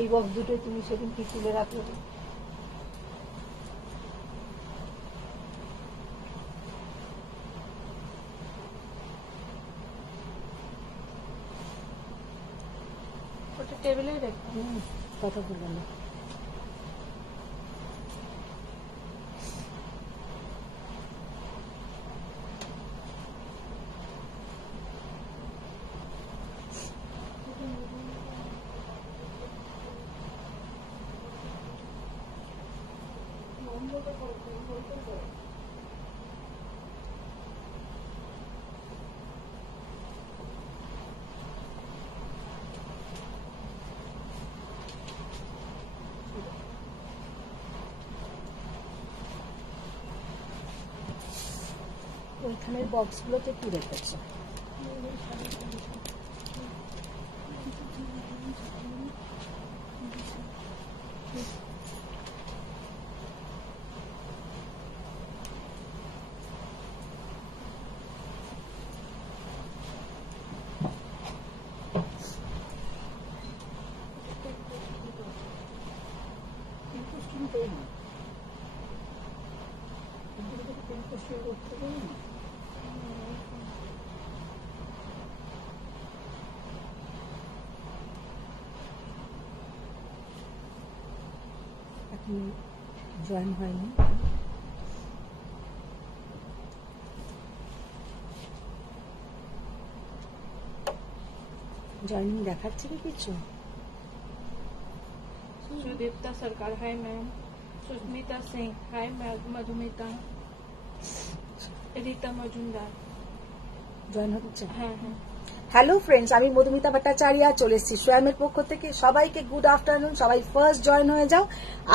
এই বক্স দুটো তুমি সেদিন কি তুলে রাখলে? ওটা টেবিলে রেখে কথা বললাম না। ওইখানের বক্সগুলোতে কি রেখেছে? জয়েন হয়নি। জয়েনিং দেখাচ্ছে কি কিছু? Sudipta Sarkar, hi ma'am. Sushmita Singh, hi ma'am. Madhumita, Rita Majumdar join হচ্ছে। হ্যাঁ হ্যাঁ। হ্যালো ফ্রেন্ডস, আমি মধুমিতা ভট্টাচার্য চলে এসেছি সোয়ামের পক্ষ থেকে। সবাইকে গুড আফটারনুন, সবাই ফার্স্ট জয়েন হয়ে যাও।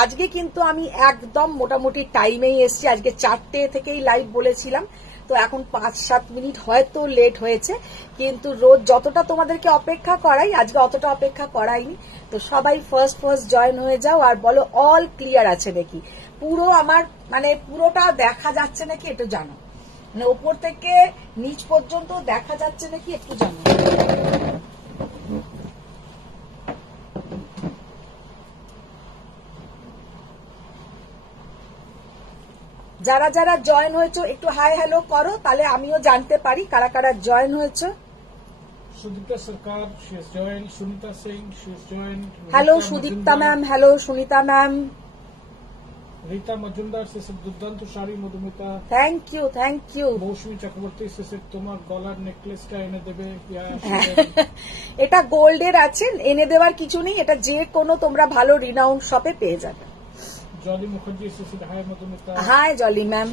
আজকে কিন্তু আমি একদম মোটামুটি টাইমেই এসেছি। আজকে 4টে থেকেই লাইভ বলেছিলাম, তো এখন 5-7 মিনিট হয়তো লেট হয়েছে, কিন্তু রোজ যতটা তোমাদেরকে অপেক্ষা করাই আজকে অতটা অপেক্ষা করাইনি। তো সবাই ফার্স্ট জয়েন হয়ে যাও আর বলো অল ক্লিয়ার আছে নাকি, পুরো আমার মানে পুরোটা দেখা যাচ্ছে নাকি একটু জানো, মানে ওপর থেকে নিচ পর্যন্ত দেখা যাচ্ছে নাকি একটু জানো। যারা যারা জয়েন হয়েছে একটু হাই হ্যালো করো, তাহলে আমিও জানতে পারি কারা কারা জয়েন হয়েছে। Sudipta Sarkar, she has joined. Sunita Singh, she has joined. Hello Sudipta ma'am, hello Sunita ma'am. Rita Majumdar se দুর্দান্ত sari Madhumita. Thank you, thank you. Mousumi Chakraborty সে তোমার গলার নেকলেসটা এনে দেবে। এটা গোল্ডের আছে, এনে দেওয়ার কিছু নেই, এটা যে কোনো তোমরা ভালো রিনাউন্ড শপে পেয়ে যাবে। জলি মুখার্জি সে hi Madhumita. Hi Jolly ma'am.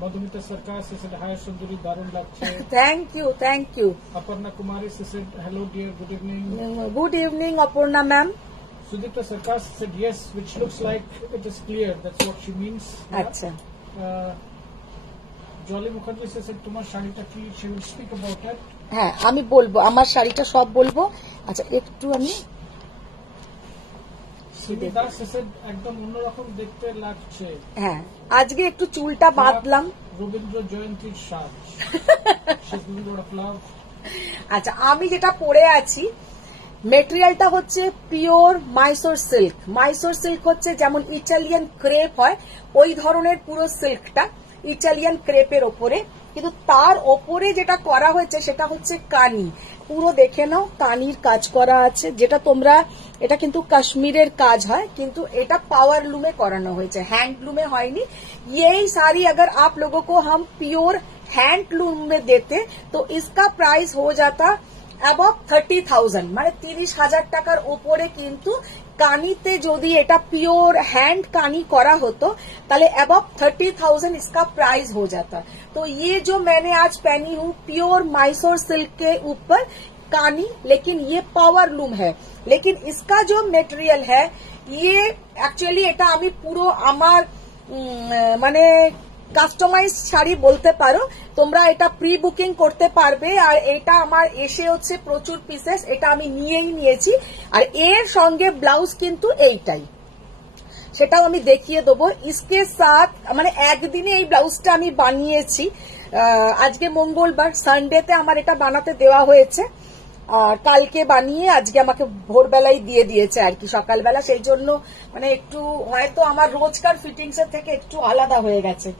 Madhumita Sarkar সে হাই সুন্দরী, দারুণ লাগছে। Thank you, thank you. Aparna Kumari সে hello dear, good evening. Good evening Aparna ma'am. Sudipta Sarkar said yes, which looks like it is clear. That's what she means. আচ্ছা। Jolly Mukherjee said, "Tumar শাড়িটা কি?" She will speak about it. হ্যাঁ আমি বলবো, আমার শাড়িটা সব বলবো। আচ্ছা একটু আমি সুদীপ্তা said একদম অন্যরকম দেখতে লাগছে। হ্যাঁ আজকে একটু চুলটা বাঁধলাম। রবীন্দ্র জয়ন্তীর সাজ। She's doing a lot of love. আচ্ছা আমি যেটা পরে আছি মেটেরিয়ালটা হচ্ছে pure Mysore silk. Mysore silk হচ্ছে যেমন ইটালিয়ান ক্রেপ হয় ওই ধরনের পুরো সিল্কটা ইটালিয়ান ক্রেপের ওপরে, কিন্তু তার ওপরে যেটা করা হয়েছে সেটা হচ্ছে কানি। পুরো দেখে নাও কানির কাজ করা আছে, যেটা তোমরা এটা কিন্তু কাশ্মীরের কাজ হয়, কিন্তু এটা পাওয়ার লুমে করানো হয়েছে, হ্যান্ডলুমে হয়নি। এই শাড়ি अगर आप लोगों को हम प्योर हैंडलूम में देते तो इसका प्राइस हो जाता অ্যাবভ 30,000, মানে 30,000 টাকার উপরে। কিন্তু কানিতে যদি এটা পিওর হ্যান্ড কানি করা হতো তাহলে অ্যাবভ 30,000 इसका प्राइस हो जाता। तो ये जो मैंने आज पहनी हूँ प्योर माइसोर सिल्क के ऊपर कानी, लेकिन ये पावर लूम है, लेकिन इसका जो मटेरियल है ये एक्चुअली এটা আমি পুরো আমার মানে কাস্টমাইজ শাড়ি বলতে পারো তোমরা, এটা প্রি বুকিং করতে পারবে। আর এটা আমার এসে হচ্ছে প্রচুর পিসেস, এটা আমি নিয়েই নিয়েছি। আর এর সঙ্গে ব্লাউজ কিন্তু এইটাই, সেটাও আমি দেখিয়ে দেবো। ইসকে সাথ মানে একদিনে এই ব্লাউজটা আমি বানিয়েছি। আজকে মঙ্গলবার, সানডেতে আমার এটা বানাতে দেওয়া হয়েছে। আর কালকে বানিয়ে আজকে আমাকে ভোরবেলায় দিয়ে দিয়েছে আর কি, সকালবেলা। সেই জন্য মানে একটু হয়তো আমার রোজকার ফিটিংস এর থেকে একটু আলাদা হয়ে গেছে।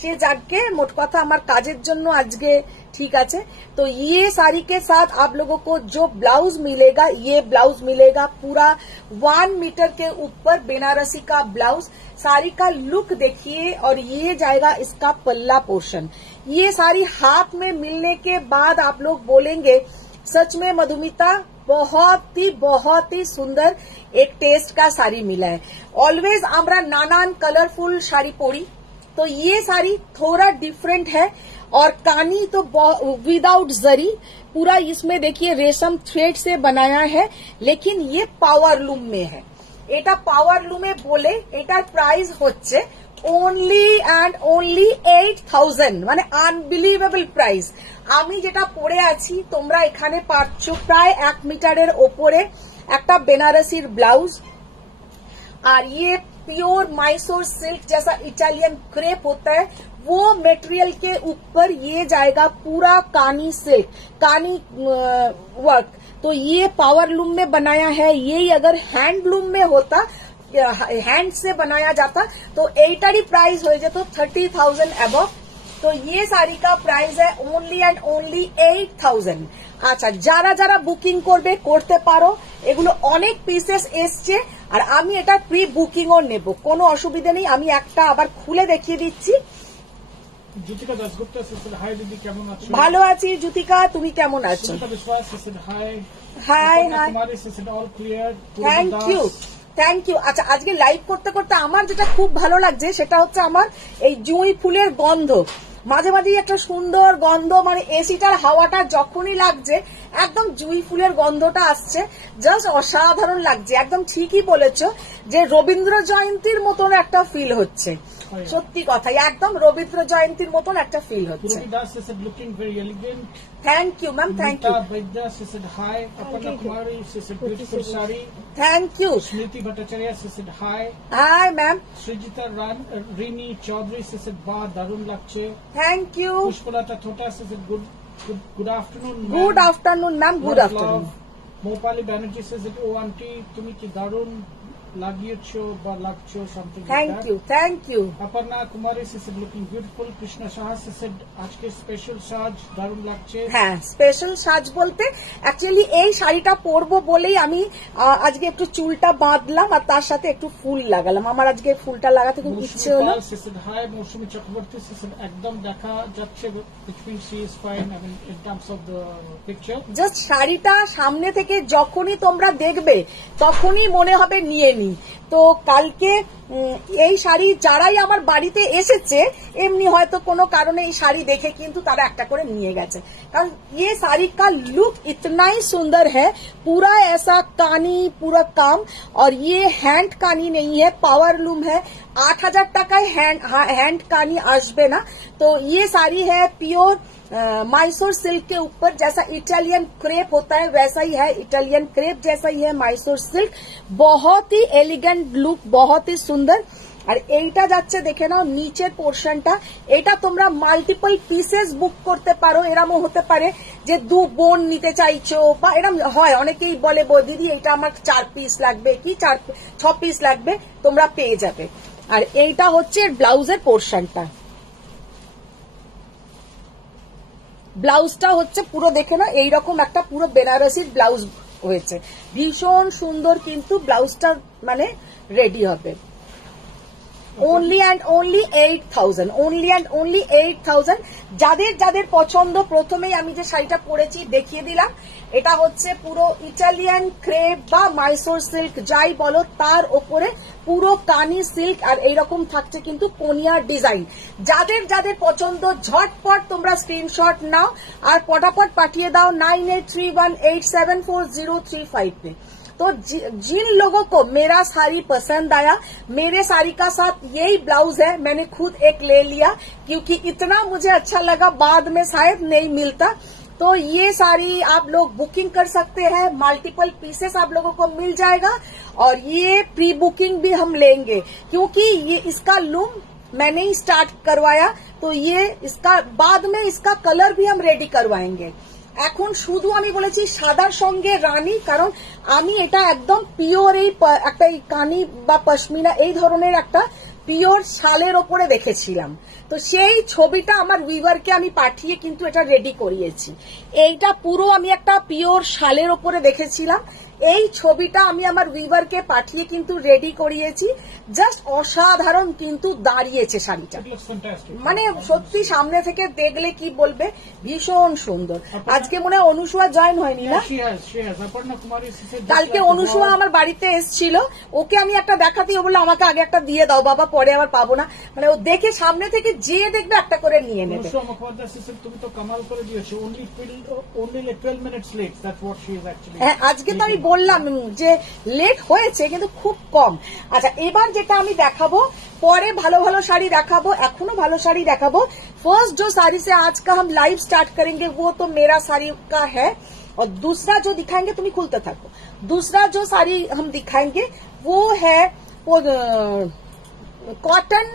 সে जाके मोट कथा আমার কাজের জন্য আজকে ठीक আছে। तो ये साड़ी के साथ आप लोगों को जो ब्लाउज मिलेगा, ये ब्लाउज मिलेगा पूरा 1 मीटर के ऊपर बेनारसी का ब्लाउज। साड़ी का लुक देखिए और ये जाएगा इसका पल्ला पोर्शन। ये साड़ी हाथ में मिलने के बाद आप लोग बोलेंगे सच में मधुमिता बहुत ही सुंदर एक टेस्ट का साड़ी मिला है। ऑलवेज আমরা নানান কালারফুল শাড়ি পরি, तो ये साड़ी थोड़ा डिफरेंट है। और कानी तो विदाउट जरी, पूरा इसमें देखिए रेशम थ्रेड से बनाया है, लेकिन ये पावर लूम में है। এটা পাওয়ার লুমে বলে এটার প্রাইস হচ্ছে only and only 8,000, মানে আনবিলিভেবল প্রাইস। আমি যেটা পরে আছি তোমরা এখানে পাচ্ছ প্রায় 1 মিটারের ওপরে একটা বেনারসির ব্লাউজ। और ये प्योर माइसोर सिल्क जैसा इटालियन क्रेप होता है, वो मटेरियल के ऊपर ये जाएगा पूरा कानी सिल्क, कानी वर्क। तो ये पावर लूम में बनाया है। यही अगर हैंडलूम में होता, हैंड से बनाया जाता, तो एटारी प्राइस हो जाता 30,000 अबव। तो ये साड़ी का प्राइस है ओनली एंड ओनली 8,000। আচ্ছা, যারা যারা বুকিং করবে করতে পারো, এগুলো অনেক পিসেস এসছে আর আমি এটা প্রি বুকিংও নেব, কোনো অসুবিধা নেই। আমি একটা আবার খুলে দেখিয়ে দিচ্ছি। জ্যোতিকা দাসগুপ্তা সেসেড হাই দিদি, কেমন আছো? ভালো আছি জ্যোতিকা, তুমি কেমন আছো? Sumita Biswas she said hi hi hi, Kumari she said all clear, thank you thank you. আচ্ছা, আজকে লাইভ করতে করতে আমার যেটা খুব ভালো লাগছে সেটা হচ্ছে আমার এই জুঁই ফুলের গন্ধ। মাঝে মাঝে একটা সুন্দর গন্ধ, মানে এসিটার হাওয়াটা যখনই লাগছে একদম জুঁই ফুলের গন্ধটা আসছে, জাস্ট অসাধারণ লাগছে। একদম ঠিকই বলেছো যে রবীন্দ্র জয়ন্তীর মতন একটা ফিল হচ্ছে, সত্যি কথাই একদম রবীন্দ্র জয়ন্তীর মতন একটা ফিল হচ্ছে। Looking very elegant, thank you ma'am, thank you. Baidya she said hi, Aparna Kumari she said beautiful sari, thank you. Smriti Bhattacharya she said hi, hi ma'am. Srijita Rini Chowdhury she said বা দারুণ লাগছে, thank you. Pushpalata Thota she said good afternoon, good afternoon ma'am, good afternoon. Moupali Banerjee she said ও aunty তুমি কি দারুণ লাগিয়েছো বা লাগছো, something. Thank you, thank you. Aparna Kumari she said looking beautiful, Krishna Saha সেসেড আজকে স্পেশাল সাজ দারুণ লাগছে। হ্যাঁ, স্পেশাল সাজ বলতে অ্যাকচুয়ালি এই শাড়িটা পরবো বলেই আমি আজকে একটু চুলটা বাঁধলাম আর তার সাথে একটু ফুল লাগালাম। আমার আজকে ফুলটা লাগাতে খুব ইচ্ছে হলো। হাই মৌসুমী চক্রবর্তী একদম দেখা যাচ্ছে, which means she is fine, I mean in terms of the picture. Just শাড়িটা সামনে থেকে যখনই তোমরা দেখবে তখনই মনে হবে নিয়ে নি। তো কালকে এই শাড়ি যারাই আমার বাড়িতে এসেছে এমনি হয়তো কোনো কারণে এই শাড়ি দেখে কিন্তু তারা একটা করে নিয়ে গেছে, কারণ ये साड़ी का लुक इतना ही सुंदर है, पूरा ऐसा कानी पूरा काम। और ये हैंड कानी नहीं है, पावर लूम है। 8,000 টাকায় हैंड कानी আসবে না। तो ये साड़ी है प्योर माइसोर सिल्क के ऊपर, जैसा इटालियन क्रेप होता है वैसा ही है, इटालियन क्रेप जैसा ही है माइसोर सिल्क। बहुत ही एलिगेंट लुक, बहुत ही सुंदर। আর এইটা যাচ্ছে দেখে নাও নিচের পোর্শনটা, এটা তোমরা মাল্টিপল পিসেস বুক করতে পারো। এরমও হতে পারে যে 2 বোন নিতে চাইছো, বা এরম হয় অনেকেই বলে দিদি এটা আমার 4 পিস লাগবে কি 6 পিস লাগবে, তোমরা পেয়ে যাবে। আর এইটা হচ্ছে ব্লাউজের পোর্শনটা, ব্লাউজটা হচ্ছে পুরো দেখে নাও এইরকম একটা পুরো বেনারসির ব্লাউজ হয়েছে, ভীষণ সুন্দর। কিন্তু ব্লাউজটা মানে রেডি হবে only and only 8,000, only and only 8,000। যাদের যাদের পছন্দ, প্রথমেই আমি যে শাড়িটা পরেছি দেখিয়ে দিলাম, এটা হচ্ছে পুরো ইটালিয়ান ক্রেপ বা মাইসোর সিল্ক যাই বলো, তার ওপরে পুরো কানি সিল্ক আর এইরকম থাকছে কিন্তু কোনিয়ার ডিজাইন। যাদের যাদের পছন্দ ঝটপট তোমরা স্ক্রিনশট নাও আর পটাপট পাঠিয়ে দাও 9831874035 पे। तो जिन लोगों को मेरा साड़ी पसंद आया, मेरे साड़ी का साथ यही ब्लाउज है, मैंने खुद एक ले लिया क्योंकि इतना मुझे अच्छा लगा, बाद में शायद नहीं मिलता। तो ये साड़ी आप लोग बुकिंग कर सकते हैं, मल्टीपल पीसेस आप लोगों को मिल जाएगा। और ये प्री बुकिंग भी हम लेंगे क्योंकि ये इसका लूम मैंने ही स्टार्ट करवाया, तो ये इसका बाद में इसका कलर भी हम रेडी करवाएंगे। এখন শুধু আমি বলেছি সাদার সঙ্গে রানী, কারণ আমি এটা একদম পিওর এই একটা কানি বা পশমিনা এই ধরনের একটা পিওর শালের ওপরে দেখেছিলাম। তো সেই ছবিটা আমার উইভারকে আমি পাঠিয়ে কিন্তু এটা রেডি করিয়েছি। এইটা পুরো আমি একটা পিওর শালের ওপরে দেখেছিলাম, এই ছবিটা আমি আমার উইভারকে পাঠিয়ে কিন্তু রেডি করিয়েছি। জাস্ট অসাধারণ কিন্তু দাঁড়িয়েছে শাড়িটা, মানে সত্যি সামনে থেকে দেখলে কি বলবে, ভীষণ সুন্দর। আজকে মনে হয় অনুসুয়া জয়েন হয়নি না? কালকে অনুসুয়া আমার বাড়িতে এসেছিল, ওকে আমি একটা দেখাতেই বললো আমাকে আগে একটা দিয়ে দাও বাবা, পরে আবার পাবো না, মানে ও দেখে সামনে থেকে যে দেখবে একটা করে নিয়ে নেবে। তুমি তো কামাল করে দিয়েছো, only 12 minutes late, that's what she is actually. হ্যাঁ, আজকে তো আমি বললাম যে লেট হয়েছে কিন্তু খুব কম। আচ্ছা, এবার যেটা আমি দেখাবো, পরে ভালো ভালো শাড়ি দেখাবো, এখনো ভালো শাড়ি দেখাবো। फर्स्ट जो साड़ी से आज का हम लाइव स्टार्ट करेंगे वो तो मेरा साड़ी का है, और दूसरा जो दिखाएंगे तुम्हें खुलते थको, दूसरा जो साड़ी हम दिखाएंगे वो है কটন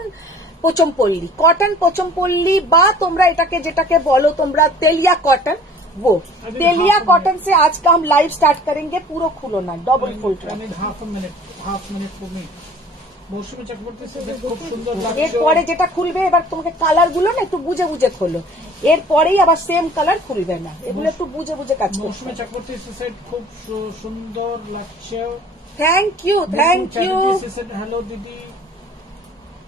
পোচমপল্লী, কটন পোচমপল্লী বা তোমরা এটাকে যেটাকে বলো তোমরা তেলিয়া কটন, वो तेलिया कॉटन से आज का हम लाइव स्टार्ट करेंगे। पूरा खुलो ना, double fold. Half minute for me. Mousumi Chakraborty খুব সুন্দর লাগছে। এরপরে যেটা খুলবে, এবার তোমাকে কালার গুলো না একটু বুঝে বুঝে খোলো, এরপরেই আবার সেম কালার খুলবে না, এগুলো একটু বুঝে বুঝে কাজ করো। মৌসুমী চক্রবর্তী সেট খুব সুন্দর লাগছে। Thank you, thank you. Hello দিদি।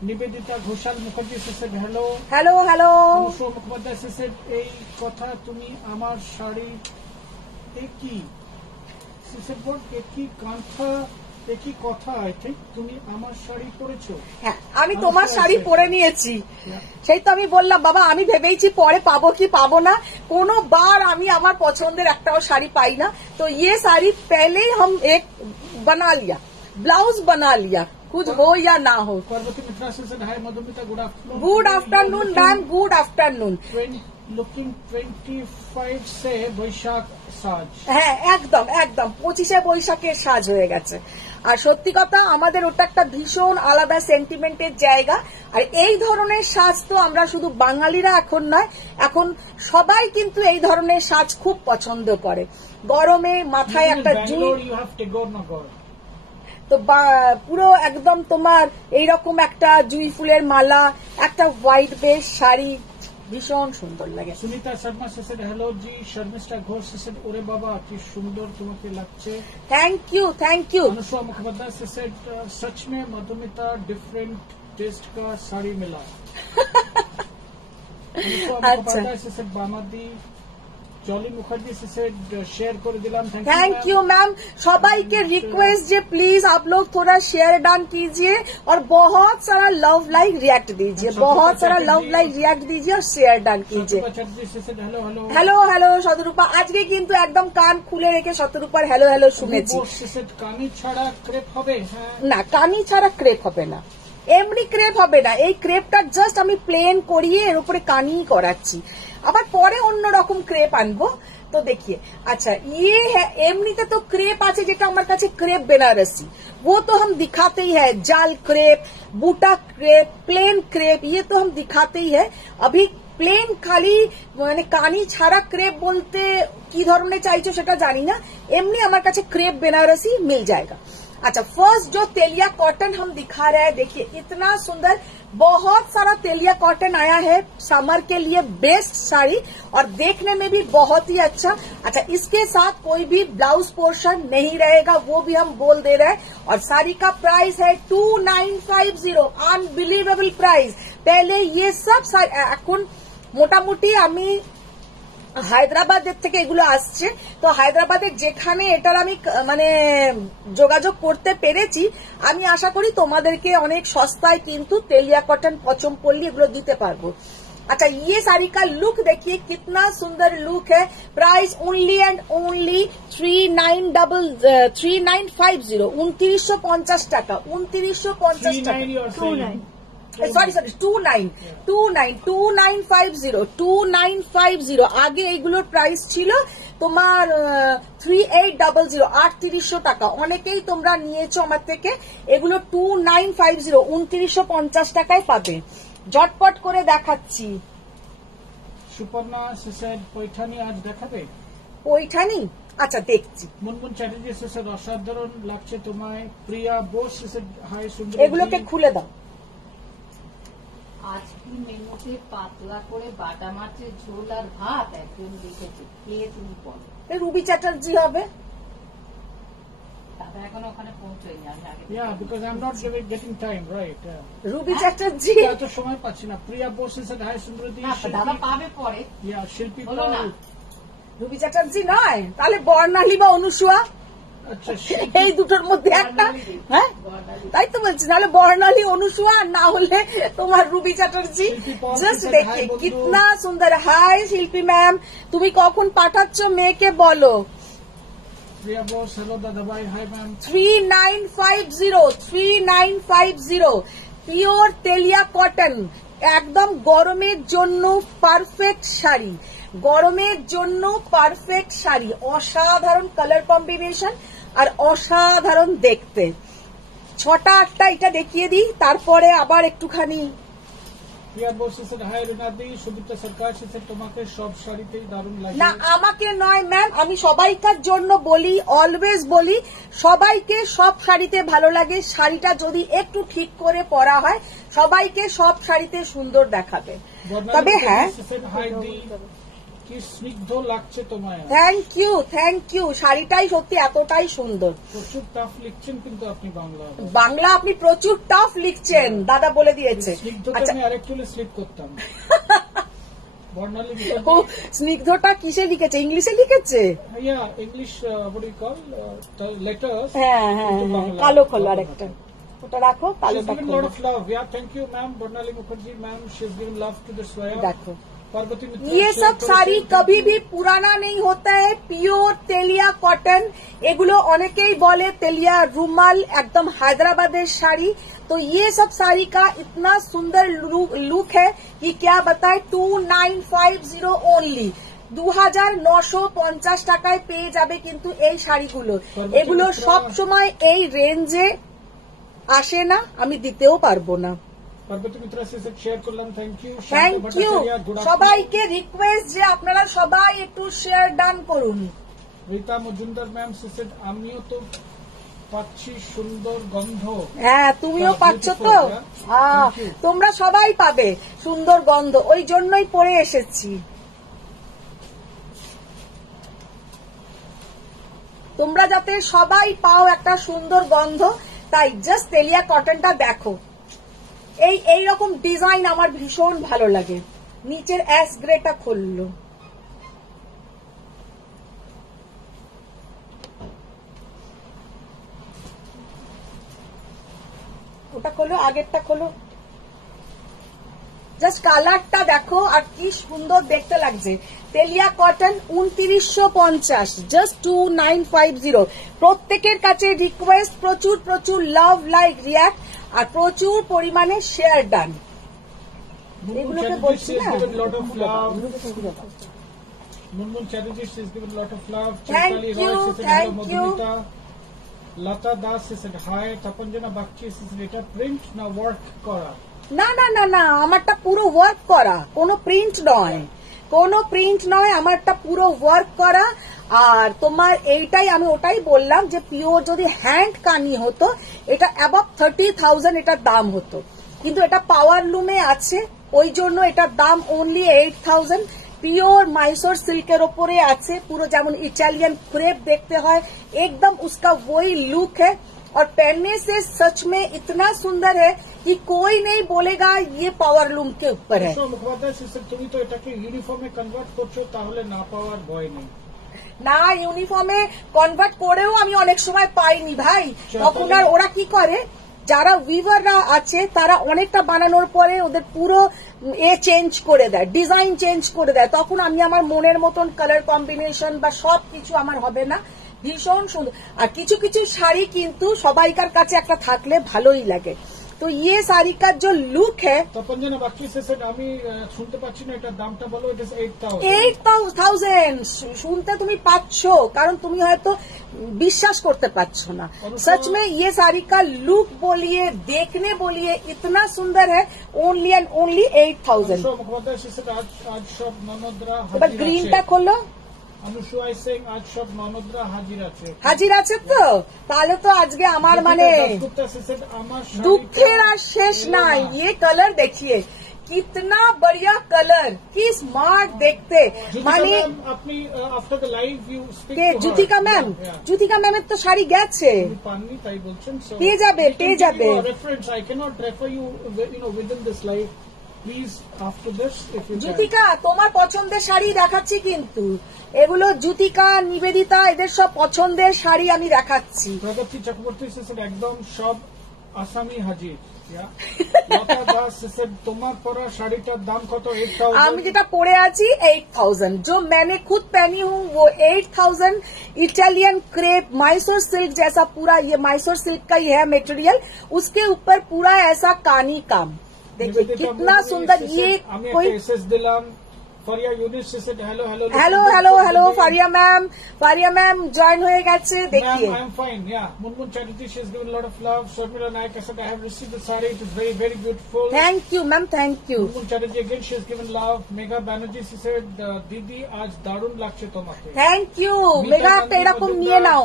Nibedita Ghoshal Mukherjee said hello. Hello hello. Anusuya Mukhopadhyay said এই কথা তুমি আমার শাড়ি একই সেট বল একই কাঁথা একই কথা, আই থিঙ্ক তুমি আমার শাড়ি পরেছো। হ্যাঁ, আমি তোমার শাড়ি পরে নিয়েছি, সেই তো আমি বললাম বাবা, আমি ভেবেইছি পরে পাবো কি পাবো না, কোনো বার আমি আমার পছন্দের একটাও শাড়ি পাই না। তো ये साड़ी पहले ही हम एक बना लिया, ब्लाउज बना लिया, कुछ हो या ना हो। पार्वती मित्रा से hi Madhumita, good afternoon. Good afternoon ma'am, good afternoon. Looking 25 से বৈশাখ সাজ। হ্যাঁ, একদম একদম 25শে বৈশাখের সাজ হয়ে গেছে। আর সত্যি কথা, আমাদের ওটা একটা ভীষণ আলাদা সেন্টিমেন্টের জায়গা। আর এই ধরনের সাজ তো আমরা শুধু বাঙালিরা এখন নয়, এখন সবাই কিন্তু এই ধরনের সাজ খুব পছন্দ করে। গরমে মাথায় একটা জুই, তো পুরো একদম তোমার এইরকম একটা জুই ফুলের মালা, একটা হোয়াইট বেস শাড়ি, ভীষণ সুন্দর লাগে। Sunita Sharma she said hello ji. Sharmishtha Ghosh she said ওরে বাবা কি সুন্দর তোমাকে লাগছে। Thank you, thank you. Anusua Mukhopadhyay she said सच में मधुमिता डिफरेंट टेस्ट का साड़ी मिला। अनुसुआ मुखोपाध्याय सेसেড बामादी। জলি মুখার্জি সেসেড शेयर করে দিলাম। Thank you ma'am. সবাইকে রিকোয়েস্ট যে প্লিজ आप लोग थोड़ा शेयर डाउन कीजिए और बहुत सारा लव लाइक रिएक्ट दीजिए, बहुत सारा लव लाइक रिएक्ट दीजिए और शेयर डाउन कीजिए। हेलो हेलो हेलो हेलो শতরূপা, আজকে কিন্তু একদম কান খুলে রেখে শতরূপার হ্যালো হ্যালো শুনেছি। কানি ছাড়া ক্রেপ হবে? না, কানি ছাড়া ক্রেপ হবে না, এমনি ক্রেপ হবে না। এই ক্রেপটা জাস্ট আমি প্লেন করিয়ে এর উপরে কানি করাচ্ছি, আবার পরে অন্যরকম ক্রেপ আনবো। তো দেখিয়ে, আচ্ছা ये है এমনিতে তো ক্রেপ আছে যেটা আমার কাছে ক্রেপ বেনারসি, वो तो हम दिखाते ही है, जाल क्रेप, बूटा क्रेप, प्लेन क्रेप, ये तो हम दिखाते ही है। अभी প্লেন খালি মানে কানি ছাড়া ক্রেপ বলতে কি ধরনের চাইছো সেটা জানি না, এমনি আমার কাছে ক্রেপ বেনারসি मिल जाएगा। अच्छा, फर्स्ट जो तेलिया कॉटन हम दिखा रहे हैं, देखिए इतना सुंदर, बहुत सारा तेलिया कॉटन आया है समर के लिए, बेस्ट साड़ी और देखने में भी बहुत ही अच्छा। अच्छा, इसके साथ कोई भी ब्लाउज पोर्शन नहीं रहेगा, वो भी हम बोल दे रहे हैं। और साड़ी का प्राइस है 2950, अनबिलीवेबल प्राइस। पहले ये सब এখন মোটামুটি আমি হায়দ্রাবাদের থেকে এগুলো আসছে, তো হায়দ্রাবাদের যেখানে এটার আমি মানে যোগাযোগ করতে পেরেছি, আমি আশা করি তোমাদেরকে অনেক সস্তায় কিন্তু তেলিয়া কটন পচমপল্লী এগুলো দিতে পারবো। अच्छा, ये साड़ी का लुक देखिए, कितना सुंदर लुक है। प्राइस ओनली एंड ओनली 3950, 2950 টাকা, 2950 টাকা। সরি 2950। আগে এইগুলোর প্রাইস ছিল তোমার 3800, 3800 টাকা। অনেকেই তোমরা নিয়েছো আমার থেকে, এগুলো 2950, 2950 টাকায় পাবে। ঝটপট করে দেখাচ্ছি। সুপর্ণা সেসেড পৈঠানি আজ দেখাবে? পৈঠানি, আচ্ছা দেখছি। মুনমুন চ্যাটার্জি স্যার অসাধারণ লাগছে তোমায়। প্রিয়া বোস স্যার হাই সুন্দর। এগুলোকে খুলে দাও। আজ কি মেনুতে পাতলা করে বাটা মাছের ঝোল আর ভাত একজন লিখেছে, কে তুমি বলো? রুবি চ্যাটার্জি হবে। দাদা এখন ওখানে পৌঁছয়নি, আমি আগে Yeah, because I'm not getting time, right? Ruby Chatterjee এত সময় পাচ্ছি না। প্রিয়া বোস স্যার হাই সুন্দরী। না, দাদা পাবে পরে। ইয়া শিল্পী বলো না। পাল। রুবি চ্যাটার্জি নয়, তাহলে বর্ণালী বা অনুসুয়া, আচ্ছা এই দুটোর মধ্যে একটা। হ্যাঁ বর্ণালী। তাই তো বলছি, নাহলে বর্ণালী অনুসুয়া, না হলে তোমার রুবি চ্যাটার্জি। শিল্পী পল জাস্ট স্যার, দেখে হাই বন্ধু। কিতনা সুন্দর। হাই শিল্পী ম্যাম, তুমি কখন পাঠাচ্ছ মেয়েকে বলো। প্রিয়া বোস হ্যালো দাদা ভাই। Hi ma'am. 3950 পিওর তেলিয়া কটন, একদম গরমের জন্য পারফেক্ট শাড়ি, গরমের জন্য পারফেক্ট শাড়ি। অসাধারণ কালার কম্বিনেশন আর অসাধারণ দেখতে। 6টা 8টা এটা দেখিয়ে দিই, তারপরে আবার একটুখানি। প্রিয়া বোস স্যার হাই রিনাদি। সুদীপ্তা সরকার স্যার তোমাকে সব শাড়িতেই দারুণ লাগে। না আমাকে নয় ম্যাম, আমি সবাইকার জন্য বলি, অলওয়েজ বলি, সবাইকে সব শাড়িতে ভালো লাগে। শাড়িটা যদি একটু ঠিক করে পরা হয়, সবাইকে সব শাড়িতে সুন্দর দেখাবে। তবে হ্যাঁ, হাই দি, কি স্নিগ্ধ লাগছে তোমায়। Thank you. শাড়িটাই সত্যি এতটাই সুন্দর। প্রচুর টাফ লিখছেন কিন্তু আপনি বাংলা। বাংলা আপনি প্রচুর টাফ লিখছেন, দাদা বলে দিয়েছে। স্নিগ্ধতা আচ্ছা, আমি আরেকটু স্লিপ করতাম। বর্ণালী ও স্নিগ্ধটা কিসে লিখেছে? ইংলিশে লিখেছে? ইয়া English what do you call letters। হ্যাঁ হ্যাঁ হ্যাঁ, কালো খোলো আরেকটা, ওটা রাখো, She's কালোটা given a lot খোলো। of love. Yeah, thank you, ma'am. Bernali Mukherjee, ma'am. She's given love to the Swaya. দেখো, Parvati Mitra. ये सब শাড়ি कभी भी पुराना नहीं होता है, পিওর তেলিয়া কটন। এগুলো অনেকেই বলে তেলিয়া রুমাল, একদম হায়দ্রাবাদের শাড়ি। तो ये सब साड़ी का इतना सुंदर लुक है कि क्या बताए। 2950 ओनली, 2950 টাকায় পেয়ে যাবে কিন্তু এই শাড়িগুলো। এগুলো সব সময় এই রেঞ্জে আসে না, আমি দিতেও পারবো না। Parvati Mitra se share করলাম, থ্যাংক ইউ। Thank you. সবাইকে রিকোয়েস্ট যে আপনারা সবাই একটু শেয়ার ডান করুন। রীতা মজুমদার ম্যাম সে আমিও তো পাচ্ছি সুন্দর গন্ধ। হ্যাঁ তুমিও পাচ্ছ তো। তোমরা সবাই পাবে সুন্দর গন্ধ, ওই জন্যই পরে এসেছি। তোমরা যাতে সবাই পাও একটা সুন্দর গন্ধ, তাই জাস্ট তেলিয়া কটনটা দেখো। এই রকম ডিজাইন আমার ভীষণ ভালো লাগে। নিচের অ্যাশ গ্রেটা খুললো, ওটা খোলো, আগেরটা খোলো। জাস্ট কালারটা দেখো আর কি সুন্দর দেখতে লাগছে। তেলিয়া কটন 2950, জাস্ট 2950। প্রত্যেকের কাছে রিকোয়েস্ট, প্রচুর প্রচুর লাভ, লাইক, রিয়াক্ট আর প্রচুর পরিমাণে শেয়ার ডান। এগুলোকে বলছি না। Munmun Chatterjee she's given lot of love. Thank you, thank you. Lata Das said hi. Tapanjana Bagchi said এটা প্রিন্ট না ওয়ার্ক করা? না না না না, আমারটা পুরো ওয়ার্ক করা, কোনো প্রিন্ট নয়, কোনো প্রিন্ট নয়, আমারটা পুরো ওয়ার্ক করা। আর তোমার এইটাই আমি ওটাই বললাম যে পিওর যদি হ্যান্ড কানি হতো এটা অ্যাবভ 30,000 এটার দাম হতো, কিন্তু এটা পাওয়ার লুমে আছে ওই জন্য এটার দাম অনলি 8,000। পিওর মাইসোর সিল্কের ওপরে আছে, পুরো যেমন ইটালিয়ান ক্রেপ দেখতে হয় एकदम उसका वही लुक है। और पहनने से सच में इतना सुंदर है कि कोई नहीं बोलेगा ये पावर लूम के ऊपर है। মুখোপাধ্যায় তুমি তো এটাকে ইউনিফর্মে কনভার্ট করছো, তাহলে না পাওয়ার ভয় নেই। না, ইউনিফর্মে কনভার্ট করেও আমি অনেক সময় পাইনি ভাই। তখন আর ওরা কি করে, যারা উইভাররা আছে তারা অনেকটা বানানোর পরে ওদের পুরো চেঞ্জ করে দেয়, ডিজাইন চেঞ্জ করে দেয়। তখন আমি আমার মনের মতন কালার কম্বিনেশন বা সবকিছু আমার হবে না। ভীষণ সুন্দর। আর কিছু কিছু শাড়ি কিন্তু সবাইকার কাছে একটা থাকলে ভালোই লাগে। তো ইয়ে শাড়ি কার যে লুক হ্যাঁ। তপঞ্জনা বাকি শেষে আমি শুনতে পাচ্ছি না, এটার দামটা বলো। এটা 8,000 শুনতে তুমি পাচ্ছ, কারণ তুমি হয়তো বিশ্বাস করতে পারছো না। सच में ये साड़ी का लुक बोलिए, देखने बोलिए, इतना सुंदर है। Only and only 8,000। মুখোপাধ্যায় শেষে আজ সব ননদরা এবার গ্রিনটা খোলো। অনুসুয়া সিং আজ সব ননদরা হাজির আছে। হাজির আছে তো? তাহলে তো আজকে আমার মানে দাশগুপ্তা said, আমার দুঃখের আর শেষ নাই। ये कलर देखिए कितना बढ़िया कलर, की स्मार्ट देखते মানে আপনি after the live you speak কে জ্যোতিকা ম্যাম, জ্যোতিকা ম্যামের তো শাড়ি গেছে, পাননি তাই বলছেন। পেয়ে যাবে, পেয়ে যাবে। Reference I can't refer you within this live, please after this if you Jyotika তোমার পছন্দের শাড়ি দেখাচ্ছি কিন্তু, এগুলো জ্যোতিকা নিবেদিতা এদের সব পছন্দের শাড়ি আমি দেখাচ্ছি। প্রগতি চক্রবর্তী একদম সব আসামি হাজির। তোমার পরা শাড়িটার দাম কত? 8,000। আমি যেটা পরে আছি 8,000, जो मैंने खुद पहनी हूँ वो 8,000। इटालियन क्रेप माइसोर सिल्क जैसा पूरा, ये माइसोर सिल्क का ही है मटेरियल, उसके ऊपर पूरा ऐसा कानी काम देखिए कितना सुंदर। ये कोई दिलाम Faria Younis said hello hello hello hello hello Faria ma'am join হয়ে গেছে দেখিয়ে। I am fine, yeah. Munmun Chatterjee, she has given a lot of love. Shormila Naik said I have received the saree, it is very very beautiful. Thank you ma'am, thank you. Munmun Chatterjee again, she has given love. Megha Banerjee, she said didi aaj darun lagche tomake. Thank you mega, একটা এরকম নিয়ে নাও,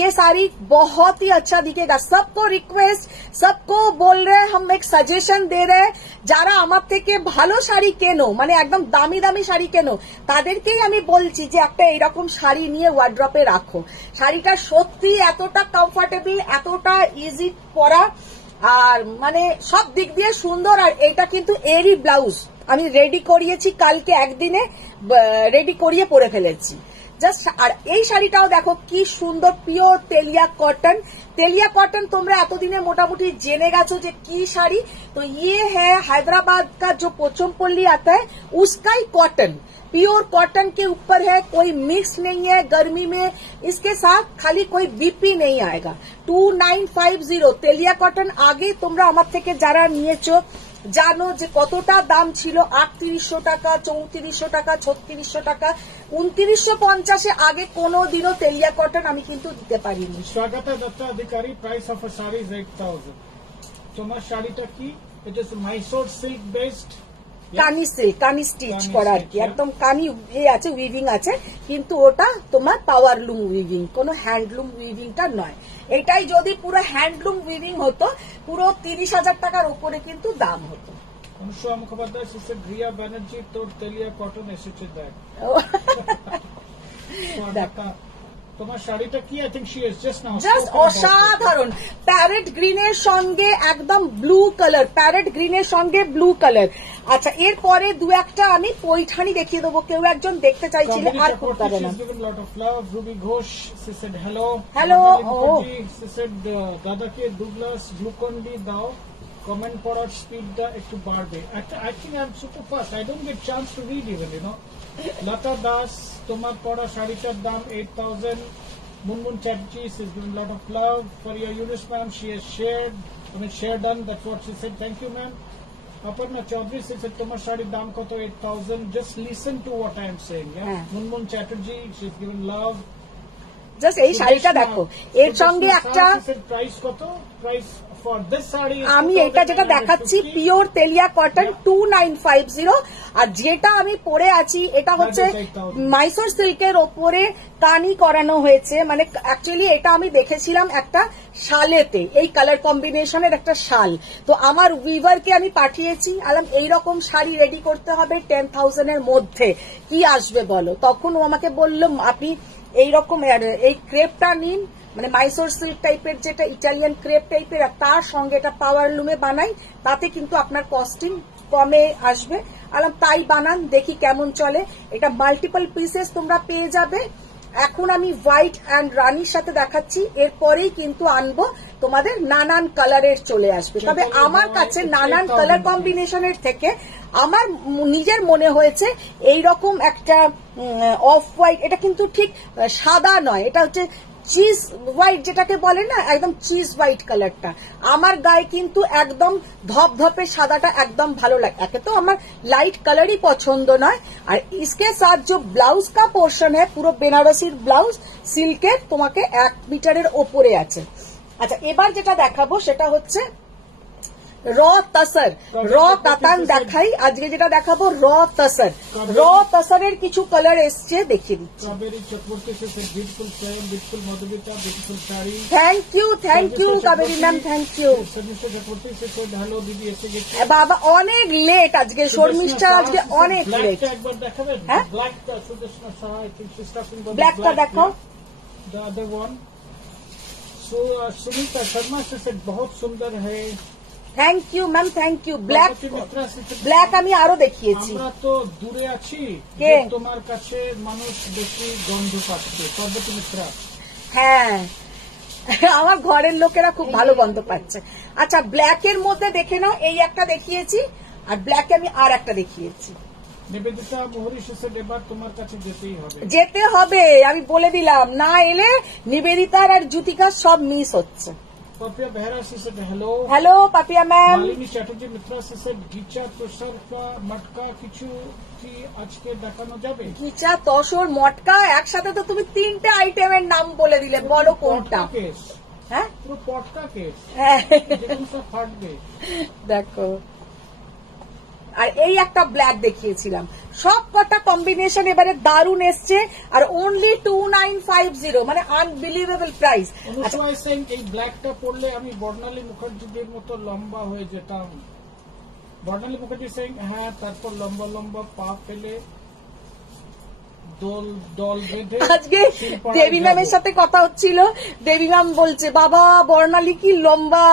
ये साड़ी बहुत ही अच्छा दिखेगा। सबको request, सबको बोल रहे हम एक सजेशन दे रहे, যারা আমার থেকে ভালো শাড়ি কেনো মানে একদম দামি দামি শাড়ি কেনো তাদেরকেই আমি বলছি যে একটা এরকম শাড়ি নিয়ে ওয়ার্ড্রপে রাখো। শাড়িটা সত্যি এতটা কমফোর্টেবল, এতটা ইজি পরা, আর মানে সব দিক দিয়ে সুন্দর। আর এটা কিন্তু এরই ব্লাউজ আমি রেডি করিয়েছি, কালকে একদিনে রেডি করিয়ে পরে ফেলেছি জাস্ট। আর এই শাড়িটাও দেখো কি সুন্দর, পিওর তেলিয়া কটন। তেলিয়া কটন তোমরা এতদিনে মোটামুটি জেনে গেছো যে কি শাড়ি। তো ये है हैदराबाद का जो पोचमपल्ली आता है उसका ही कॉटन, प्योर कॉटन के ऊपर है, कोई मिक्स नहीं है गर्मी में। इसके साथ खाली कोई बीपी नहीं आएगा। 2950 তেলিয়া কটন। আগে তোমরা আমার থেকে যারা নিয়েছো জানো যে কতটা দাম ছিল, 3800 টাকা, 3400 টাকা, 3600 টাকা, 2950 আগে কোনোদিনও তেলিয়া কটন আমি কিন্তু দিতে পারিনি। Swagata Dutta Adhikari, price of a sari is 8,000। তোমার শাড়িটা কি? It is Mysore silk based, Kani silk, Kani stitch করা আর কি, একদম কানি আছে, উইভিং আছে, কিন্তু ওটা তোমার পাওয়ারলুম উইভিং, কোনো হ্যান্ডলুম উইভিংটা নয়। এটাই যদি পুরো হ্যান্ডলুম উইভিং হতো পুরো 30,000 টাকার উপরে কিন্তু দাম হতো। অনুসুয়া মুখোপাধ্যায় শিশু রিয়া ব্যানার্জি, তোর তেলিয়া কটন এসেছে দেখ। তোমার শাড়িটা কি? I think she is just now just অসাধারণ, প্যারেট গ্রিনের সঙ্গে একদম ব্লু কালার, প্যারেট গ্রিনের সঙ্গে ব্লু কালার। আচ্ছা এরপরে দু একটা আমি পৈঠানি দেখিয়ে দেবো, কেউ একজন দেখতে চাইছিল আর খুব পারে না। রুবি ঘোষ হ্যালো হ্যালো, দাদাকে ডুগলাস গ্লুকন্ডি দাও, কমেন্ট পড়ার স্পিডটা একটু বাড়বে। I think I am super fast, I don't get chance to read even you know. Lata Das, তোমার পড়া শাড়িটার দাম 8,000। Munmun Chatterjee, she's given a lot of love. Faria Yunus ma'am, she has shared, share done, that's what she said. Thank you ma'am. Aparna Chaudhary said, tomar shadi dam koto 8,000. Just listen to what I am saying. Yeah? Munmun Chatterjee, she's given love. Just এই শাড়িটা দেখো, এর সঙ্গে একটা price কত? Price for this sari আমি এটা যেটা দেখাচ্ছি পিওর তেলিয়া কটন 2950, আর যেটা আমি পরে আছি এটা হচ্ছে মাইসোর সিল্কের ওপরে কানি করানো হয়েছে। মানে অ্যাকচুয়ালি এটা আমি দেখেছিলাম একটা শালেতে, এই কালার কম্বিনেশনের একটা শাল, তো আমার উইভারকে আমি পাঠিয়েছি, আলাম এইরকম শাড়ি রেডি করতে হবে 10,000 এর মধ্যে, কি আসবে বলো? তখন ও আমাকে বলল আপনি এইরকম এই ক্রেপটা নিন, মানে মাইসোর সিল্ক টাইপের যেটা ইটালিয়ান ক্রেপ টাইপের, আর তার সঙ্গে এটা পাওয়ার লুমে বানাই, তাতে কিন্তু আপনার কস্টিং কমে আসবে। আলাম তাই বানান, দেখি কেমন চলে। এটা মাল্টিপল পিসেস তোমরা পেয়ে যাবে। এখন আমি হোয়াইট অ্যান্ড রানির সাথে দেখাচ্ছি, এরপরেই কিন্তু আনবো তোমাদের নানান কালারের চলে আসবে। তবে আমার কাছে নানান কালার কম্বিনেশনের থেকে আমার নিজের মনে হয়েছে এইরকম একটা অফ হোয়াইট, এটা কিন্তু ঠিক সাদা নয়, এটা হচ্ছে চিজ হোয়াইট যেটাকে বলে না, একদম চিজ হোয়াইট কালারটা আমার গায়ে কিন্তু একদম ধপধপে সাদাটা একদম ভালো লাগে। একে তো আমার লাইট কালারই পছন্দ নয়। আর इसके साथ जो ব্লাউজ কা পোর্শন है পুরো বেনারসির ব্লাউজ সিল্কের, তোমাকে 1 মিটারের ওপরে আছে। আচ্ছা এবার যেটা দেখাবো সেটা হচ্ছে র তসর, র কাতান দেখাই, আজকে যেটা দেখাবো র তসর। র তসরের কিছু কালার এসছে, দেখিয়ে দিচ্ছি। कावेरी चक्रवर्ती से beautiful frame, beautiful Madhumita, beautiful sari. Thank you Kaveri ma'am, thank you. Sharmishtha Chakraborty से हेलो दीदी এসে গেছে। বাবা অনেক লেট আজকে, শর্মিষ্ঠা আজকে অনেক লেট। একবার দেখাবেন হ্যাঁ? ব্ল্যাকটা Sudarshana Saha, I think she is talking about ব্ল্যাকটা দেখাও। the other one. So Sunita Sharma से बहुत सुंदर है। Thank you ma'am, thank you. Black, Mitra से ব্ল্যাক আমি আরো দেখিয়েছি। আমরা তো দূরে আছি, কে? যে তোমার কাছে মানুষ বেশি গন্ধ পাচ্ছে। পার্বতী মিত্রা। হ্যাঁ, আমার ঘরের লোকেরা খুব ভালো গন্ধ পাচ্ছে। আচ্ছা, ব্ল্যাকের মধ্যে দেখে নাও, এই একটা দেখিয়েছি, আর ব্ল্যাকে আমি আর একটা দেখিয়েছি। নিবেদিতা মোহরি শেষে এবার তোমার কাছে যেতেই হবে। যেতে হবে, আমি বলে দিলাম, না এলে নিবেদিতার আর জ্যোতিকার সব মিস হচ্ছে। পাপিয়া বেহরা শেষে hello. Hello Papiya ma'am. Malini Chatterjee Mitra শেষে গিচা তোষার মটকা কিছু কি আজকে দেখানো যাবে? গিচা তসর মটকা একসাথে তো তুমি তিনটে আইটেমের নাম বলে দিলে, বলো কোনটা? পটকা কেস, হ্যাঁ পুরো পটকা কেস, হ্যাঁ, যেগুলো সব ফাটবে। দেখো, আর এই একটা ব্ল্যাক দেখিয়েছিলাম। সব কটা কম্বিনেশন এবারে দারুণ এসছে, আর অনলি 2950, মানে আনবিলিভেবল প্রাইস। অনুসয় সেন এই ব্ল্যাকটা পরলে আমি বর্ণালী মুখার্জিদের মতো লম্বা হয়ে যেতাম। বর্ণালী মুখার্জি সিং, হ্যাঁ, তারপর লম্বা লম্বা পা ফেলে দল দল বেঁধে আজকে দেবী ম্যামের সাথে কথা হচ্ছিল, দেবী ম্যাম বলছে বাবা বর্ণালী কি লম্বা।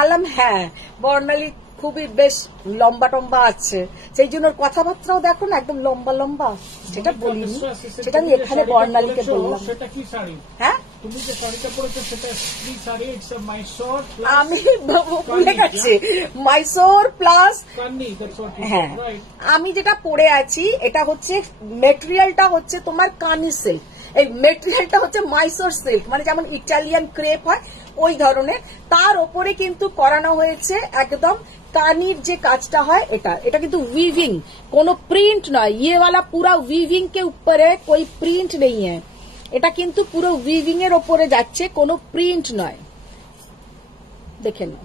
আলাম হ্যাঁ, বর্ণালী খুবই বেশ লম্বা টম্বা আছে, সেই জন্য ওর কথাবার্তাও দেখো না একদম লম্বা লম্বা। সেটা বলিনি, সেটা আমি এখানে বর্ণালীকে বললাম। সেটা কি শাড়ি? হ্যাঁ, তুমি যে শাড়িটা পরেছো সেটা কি শাড়ি? ইটস আ মাইসোর আমি ভুলে গেছি, Mysore plus Kani, that's what it is, হ্যাঁ। রাইট? আমি যেটা পরে আছি এটা হচ্ছে মেটেরিয়ালটা হচ্ছে তোমার কানি সিল্ক, এই মেটেরিয়ালটা হচ্ছে মাইসোর সিল্ক, মানে যেমন ইটালিয়ান ক্রেপ হয় ওই ধরনের। তার ওপরে কিন্তু করানো হয়েছে একদম কানির যে কাজটা হয়, এটা কিন্তু वीविंग, কোনো প্রিন্ট নয়। ये वाला पूरा वीविंग के ऊपर है, कोई प्रिंट नहीं है। এটা কিন্তু পুরো वीविंग এর ওপরে যাচ্ছে, কোনো প্রিন্ট নয়। দেখে নাও,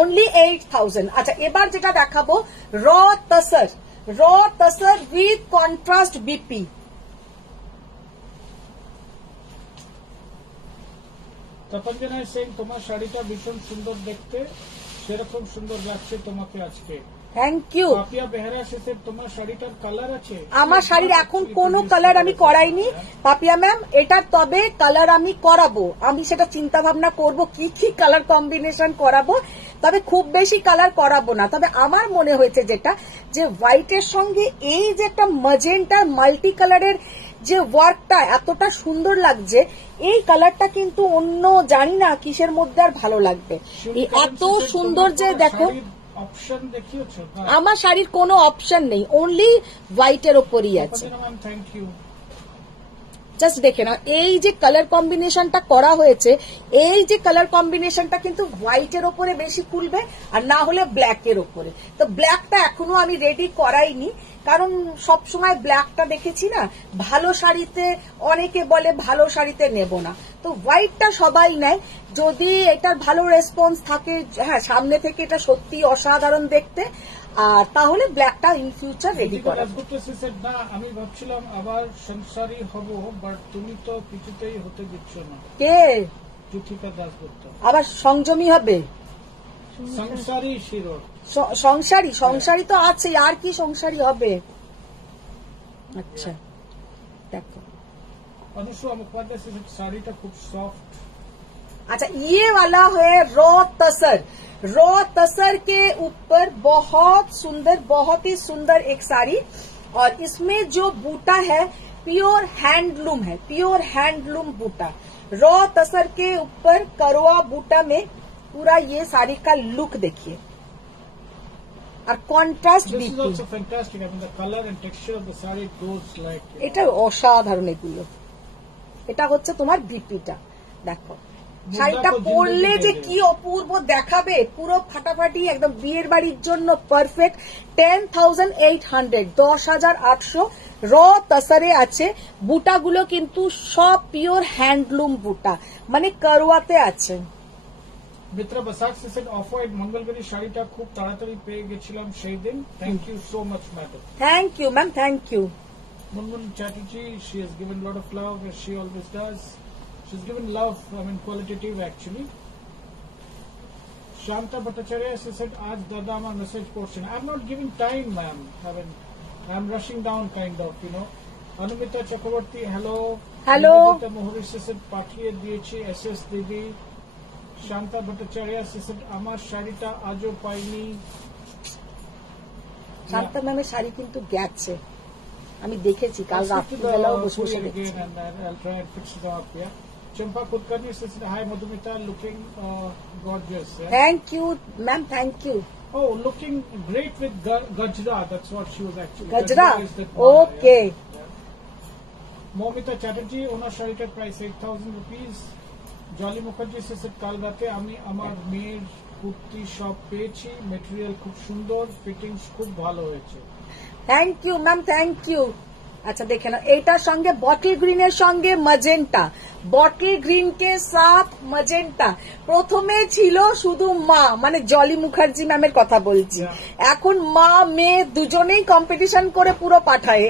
অনলি 8000। আচ্ছা, এবার যেটা দেখাবো raw tussar with contrast BP. Tapanjana Singh, তোমার শাড়িটা ভীষণ সুন্দর দেখতে, সেরকম সুন্দর লাগছে তোমাকে আজকে। Thank you. পাপিয়া বেহরা শেষে তোমার শাড়িটার কালার আছে? আমার শাড়ির এখন কোনো কালার আমি করাইনি পাপিয়া ম্যাম, এটার তবে কালার আমি করাবো। আমি সেটা চিন্তা ভাবনা করবো কি কি কালার কম্বিনেশন করাবো, তবে খুব বেশি কালার করাবো না। তবে আমার মনে হয়েছে যেটা, যে হোয়াইটের সঙ্গে এই যে একটা ম্যাজেন্টা মাল্টি কালারের যে ওয়ার্কটা এতটা সুন্দর লাগছে, এই কালারটা কিন্তু অন্য জানি না কিসের মধ্যে আর ভালো লাগবে। এই এত সুন্দর যে দেখো, অপশন দেখিয়েছো? আমার শাড়ির কোনো অপশন নেই, অনলি হোয়াইটের ওপরই আছে। Thank you. জাস্ট দেখে না, এই যে কালার কম্বিনেশনটা করা হয়েছে, এই যে কালার কম্বিনেশনটা কিন্তু হোয়াইটের ওপরে বেশি খুলবে, আর না হলে ব্ল্যাকের ওপরে। তো ব্ল্যাকটা এখনো আমি রেডি করাইনি, কারণ সবসময় ব্ল্যাকটা দেখেছি না ভালো শাড়িতে, অনেকে বলে ভালো শাড়িতে নেব না, তো হোয়াইটটা সবাই নেয়। যদি এটার ভালো রেসপন্স থাকে, হ্যাঁ সামনে থেকে এটা সত্যি অসাধারণ দেখতে, আর তাহলে ব্ল্যাকটা ইন ফিউচার রেডি করা। না, আমি ভাবছিলাম আবার সংসারী হব, বাট তুমি তো কিছুতেই হতে দিচ্ছ না। কে? জ্যোতিকা দাশগুপ্ত। আবার সংযমী হবে? সংসারী শিরোর। সংসারী তো আছে, আর কি সংসারী হবে? আচ্ছা দেখো, अनुष्का मुखोपाध्याय से साड़ीটা খুব সফট। अच्छा, ये वाला है रॉ तसर के ऊपर बहुत ही सुंदर एक साड़ी, और इसमें जो बूटा है प्योर हैंडलूम बूटा। रॉ तसर के ऊपर करवा बूटा में पूरा ये साड़ी का लुक देखिए, और कॉन्ट्रास्ट भी fantastic. I mean the color and texture of the saree goes like, এটা অসাধারণ। এগুলো এটা হচ্ছে তোমার বিপিটা, দেখো শাড়িটা পরলে যে কি অপূর্ব দেখাবে, পুরো ফাটাফাটি একদম বিয়ের বাড়ির জন্য পারফেক্ট। 10,800, 10,800 র তসরে আছে। বুটাগুলো কিন্তু সব পিওর হ্যান্ডলুম বুটা, মানে করওয়াতে আছে। Mitra Basak said off white Mangalagiri শাড়িটা খুব তাড়াতাড়ি পেয়ে গেছিলাম সেই দিন। Thank you so much madam. Thank you ma'am, thank you. Munmun Chatterjee, she has given a lot of love as she always does. She's given love, I mean qualitative actually. Shanta Bhattacharya, she said, "Aaj dada amar message portion." I'm not giving time, ma'am. I mean, I'm rushing down kind of, you know. Anumita Chakravarti, hello. Hello. Anumita Mohuri, she said, "Pathiye diyechi SS Didi." Shanta Bhattacharya, she said, "Amar sharita ajo paini." Shanta ম্যামের শাড়ি কিন্তু গেছে, আমি দেখেছি কাল রাত্রিবেলাও বসে বসে দেখছি। I'll try and fix it up, yeah. Champa Kutkani says, "Hi Madhumita, looking gorgeous." Yeah? Thank you ma'am, thank you. Oh, looking great with Gajra. That's what she was actually. Gazra, is that one, okay. yeah. Momita Chatterjee, onar sharitar price 8,000 rupees. Jolly Mukherjee says, "Kal rate ami amar meyer kurti shop peyechi, material khub sundor, fittings khub bhalo hoyeche." Thank you ma'am, thank you. আচ্ছা দেখে নাও, এটার সঙ্গে bottle গ্রিনের সঙ্গে magenta, bottle green কে সাথ magenta. প্রথমে ছিল শুধু মা, মানে জলি মুখার্জি ম্যামের কথা বলছি, এখন মা মেয়ে দুজনেই কম্পিটিশন করে পুরো পাঠায়।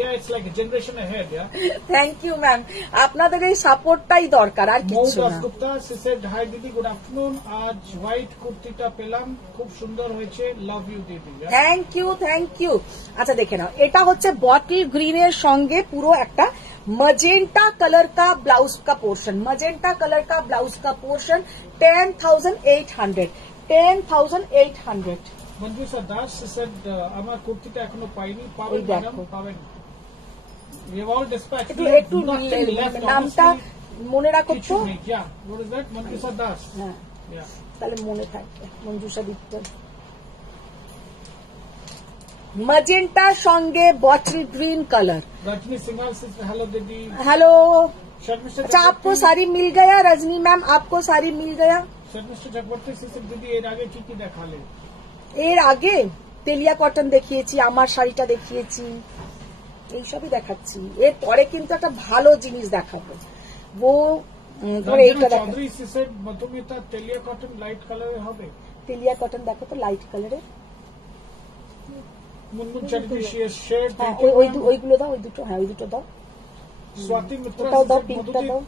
Yeah, it's like a generation ahead, yeah. Thank you ma'am, আপনাদের এই সাপোর্টটাই দরকার, আর কিছু Mohammed না। Gupta, she said, "Hi Didi, good afternoon. আজ হোয়াইট কুর্তিটা পেলাম, খুব সুন্দর হয়েছে, লাভ ইউ দিদি." Thank you, thank you. আচ্ছা দেখে নাও, এটা হচ্ছে বটল গ্রিনের সঙ্গে পুরো একটা मजेंटा कलर का ब्लाउज का पोर्शन, मजेंटा कलर का ब्लाउज का पोर्शन 10,800, 10,800। মঞ্জুষা দাস said, আমার কুর্তিটা এখনো পাইনি, পাবেন ম্যাডাম, পাবেন। We have all dispatched. একটু নামটা মনে রাখো তো। Yeah, what is that? মঞ্জুষা দাস। হ্যাঁ, Yeah. তাহলে মনে থাকবে মঞ্জুষা দিতে। मजेंटा संगे bottle green colour. Rajni Singhal से हेलो दीदी। हेलो। शर्मिष्ठा, अच्छा आपको साड़ी मिल गया रजनी मैम, आपको साड़ी मिल गया? शर्मिष्ठा चक्रवर्ती से दीदी এর আগে কি কি দেখালে? এর আগে তেলিয়া কটন দেখিয়েছি, আমার শাড়িটা দেখিয়েছি, এইসবই দেখাচ্ছি। এরপরে কিন্তু একটা ভালো জিনিস দেখাবো, ও ধরে এইটা দেখো। চৌধুরী সে মধুমিতা তেলিয়া কটন লাইট কালারে হবে। তেলিয়া কটন দেখো তো লাইট কালারে। Munmun Chatterjee she has shared, ওইগুলো দাও, ওই দুটো, হ্যাঁ ওই দুটো দাও। স্বাতি মিত্রা দাও, পিঙ্কটা দাও।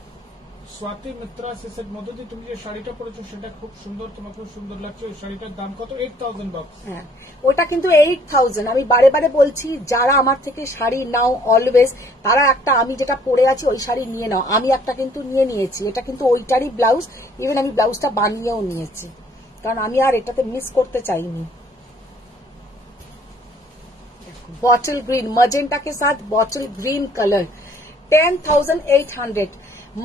স্বাতি মিত্রা সে মধুদি তুমি যে শাড়িটা পরেছো সেটা খুব সুন্দর, তোমাকে খুব সুন্দর লাগছে। ওই শাড়িটার দাম কত? 8,000 bucks। হ্যাঁ ওটা কিন্তু 8,000। আমি বারে বারে বলছি, যারা আমার থেকে শাড়ি নাও অলওয়েজ, তারা একটা আমি যেটা পরে আছি ওই শাড়ি নিয়ে নাও। আমি একটা কিন্তু নিয়ে নিয়েছি, এটা কিন্তু ওইটারই ব্লাউজ, ইভেন আমি ব্লাউজটা বানিয়েও নিয়েছি, কারণ আমি আর এটাতে মিস করতে চাইনি। बॉटल ग्रीन, मजेंटा के साथ बॉटल ग्रीन कलर 10,800,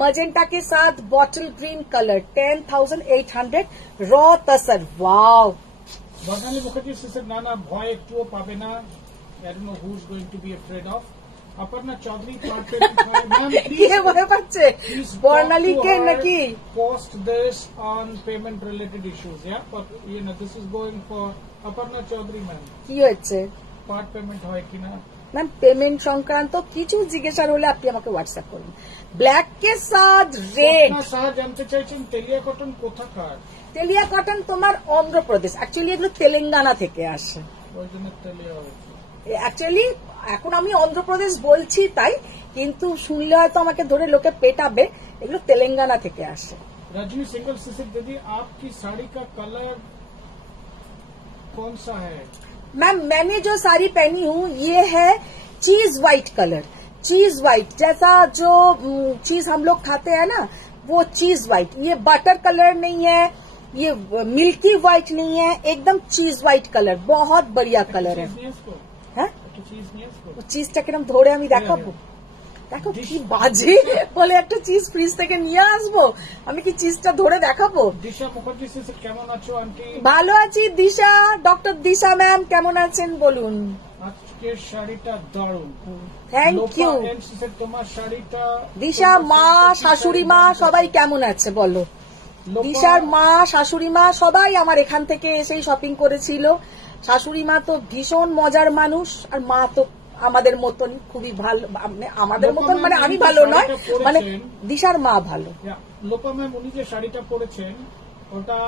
मजेंटा के साथ बॉटल ग्रीन कलर 10,800, रॉ तसर। वाव। বর্ণালী মুখার্জি সে না ভয় একটুও পাবে না। I don't know who is going to be afraid of. Aparna Chowdhury পার্ট ম্যাম কে ভয় পাচ্ছে? বর্ণালীকে নাকি? Post this on payment related issues, yeah, but you know this is going for Aparna Chowdhury ma'am. কি হয়েছে? পার্ট পেমেন্ট হয় কিনা ম্যাম? পেমেন্ট সংক্রান্ত কিছু জিজ্ঞাসা হলে আপনি আমাকে হোয়াটসঅ্যাপ করুন। ব্ল্যাক কে সাথ রেড। স্যার জানতে চাইছেন তেলিয়া কটন কোথাকার? তেলিয়া কটন তোমার অন্ধ্রপ্রদেশ, অ্যাকচুয়ালি এগুলো তেলেঙ্গানা থেকে আসে। ওই জন্য তেলিয়া হয়েছে। অ্যাকচুয়ালি এখন আমি অন্ধ্রপ্রদেশ বলছি তাই, কিন্তু শুনলে হয়তো আমাকে ধরে লোকে পেটাবে, এগুলো তেলেঙ্গানা থেকে আসে। रजनी सिंगल से दीदी आपकी साड़ी का कलर कौन सा है? मैम मैंने जो साड़ी पहनी हूँ ये है चीज व्हाइट कलर, चीज व्हाइट, जैसा जो चीज हम लोग खाते हैं ना वो चीज व्हाइट। ये बटर कलर नहीं है, ये मिल्की व्हाइट नहीं है, एकदम चीज व्हाइट कलर, बहुत बढ़िया कलर है। চিজটা কিরম ধরে আমি দেখাবো? দেখো কি বাজে বলে, একটা চিজ ফ্রিজ থেকে নিয়ে আসবো, আমি কি চিজটা ধরে দেখাবো? দিশা মুখার্জি কেমন আছো আন্টি? ভালো আছি দিশা, ডক্টর দিশা ম্যাম কেমন আছেন বলুন? আজকের শাড়িটা দারুণ, থ্যাংক ইউ। তোমার শাড়িটা। দিশা মা শাশুড়ি মা সবাই কেমন আছে বলো? দিশার মা শাশুড়ি মা সবাই আমার এখান থেকে এসেই শপিং করেছিল। শাশুড়ি মা তো ভীষণ মজার মানুষ, আর মা তো আমাদের মতনই খুবই ভালো, আমাদের মতন মানে আমি ভালো নয়, মানে দিশার মা ভালো। লোপা ম্যাম উনি যে শাড়িটা পরেছেন ওটা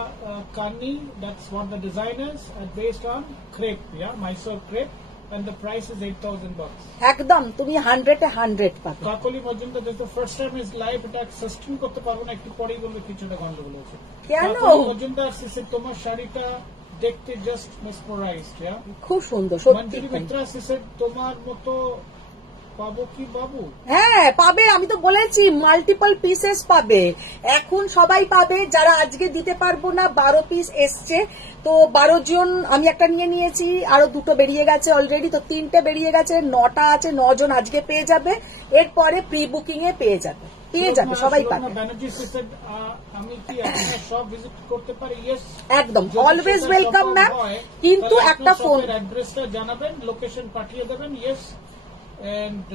কানি, that's what the design is, and based on crepe, yeah, Mysore crepe, and the price is $8,000. একদম তুমি 100-এ 100 পাবে। Kakali Majumdar, this is the first time is live, এটা সাস্টেইন করতে পারবো না, একটু পরেই বলবে কিছুটা গন্ডগোল আছে। কেন? কাকলি মজুমদার, তোমার শাড়িটা দেখতে জাস্ট মেসপোরাইজড, খুব সুন্দর সত্যি। মঞ্জুরি মিত্রা, তোমার মতো পাবো কি বাবু? হ্যাঁ পাবে, আমি তো বলেছি মাল্টিপল পিসেস পাবে, এখন সবাই পাবে। যারা আজকে দিতে পারবো না, 12 পিস এসছে, তো 12 জন আমি একটা নিয়ে নিয়েছি, আরো 2টো বেরিয়ে গেছে অলরেডি, তো 3টে বেরিয়ে গেছে, 9টা আছে, 9 জন আজকে পেয়ে যাবে, এরপরে প্রি বুকিং এ পেয়ে যাবে সবাই পাবে। আমি কি আপনার সব ভিজিট করতে পারি? ইয়েস, একদম অলওয়েজ ওয়েলকাম ম্যাম, কিন্তু একটা ফোন অ্যাড্রেসটা জানাবেন, লোকেশন পাঠিয়ে দেবেন। ইয়েস, and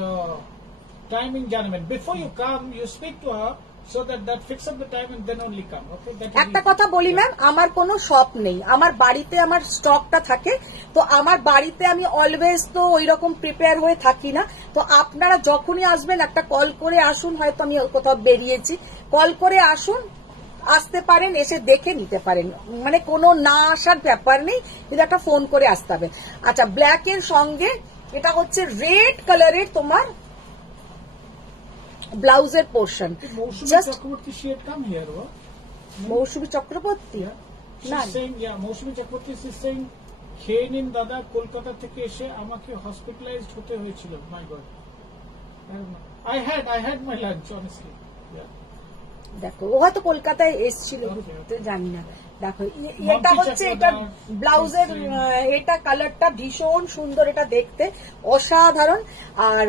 timing জানাবেন। Before you come, you speak to her so that fix up the time and then only come. Okay, that is একটা কথা বলি ম্যাম, আমার কোনো শপ নেই, আমার বাড়িতে আমার স্টকটা থাকে, তো আমার বাড়িতে আমি অলওয়েজ তো ওই রকম প্রিপেয়ার হয়ে থাকি না, তো আপনারা যখনই আসবেন একটা কল করে আসুন, হয়তো আমি কোথাও বেরিয়েছি, কল করে আসুন, আসতে পারেন, এসে দেখে নিতে পারেন, মানে কোনো না আসার ব্যাপার নেই, কিন্তু একটা ফোন করে আসতে হবে। আচ্ছা, ব্ল্যাক এর সঙ্গে এটা হচ্ছে রেড কালারের তোমার ব্লাউজের portion. Just Chakraborty, she had come here, what? মৌসুমী চক্রবর্তী না, মৌসুমী চক্রবর্তী saying, খেয়ে নিন দাদা, কলকাতা থেকে এসে আমাকে হসপিটালাইজড হতে হয়েছিল। মাই god, I had my lunch honestly. দেখো ও হয়তো কলকাতায় এসেছিল ঘুরতে, জানি না। দেখো এটা হচ্ছে, এটা ব্লাউজের, এটা কালারটা ভীষণ সুন্দর, এটা দেখতে অসাধারণ, আর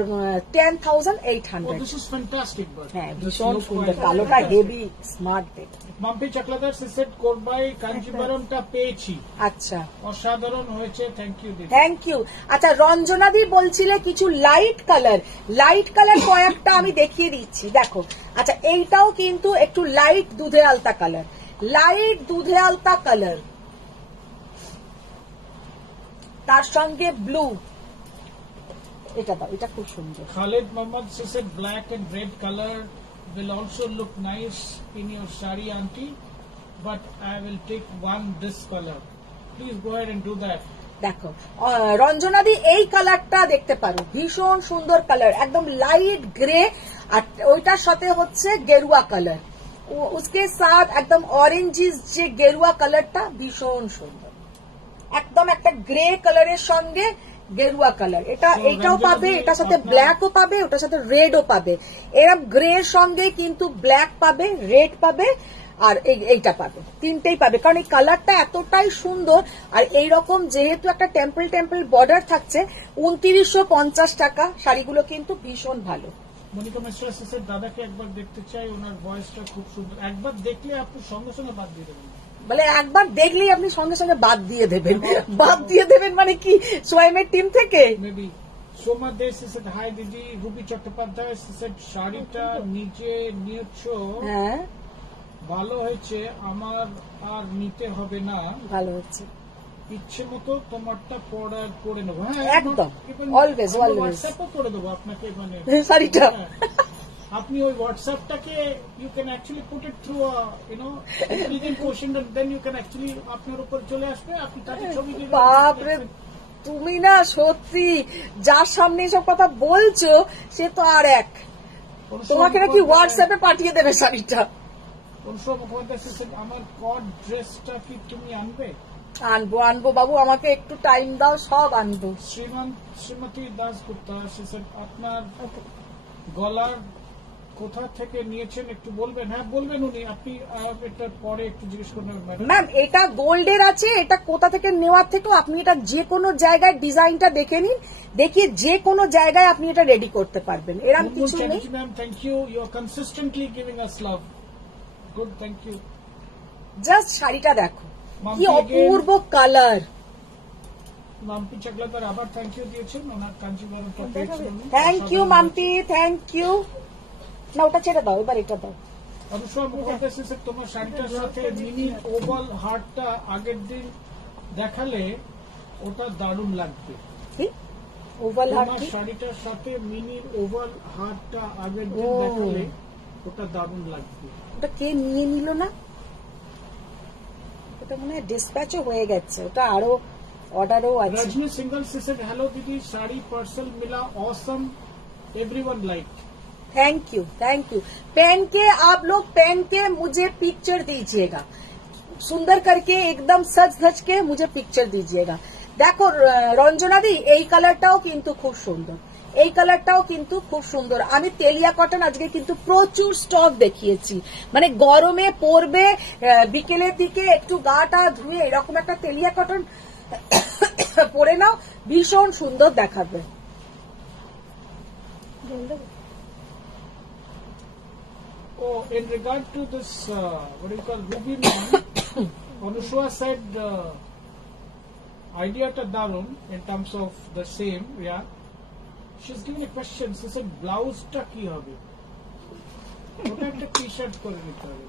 10,800। This is fantastic, but হ্যাঁ ভীষণ সুন্দর, কালোটা হেভি স্মার্ট দেখতে। মাম্পি চকলাদার সেট করবাই কাঞ্জিবরমটা পেয়েছি, আচ্ছা অসাধারণ হয়েছে, থ্যাংক ইউ দিদি। Thank you. আচ্ছা, রঞ্জনাদি বলছিলে কিছু লাইট কালার কয়েকটা আমি দেখিয়ে দিচ্ছি, দেখো। আচ্ছা, এইটাও কিন্তু একটু লাইট দুধে আলতা কালার, তার সঙ্গে ব্লু, এটা দাও, এটা খুব সুন্দর। Khaled Mohammad said black and red color will also look nice in your sari aunty, but I will take one this color. Please go ahead and do that. দেখো রঞ্জনাদি, এই কালারটা দেখতে পারো, ভীষণ সুন্দর কালার, একদম লাইট গ্রে, আর ওইটার সাথে হচ্ছে গেরুয়া কালার, उसके साथ একদম অরেঞ্জিস যে গেরুয়া কালারটা ভীষণ সুন্দর, একদম একটা গ্রে কালারের সঙ্গে গেরুয়া কালার, এইটাও পাবে, এটার সাথে ব্ল্যাকও পাবে, ওটার সাথে রেডও পাবে, এরকম গ্রে এর সঙ্গে কিন্তু ব্ল্যাক পাবে, রেড পাবে, আর এইটা পাবে, তিনটেই পাবে, কারণ এই কালারটা এতটাই সুন্দর। আর এইরকম যেহেতু একটা টেম্পল বর্ডার থাকছে, 2950 টাকা, শাড়িগুলো কিন্তু ভীষণ ভালো। মনিকা মিশ্রা সেট দাদাকে একবার দেখতে চাই, ওনার ভয়েসটা খুব সুন্দর, একবার দেখলে আপনি সঙ্গে সঙ্গে বাদ দিয়ে দেবেন। বলে একবার দেখলেই আপনি সঙ্গে সঙ্গে বাদ দিয়ে দেবেন, মানে কি সোয়াইমের টিম থেকে? মেবি সোমা দে সেট হাই দিদি, রুবি চট্টোপাধ্যায় সেট শাড়িটা নিজে নিয়েছো, হ্যাঁ ভালো হয়েছে, আমার আর নিতে হবে না, ভালো হচ্ছে, ইচ্ছে মতো তোমারটা পরে নেবো। হ্যাঁ একদম, অলওয়েজ হোয়াটসঅ্যাপও করে দেবো আপনাকে, মানে শাড়িটা আপনি ওই হোয়াটসঅ্যাপটাকে you can actually put it through intelligent question, then you can actually আপনার উপর চলে আসবে, আপনি তাকে ছবি দিবেন। বাপরে, তুমি না সত্যি যার সামনে এসব কথা বলছো, সে তো আর এক, তোমাকে নাকি হোয়াটসঅ্যাপে পাঠিয়ে দেবে শাড়িটা। আমার কট ড্রেসটা কি তুমি আনবে? আনবো বাবু, আমাকে একটু টাইম দাও, সব আনবো। শ্রীমতী দাসগুপ্তা আপনার গলার কোথা থেকে নিয়েছেন একটু বলবেন? হ্যাঁ বলবেন উনি, আপনি এটা পরে একটু জিজ্ঞেস করবেন। ম্যাম, এটা গোল্ডের আছে, এটা কোথা থেকে নেওয়ার থেকেও আপনি এটা যে কোনো জায়গায় ডিজাইনটা দেখে নিন, দেখিয়ে যে কোনো জায়গায় আপনি এটা রেডি করতে পারবেন, এরকম কিছু নেই। Ma'am thank you, you are consistently giving us love, good, thank you. Just শাড়িটা দেখো কি অপূর্ব কালার। মাম্পি চকলাদার আবার থ্যাংক ইউ দিয়েছেন, ওনার কাঞ্জিবরমটা পেয়েছেন। Thank you Mampi, thank you. না ওটা ছেড়ে দাও, এবার এটা দাও। অনুষ্কা মুখোপাধ্যায় তোমার শাড়িটার সাথে মিনি ওভাল হার্টটা আগের দিন দেখালে ওটা দারুণ লাগবে। ওভাল হার্ট, তোমার শাড়িটার সাথে মিনি ওভাল হার্টটা আগের দিন দেখালে ওটা দারুণ লাগবে। ওটা কে নিয়ে নিল না? ওটা মনে হয় ডিসপ্যাচও হয়ে গেছে, ওটা আরো অর্ডারও আছে। रजनी सिंगल से said hello दीदी, साड़ी पार्सल मिला, awesome, everyone like. Thank you thank you. पहन के आप लोग पहन के मुझे पिक्चर दीजिएगा, सुंदर करके एकदम सज धज के मुझे पिक्चर दीजिएगा। देखो रंजना दी এই কালারটাও কিন্তু খুব সুন্দর, এই কালারটাও কিন্তু খুব সুন্দর। আমি তেলিয়া কটন আজকে কিন্তু প্রচুর স্টক দেখিয়েছি, মানে গরমে পরবে, বিকেলের দিকে একটু গাটা ধুয়ে এরকম একটা তেলিয়া কটন পরে নাও, ভীষণ সুন্দর দেখাবে। Oh, in regard to this, what do you call, Ruby man, Anushwa said, idea to Darun in terms of the same, yeah. She's giving a question. She said, blouse ta ki hobe? ওটা একটা T-shirt করে নিতে হবে।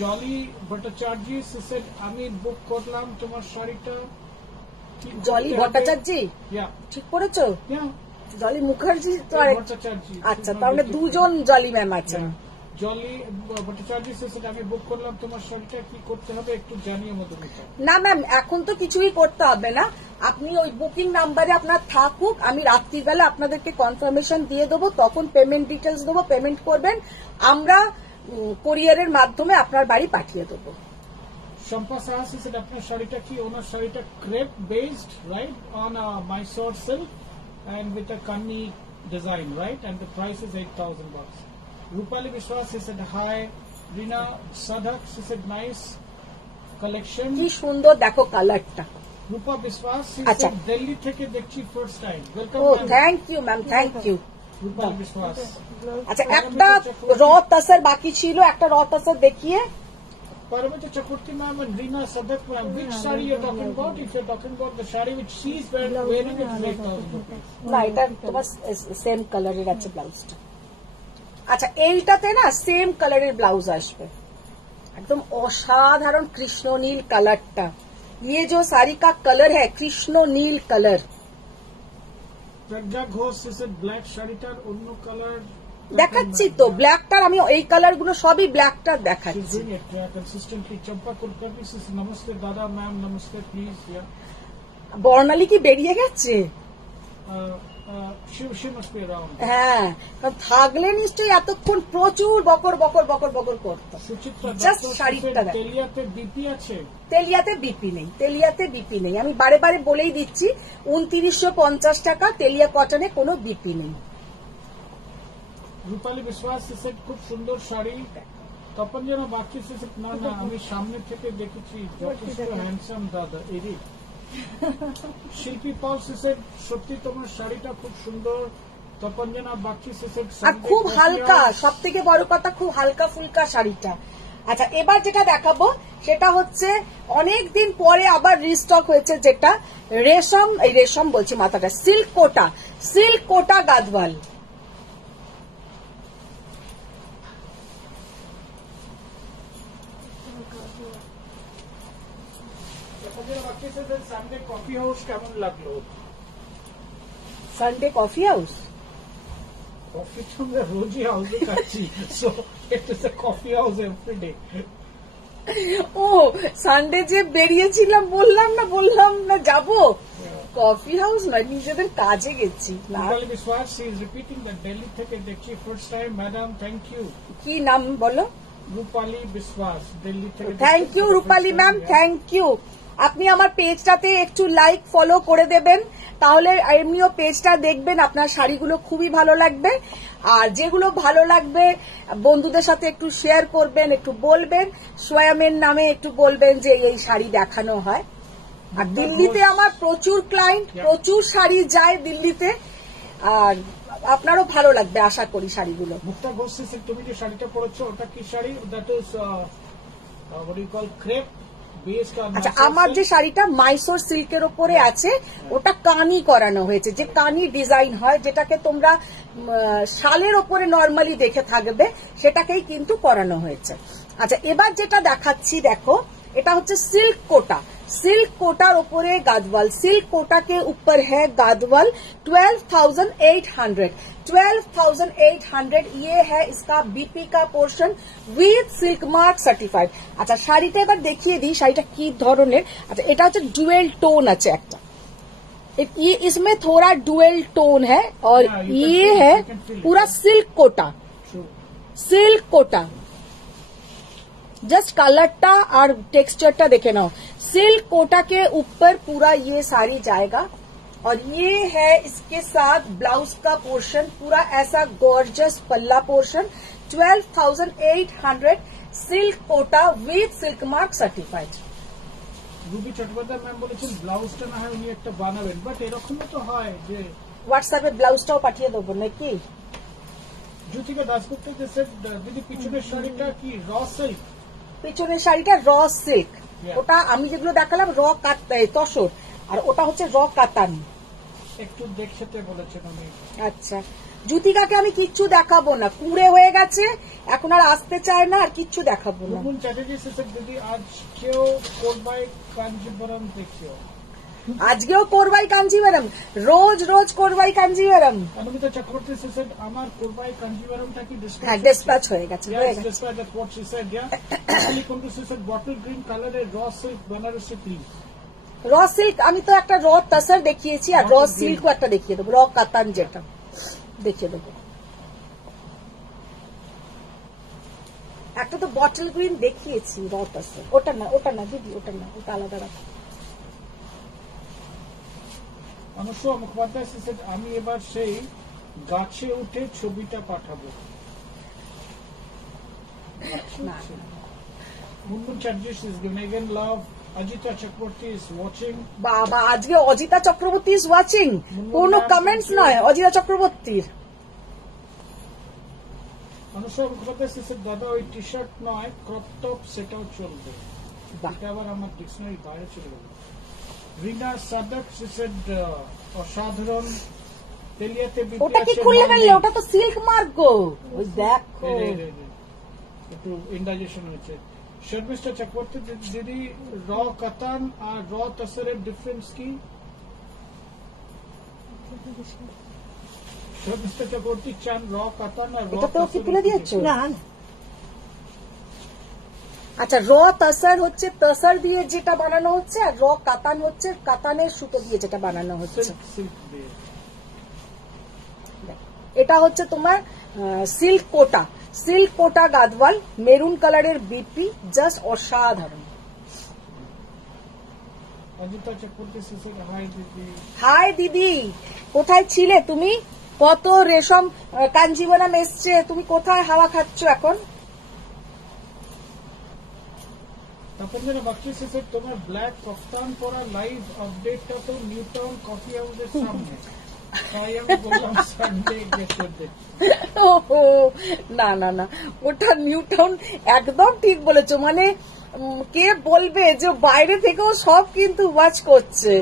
Jolly Bhattacharya she said, আমি বুক করলাম তোমার শাড়িটা। Jolly Bhattacharya, Yeah, ঠিক করেছো? yeah. জলি মুখার্জি তো ভট্টাচার্য। আচ্ছা, তাহলে দুজন জলি ম্যাম আছেন। জলি ভট্টাচার্য she said, আমি বুক করলাম তোমার শাড়িটা, কি করতে হবে একটু জানিয়ে মধুমিতা। না ম্যাম, এখন তো কিছুই করতে হবে না, আপনি ওই বুকিং নাম্বারে আপনার থাকুক, আমি রাত্রিবেলা আপনাদেরকে কনফার্মেশন দিয়ে দেবো, তখন পেমেন্ট ডিটেলস দেবো, পেমেন্ট করবেন, আমরা কোরিয়ারের মাধ্যমে আপনার বাড়ি পাঠিয়ে দেবো। শম্পা সাহা she said, আপনার শাড়িটা কি, ওনার শাড়িটা crepe based, right, on Mysore silk and with a kanni design, right, and the price is $8,000. Rupali Vishwas she said, hi. Rina Sadhak she said, nice collection. কি সুন্দর দেখো কালারটা। Rupa Vishwas she আচ্ছা। said, Delhi থেকে দেখছি first time. Welcome. ও ma'am. Thank you ma'am, thank you. Rupali Vishwas. আচ্ছা, একটা র তাসার বাকি ছিল, একটা র তাসার দেখিয়ে। Paramita Chakurti ma'am and Rina Sadhak ma'am, which saree you're talking about? If you're talking about the saree which she's wearing, it is 8,000 rupees. না, এটা তোমার সেম কালারের আছে ব্লাউজটা। আচ্ছা, এইটাতে না সেম কালারের ব্লাউজ আসবে, একদম অসাধারণ কৃষ্ণ নীল কালারটা। ये जो साड़ी का कलर है कृष्ण नील colour. Pragya Ghosh she said, black শাড়িটার অন্য কালার দেখাচ্ছি তো, ব্ল্যাকটার আমি এই কালার গুলো সবই ব্ল্যাকটার দেখাচ্ছি। doing it consistently. Champa Kulkarni says, namaste dada ma'am, namaste please. Yeah, বর্ণালী কি বেরিয়ে গেছে? she must be around. হ্যাঁ, কারণ থাকলে নিশ্চয়ই এতক্ষণ প্রচুর বকর বকর বকর বকর করতো। সুচিত্রা Just দত্ত শাড়িটা দেখ। তেলিয়াতে বিপি আছে? তেলিয়াতে বিপি নেই, তেলিয়াতে বিপি নেই, আমি বারে বারে বলেই দিচ্ছি, 2950 টাকা, তেলিয়া কটনে কোনো বিপি নেই। রূপালী বিশ্বাস she said, খুব সুন্দর শাড়ি। তপন যেন বাকি she said, না না আমি সামনে থেকে দেখেছি, যথেষ্ট হ্যান্ডসাম দাদা এরি। শিল্পী পাল she said, সত্যি তোমার শাড়িটা খুব সুন্দর। তপন যেন বাকি she said, আর খুব হালকা, সব থেকে বড় কথা খুব হালকা ফুলকা শাড়িটা। আচ্ছা, এবার যেটা দেখাবো সেটা হচ্ছে অনেকদিন পরে আবার রিস্টক হয়েছে, যেটা রেশম, এই রেশম বলছি মাথাটা, সিল্ক কোটা, সিল্ক কোটা গাদওয়াল। সানডে কফি হাউস কেমন লাগলো? সানডে কফি হাউস, কফি তো আমরা রোজই হাউসে খাচ্ছি, so it is a coffee house everyday. ও সানডে যে বেরিয়েছিলাম বললাম না যাবো, কফি হাউস নয়, নিজেদের কাজে গেছি। রূপালী বিশ্বাস she is repeating that Delhi থেকে দেখছি first time, madam thank you. কি নাম বলো? রূপালী বিশ্বাস, দিল্লি থেকে। Thank you Rupali ma'am, thank you. আপনি আমার পেজটাতে একটু লাইক ফলো করে দেবেন, তাহলে এমনিও পেজটা দেখবেন, আপনার শাড়িগুলো খুবই ভালো লাগবে। আর যেগুলো ভালো লাগবে বন্ধুদের সাথে একটু শেয়ার করবেন, একটু বলবেন, সোয়ামের নামে একটু বলবেন যে এই শাড়ি দেখানো হয়। আর দিল্লিতে আমার প্রচুর ক্লায়েন্ট, প্রচুর শাড়ি যায় দিল্লিতে, আর আপনারও ভালো লাগবে আশা করি শাড়িগুলো। মুক্তা ঘোষ তুমি যে শাড়িটা পরেছো ওটা কি sari? That is what do you call crepe based on। আচ্ছা, আমার যে শাড়িটা মাইসোর সিল্কের ওপরে আছে, ওটা কানি করানো হয়েছে, যে কানি ডিজাইন হয়, যেটাকে তোমরা শালের ওপরে নরমালি দেখে থাকবে, সেটাকেই কিন্তু করানো হয়েছে। আচ্ছা, এবার যেটা দেখাচ্ছি দেখো, এটা হচ্ছে सिल्क कोटा, सिल्क कोटार ऊपरे गादवाल, सिल्क कोटा के ऊपर है गादवाल 12,800, 12,800 ये है इसका बीपी का portion with silk mark certified. अच्छा শাড়িটা এবার দেখিয়ে দিই শাড়িটা কি ধরনের। আচ্ছা এটা হচ্ছে ডুয়েল টোন আছে একটা, ये इसमें थोड़ा डुएल टोन है और ये है पूरा silk Kota, silk Kota. Just कलरटा और टेक्सचरटा देखे ना, सिल्क कोटा के ऊपर पूरा ये साड़ी जाएगा और ये है इसके साथ ब्लाउज का पोर्शन, पूरा ऐसा गॉर्जियस पल्ला portion 12,800 silk Kota with silk mark certified. Ruby Chattopadhyay ma'am বলেছেন ব্লাউজটা না হয় উনি একটা বানাবেন, বাট এরকমও তো হয় যে হোয়াটসঅ্যাপে ব্লাউজটাও পাঠিয়ে দেবো নাকি? জ্যোতিকা দাসগুপ্ত যে দিদি পিছনের শাড়িটা কি র সিল্ক? পিছনের শাড়িটা র সিল্ক, Yeah. ওটা আমি যেগুলো দেখালাম র তসর, আর ওটা হচ্ছে র কাতান। একটু দেখতে বলেছেন উনি। আচ্ছা জ্যোতিকাকে আমি কিচ্ছু দেখাবো না, কুড়ে হয়ে গেছে, এখন আর আসতে চায় না, আর কিচ্ছু দেখাবো না। রুবুল চ্যাটার্জি স্যার দিদি আজকেও কোরবাই কাঞ্জিবরম দেখিও। আজকেও কোরবাই কাঞ্জিভারাম, রোজ রোজ কোরবাই কাঞ্জিভারাম। অনুমিতা চক্রবর্তী স্যার আমার কোরবাই কাঞ্জিবরমটা কি হ্যাঁ ডিসপ্যাচ হয়ে গেছে, হয়ে গেছে। dispatch that's what she said, yeah. Actually, come to said bottle green color and raw silk Banarasi please. Raw silk আমি তো একটা র তাসার দেখিয়েছি, আর র সিল্কও একটা দেখিয়ে দেবো, র কাতান যেটা দেখিয়ে দেবো। একটা তো বটল গ্রিন দেখিয়েছি র তাসার, ওটা না ওটা না দিদি, ওটা না, ওটা আলাদা রাখো। অনুসুয়া মুখোপাধ্যায় said আমি এবার সেই গাছে উঠে ছবিটা পাঠাবো। না Munmun Chatterjee says Megan Love, Ajita Chakraborty is watching. বাবা আজকে অজিতা চক্রবর্তী ইজ ওয়াচিং, কোনো কমেন্টস নয় অজিতা চক্রবর্তীর। অনুসুয়া মুখোপাধ্যায় said দাদা ওই টি শার্ট নয় ক্রপ টপ সেটাও চলবে। বাহ। এটা আবার আমার ডিকশনারি বাইরে চলে গেল। রিনা সাদাক said অসাধারণ তেলিয়াতে বিপি ওটা কি আছে খুললে না ফেললে, নেই। ওটা তো সিল্ক মার্ক গো, ওই দেখো। একটু ইন্ডাইজেশন হয়েছে। শর্মিষ্ঠা চক্রবর্তী দিদি র কাতান আর র তসরের ডিফারেন্স কি? শর্মিষ্ঠা চক্রবর্তী চান র কাতান আর র এটা তো কি তুলে দিয়েছো? না আচ্ছা র তাসার হচ্ছে তাসার দিয়ে যেটা বানানো হচ্ছে, আর র কাতান হচ্ছে কাতানের সুতো দিয়ে যেটা বানানো হচ্ছে। সিল্ক দিয়ে। এটা হচ্ছে তোমার সিল্ক কোটা, সিল্ক কোটা গাদওয়াল, মেরুন কালারের বিপি, জাস্ট অসাধারণ। অজিতা চক্রবর্তী said হাই দিদি। হাই দিদি, কোথায় ছিলে তুমি? কত রেশম কাঞ্জিবরম এসছে, তুমি কোথায় হাওয়া খাচ্ছ এখন? তপনজনা বাগচি said তোমার ব্ল্যাক কফতান পরা লাইভ আপডেটটা তো নিউ টাউন কফি হাউসের সামনে। তাই আমি বললাম সানডে গেছে দেখ। ওহো, না না না, ওটা নিউ টাউন একদম ঠিক বলেছো। মানে কে বলবে যে বাইরে থেকেও সব কিন্তু ওয়াচ করছে।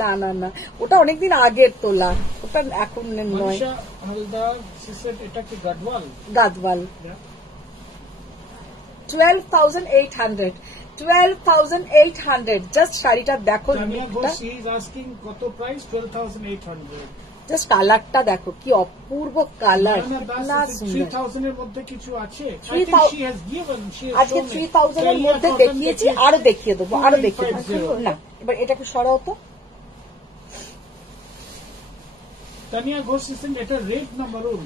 না না না, ওটা অনেকদিন আগের তোলা, ওটা এখন নয়। মনীষা হালদার said এটা কি গাডওয়াল? গাদওয়াল 12,800, 12,800। জাস্ট শাড়িটা দেখো, তানিয়া লুকটা, ঘোষ is asking কত প্রাইস? 12,800। জাস্ট কালারটা দেখো কি অপূর্ব কালার, না না সুন্দর। 3,000 এর মধ্যে কিছু আছে? I 3,000 think she has given, she has আজকে shown it. 3,000 এর মধ্যে Cotton দেখিয়েছি, আরো দেখিয়ে দেবো, আরো দেখিয়ে দেবো। 2950 না এবার এটা একটু সরাও তো। তানিয়া ঘোষ said এটা রেড না মারুন?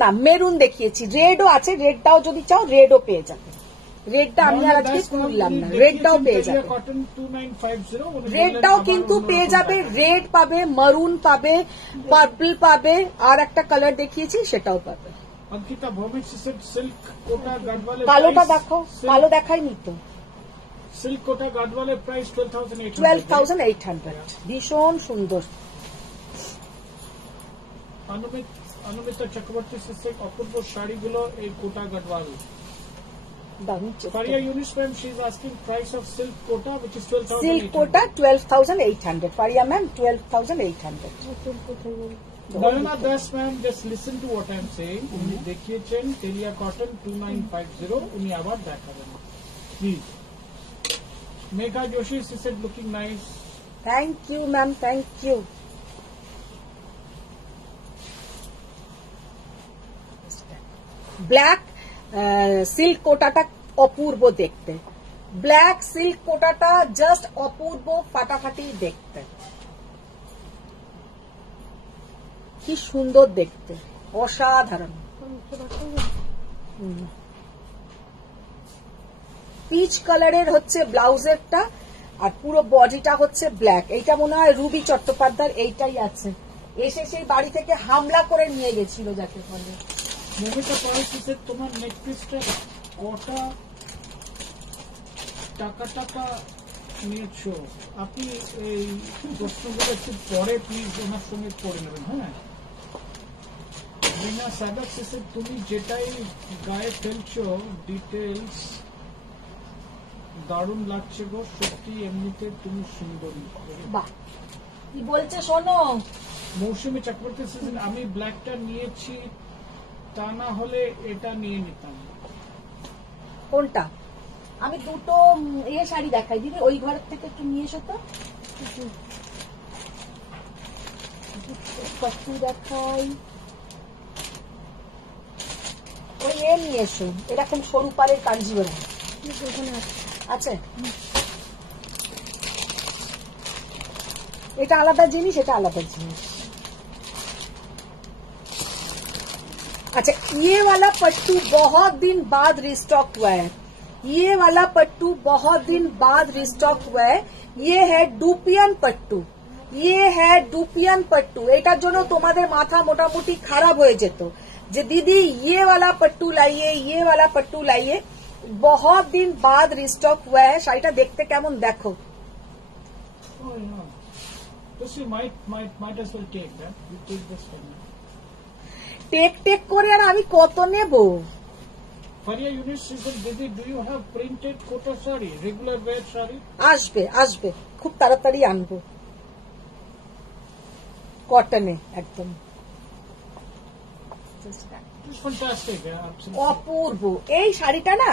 না মেরুন দেখিয়েছি, রেডও আছে, রেডটাও যদি চাও রেডও পেয়ে যাবে। রেডটা আমি আর আজকে খুললাম না, রেডটাও পেয়ে যাবে, কটন 2950 উনি রেডটাও বললেন কিন্তু আবার পেয়ে অন্যরকম যাবে, দেখাবেন। রেড পাবে, মারুন পাবে, পার্পল পাবে, আর একটা কালার দেখিয়েছি সেটাও পাবে। অঙ্কিতা ভৌমিক said সিল্ক কোটা গাডওয়ালের কালোটা দেখো, কালো দেখাইনি তো। সিল্ক কোটা গাডওয়ালের প্রাইস 12,800। 12,800, ভীষণ সুন্দর। অনুমিতা চক্রবর্তী said অপূর্ব শাড়িগুলো এই কোটা গাডওয়াল। দারুণ চেষ্টা। Faria Yunus ma'am, she is asking price of silk quota, which is 12,800. Silk Kota 12,800, Faria ma'am 12,800। Narana Das ma'am, just listen to what I am saying. উনি দেখিয়েছেন তেলিয়া কটন 2950, উনি আবার দেখাবেন please. Megha Joshi, she said looking nice. Thank you ma'am, thank you. Black silk কোটাটা অপূর্ব দেখতে, black silk কোটাটা just অপূর্ব ফাটাফাটি দেখতে, কি সুন্দর দেখতে, অসাধারণ। পিচ কালারের হচ্ছে ব্লাউজেরটা, আর পুরো বডিটা হচ্ছে ব্ল্যাক। এইটা মনে হয় রুবি চট্টোপাধ্যায় এইটাই আছে, এসে সেই বাড়ি থেকে হামলা করে নিয়ে গেছিল যাকে বলে। মমিতা পরে she said তোমার নেক পিসটা কটা টাকা নিয়েছো? আপনি এই প্রশ্নগুলো একটু পরে প্লিজ ওনার সঙ্গে করে নেবেন। হ্যাঁ, রিনা সাদাক she said তুমি যেটাই গায়ে ফেলছো ডিটেলস দারুণ লাগছে গো, সত্যি এমনিতে তুমি সুন্দরী। বাহ, কি বলছে শোনো। মৌসুমী চক্রবর্তী she said আমি ব্ল্যাকটা নিয়েছি, তা না হলে এটা নিয়ে নিতাম। কোনটা? আমি দুটো শাড়ি দেখাই দিদি, ওই ঘরের থেকে একটু নিয়ে এসো তো, একটু দেখাই। ওই নিয়ে এসো, এরকম সরু পাড়ের কাঞ্জিবরম আছে, এটা আলাদা জিনিস, এটা আলাদা জিনিস। अच्छा, ये वाला पट्टू बहुत दिन बाद रिस्टॉक हुआ है, ये वाला पट्टू बहुत दिन बाद रिस्टॉक हुआ है। ये है डुपियन पट्टू, ये है डुपियन पट्टू। एटार जोनो तोमादेर माथा मोटामुटी खराब हो जेतो जे दीदी ये वाला पट्टू लाइए, ये वाला पट्टू लाइए। बहुत दिन बाद रिस्टॉक हुआ है। शाड़ीटा देखते केमन देखो। Oh yeah, so you might as well take that. You take this one. Take take করে আর আমি কত নেব? Faria Yunus she said, Didi, do you have printed kota sari, regular wear sari? আসবে আসবে, খুব তাড়াতাড়ি আনবো, কটনে একদম। It's fantastic, yeah, absolutely. অপূর্ব এই শাড়িটা না,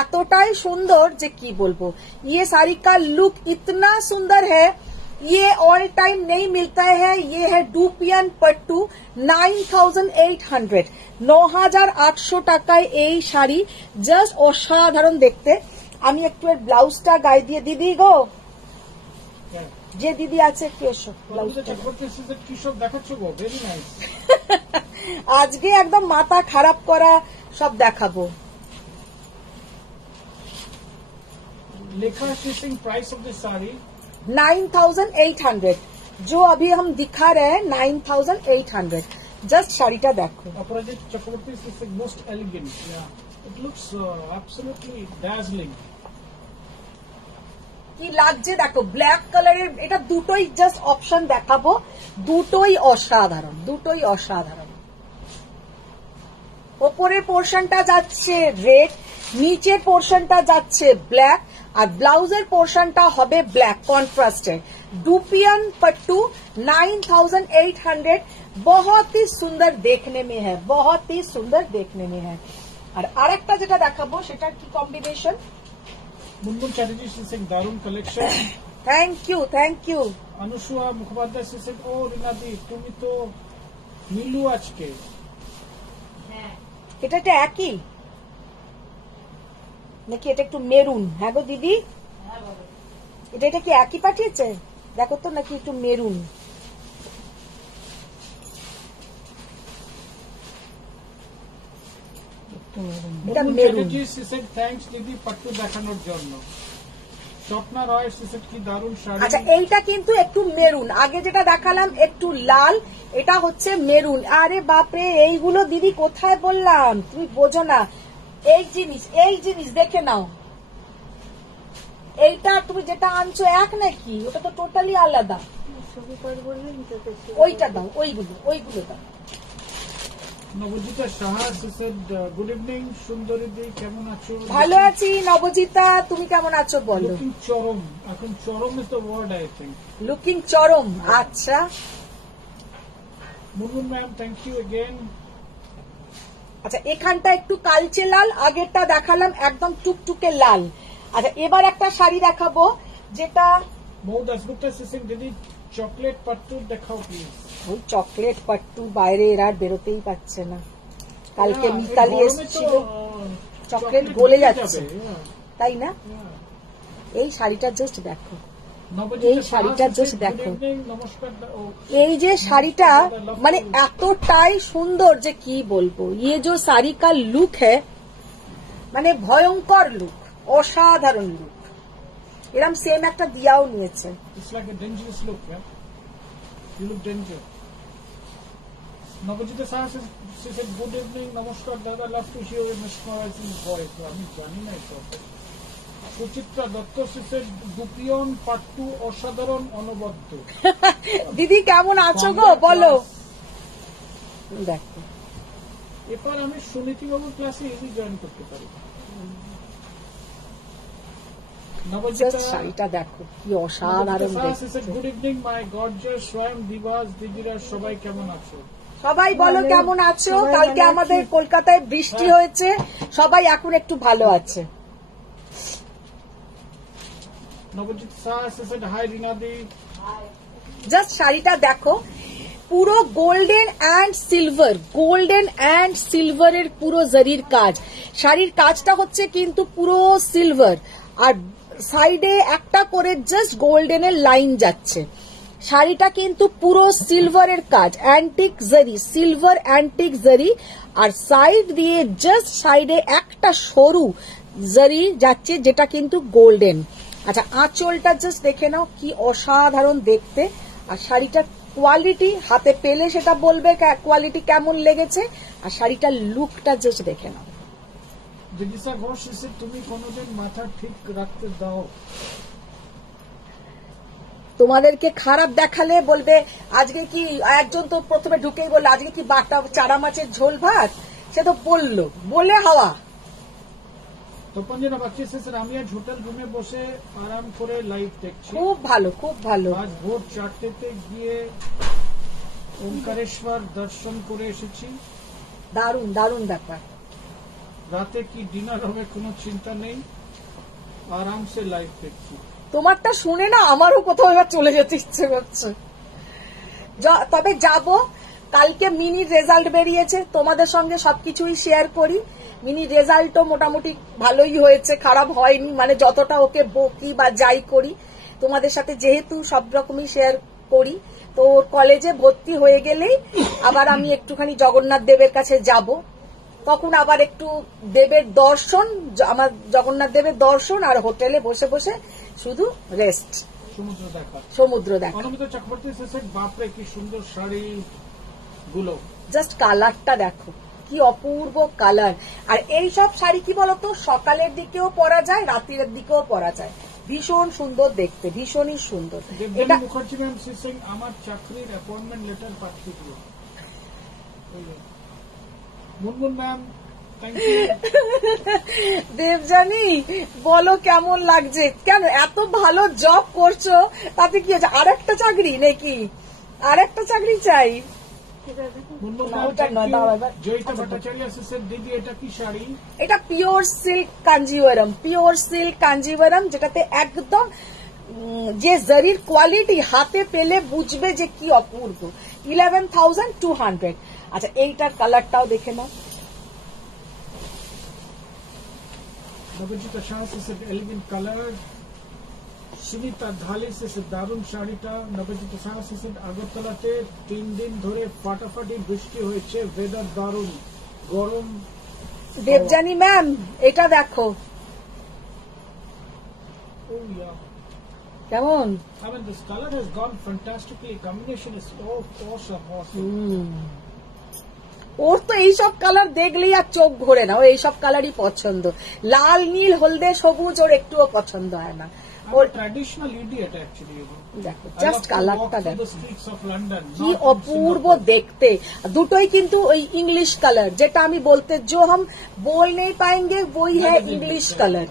এতটাই সুন্দর যে কি বলবো। ये साड़ी का लुक इतना सुंदर है, ये ऑल टाइम नहीं मिलता है। ये है डुपियन पट्टू, 9800, 9800 টাকায় এই শাড়ি, জাস্ট অসাধারণ দেখতে। আমি একটু এর ব্লাউজটা গায়ে দিয়ে, দিদি গো, Yeah. যে দিদি আছে একটু এসো Mausumy Chakraborty she said, কি সব দেখাচ্ছ গো, very nice. আজকে একদম মাথা খারাপ করা সব দেখাবো। Lekha she saying price of the sari 9800, जो अभी हम दिखा रहे हैं 9800। जस्ट শাড়িটা দেখো। Aparajit Chakraborty she said most elegant. Yeah, it looks absolutely dazzling. কি লাগছে দেখো, ব্ল্যাক কালারের। এটা দুটোই জাস্ট অপশন দেখাবো, দুটোই অসাধারণ, দুটোই অসাধারণ। ওপরের পোর্শনটা যাচ্ছে রেড, নিচের পোর্শনটা যাচ্ছে ব্ল্যাক, আর ব্লাউজের পোর্শনটা হবে ব্ল্যাক কন্ট্রাস্টেড। डुपियन पट्टू 9800, बहुत ही सुंदर देखने में है, बहुत ही सुंदर देखने में है। আর আরেকটা যেটা দেখাবো সেটার কি combination. Munmun Chatterjee she saying দারুণ collection. Thank you, thank you. Anushuya Mukhopadhyay she said, oh Rinadi, তুমি তো নীলু আজকে। হ্যাঁ, এটা একটা একই নাকি এটা একটু মেরুন? হ্যাঁ গো দিদি, হ্যাঁ বাবা। এটা কি একই পাঠিয়েছে? দেখো তো, নাকি একটু মেরুন? এটা Munmun maroon. Chatterjee she said, thanks দিদি পাট্টু দেখানোর জন্য। স্বপ্না রয় she said, কি দারুণ শাড়ি। আচ্ছা, এইটা কিন্তু একটু মেরুন, আগে যেটা দেখালাম একটু লাল, এটা হচ্ছে মেরুন। আরে বাপরে, এইগুলো দিদি কোথায় বললাম, তুমি বোঝো না। এই জিনিস দেখে নাও, এইটা তুমি যেটা আনছো এক নাকি, ওটা তো টোটালি আলাদা। ওইটা দাও, ওইগুলো দাও। নবজিতা Saha she said, good evening সুন্দরী দি, কেমন আছো? ভালো আছি নবজিতা, তুমি কেমন আছো বলো? লুকিং চরম, এখন চরম is the word I think. Looking চরম। আচ্ছা, Munmun ma'am thank you again. আচ্ছা, এখানটা একটু কালচে লাল, আগেরটা দেখালাম একদম টুকটুকে লাল। আচ্ছা এবার একটা শাড়ি দেখাবো যেটা মৌ দাসগুপ্তা সিং দিদি চকলেট পাট্টু দেখাও প্লিজ। ওই চকলেট পাট্টু বাইরে এরা আর বেরোতেই পারছে না। কালকে মিতালি এসেছিল, চকলেট গলে যাচ্ছে, তাই না? এই শাড়িটা জাস্ট দেখো, এই শাড়িটা জাস্ট দেখো, এই যে শাড়িটা মানে এতটাই সুন্দর যে কি বলবো। ইয়ে যে শাড়ি কা লুক হ্যায় মানে ভয়ঙ্কর লুক, অসাধারণ লুক। এরম সেম একটা দিয়াও নিয়েছে। It's like a dangerous look, yeah? You look dangerous. Navajita Saha said, good evening, namaskar, dada, love to hear your mesmerizing voice. আমি জানি না এটা। সুচিত্রা দত্ত said, গুপিয়ন পাট্টু অসাধারণ অনবদ্য। দিদি কেমন আছো গো বলো। দেখো এবার আমি সুনীতি বাবুর ক্লাসে ইজি জয়েন করতে পারি। শাড়িটা দেখো কি অসাধারণ। গুড ইভিনিং মাই গর্জিয়াস স্বয়ং দিবাস দিদিরা, সবাই কেমন আছো? সবাই বলো কেমন আছো। কালকে আমাদের কলকাতায় বৃষ্টি হয়েছে, সবাই এখন একটু ভালো আছে। নবজিৎ শাহ said, হাই রিনাদি। জাস্ট শাড়িটা দেখো, পুরো golden and silver, golden and সিলভারের পুরো জরির কাজ। শাড়ির কাজটা হচ্ছে কিন্তু পুরো সিলভার, আর সাইডে একটা করে জাস্ট গোল্ডেনের লাইন যাচ্ছে। শাড়িটা কিন্তু পুরো সিলভারের কাজ, অ্যান্টিক জরি, সিলভার অ্যান্টিক জরি, আর সাইড দিয়ে জাস্ট সাইডে একটা সরু জরি যাচ্ছে যেটা কিন্তু গোল্ডেন। আচ্ছা আঁচলটা জাস্ট দেখে নাও কি অসাধারণ দেখতে। আর শাড়িটার কোয়ালিটি হাতে পেলে সেটা বলবে কোয়ালিটি কেমন লেগেছে। আর শাড়িটার লুকটা জাস্ট দেখে নাও। জিজ্ঞাসা ঘোষ এসে তুমি কোনোদিন মাথা ঠিক রাখতে দাও? তোমাদেরকে খারাপ দেখালে বলবে আজকে কি, একজন তো প্রথমে ঢুকেই বললো আজকে কি বাটা চারা মাছের ঝোল ভাত, সে তো বললো বলে হাওয়া। তপঞ্জনা বাচ্চি স্যার, আমি আজ হোটেল রুমে বসে আরাম করে লাইভ দেখছি। খুব ভালো, খুব ভালো। আজ ভোর 4টেতে গিয়ে ওমকারেশ্বর দর্শন করে এসেছি। দারুণ দারুণ ব্যাপার। রাতে কি ডিনার হবে কোনো চিন্তা নেই, আরামসে লাইভ দেখছি। তোমারটা শুনে না আমারও কোথাও এবার চলে যেতে ইচ্ছে করছে। তবে যাব কালকে। মিনি রেজাল্ট বেরিয়েছে, তোমাদের সঙ্গে সবকিছুই শেয়ার করি। মিনি রেজাল্টও মোটামুটি ভালোই হয়েছে, খারাপ হয়নি। মানে যতটা ওকে বকি বা যাই করি তোমাদের সাথে যেহেতু সব রকমই শেয়ার করি, তো কলেজে ভর্তি হয়ে গেলেই আবার আমি একটুখানি জগন্নাথ দেবের কাছে যাব। তখন আবার একটু দেবের দর্শন, আমার জগন্নাথ দেবের দর্শন, আর হোটেলে বসে বসে শুধু রেস্ট, সমুদ্র দেখা, সমুদ্র দেখা। অনুমিতা চক্রবর্তী স্যার, বাপরে কি সুন্দর শাড়ি গুলো, জাস্ট কালারটা দেখো কি অপূর্ব কালার। আর এই সব শাড়ি কি বলতো সকালের দিকেও পরা যায়, রাতের দিকেও পরা যায়। ভীষণ সুন্দর দেখতে, ভীষণই সুন্দর। এটা মুখার্জি ম্যাম সিং আমার চাকরির অ্যাপয়েন্টমেন্ট লেটার পাঠিয়ে দিল। Munmun ma'am thank you. Debjani বলো কেমন লাগছে? কেন এত ভালো জব করছো, তাতে কি আছে? আরেকটা চাকরি নাকি? আরেকটা চাকরি চাই? দিদি এটা কি শাড়ি? এটা pure silk Kanjivaram, pure silk Kanjivaram, যেটাতে একদম যে জরির কোয়ালিটি হাতে পেলে বুঝবে যে কি অপূর্ব। 11,200। আচ্ছা এইটার কালারটাও দেখে নাও। নবজিতা শাহ এলিগেন্ট কালার। সুনিতা ঢালি দারুণ শাড়িটা। নবজিতা শাহ আগরতলাতে 3 দিন ধরে ফাটাফাটি বৃষ্টি হয়েছে, ওয়েদার দারুণ, গরম। দেবজানি ম্যাম এটা দেখো কেমন। I mean, this color has gone fantastically. Combination is awesome. ওর তো এইসব কালার দেখলেই আর চোখ ভরে না, ও এইসব কালারই পছন্দ। লাল নীল হলদে সবুজ ওর একটুও পছন্দ হয় না। ওর ট্র্যাডিশনাল ইডিয়েট অ্যাকচুয়ালি। দেখো জাস্ট কালারটা দেখো কি কি অপূর্ব দেখতে। দুটোই কিন্তু ওই ইংলিশ কালার, যেটা আমি বলতে जो हम बोल नहीं पाएंगे वही है इंग्लिश कलर।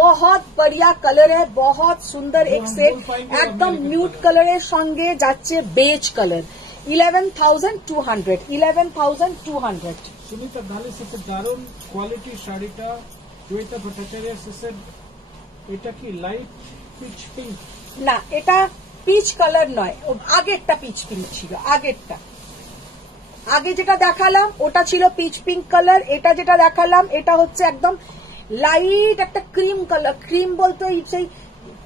बहुत बढ़िया कलर है, बहुत सुंदर एक सेट, एकदम म्यूट कलर संगे যাচ্ছে বেজ কালার। 11,200, 11,200। সুনিতা ঢালি দারুণ কোয়ালিটি শাড়িটা। জয়িতা ভট্টাচার্য এটা কি লাইট পিচ পিঙ্ক? না, এটা পিচ কালার নয়, আগেরটা পিচ পিঙ্ক ছিল। আগে যেটা দেখালাম ওটা ছিল পিচ পিঙ্ক কালার, এটা যেটা দেখালাম এটা হচ্ছে একদম লাইট একটা ক্রিম কালার। ক্রিম বলতে সেই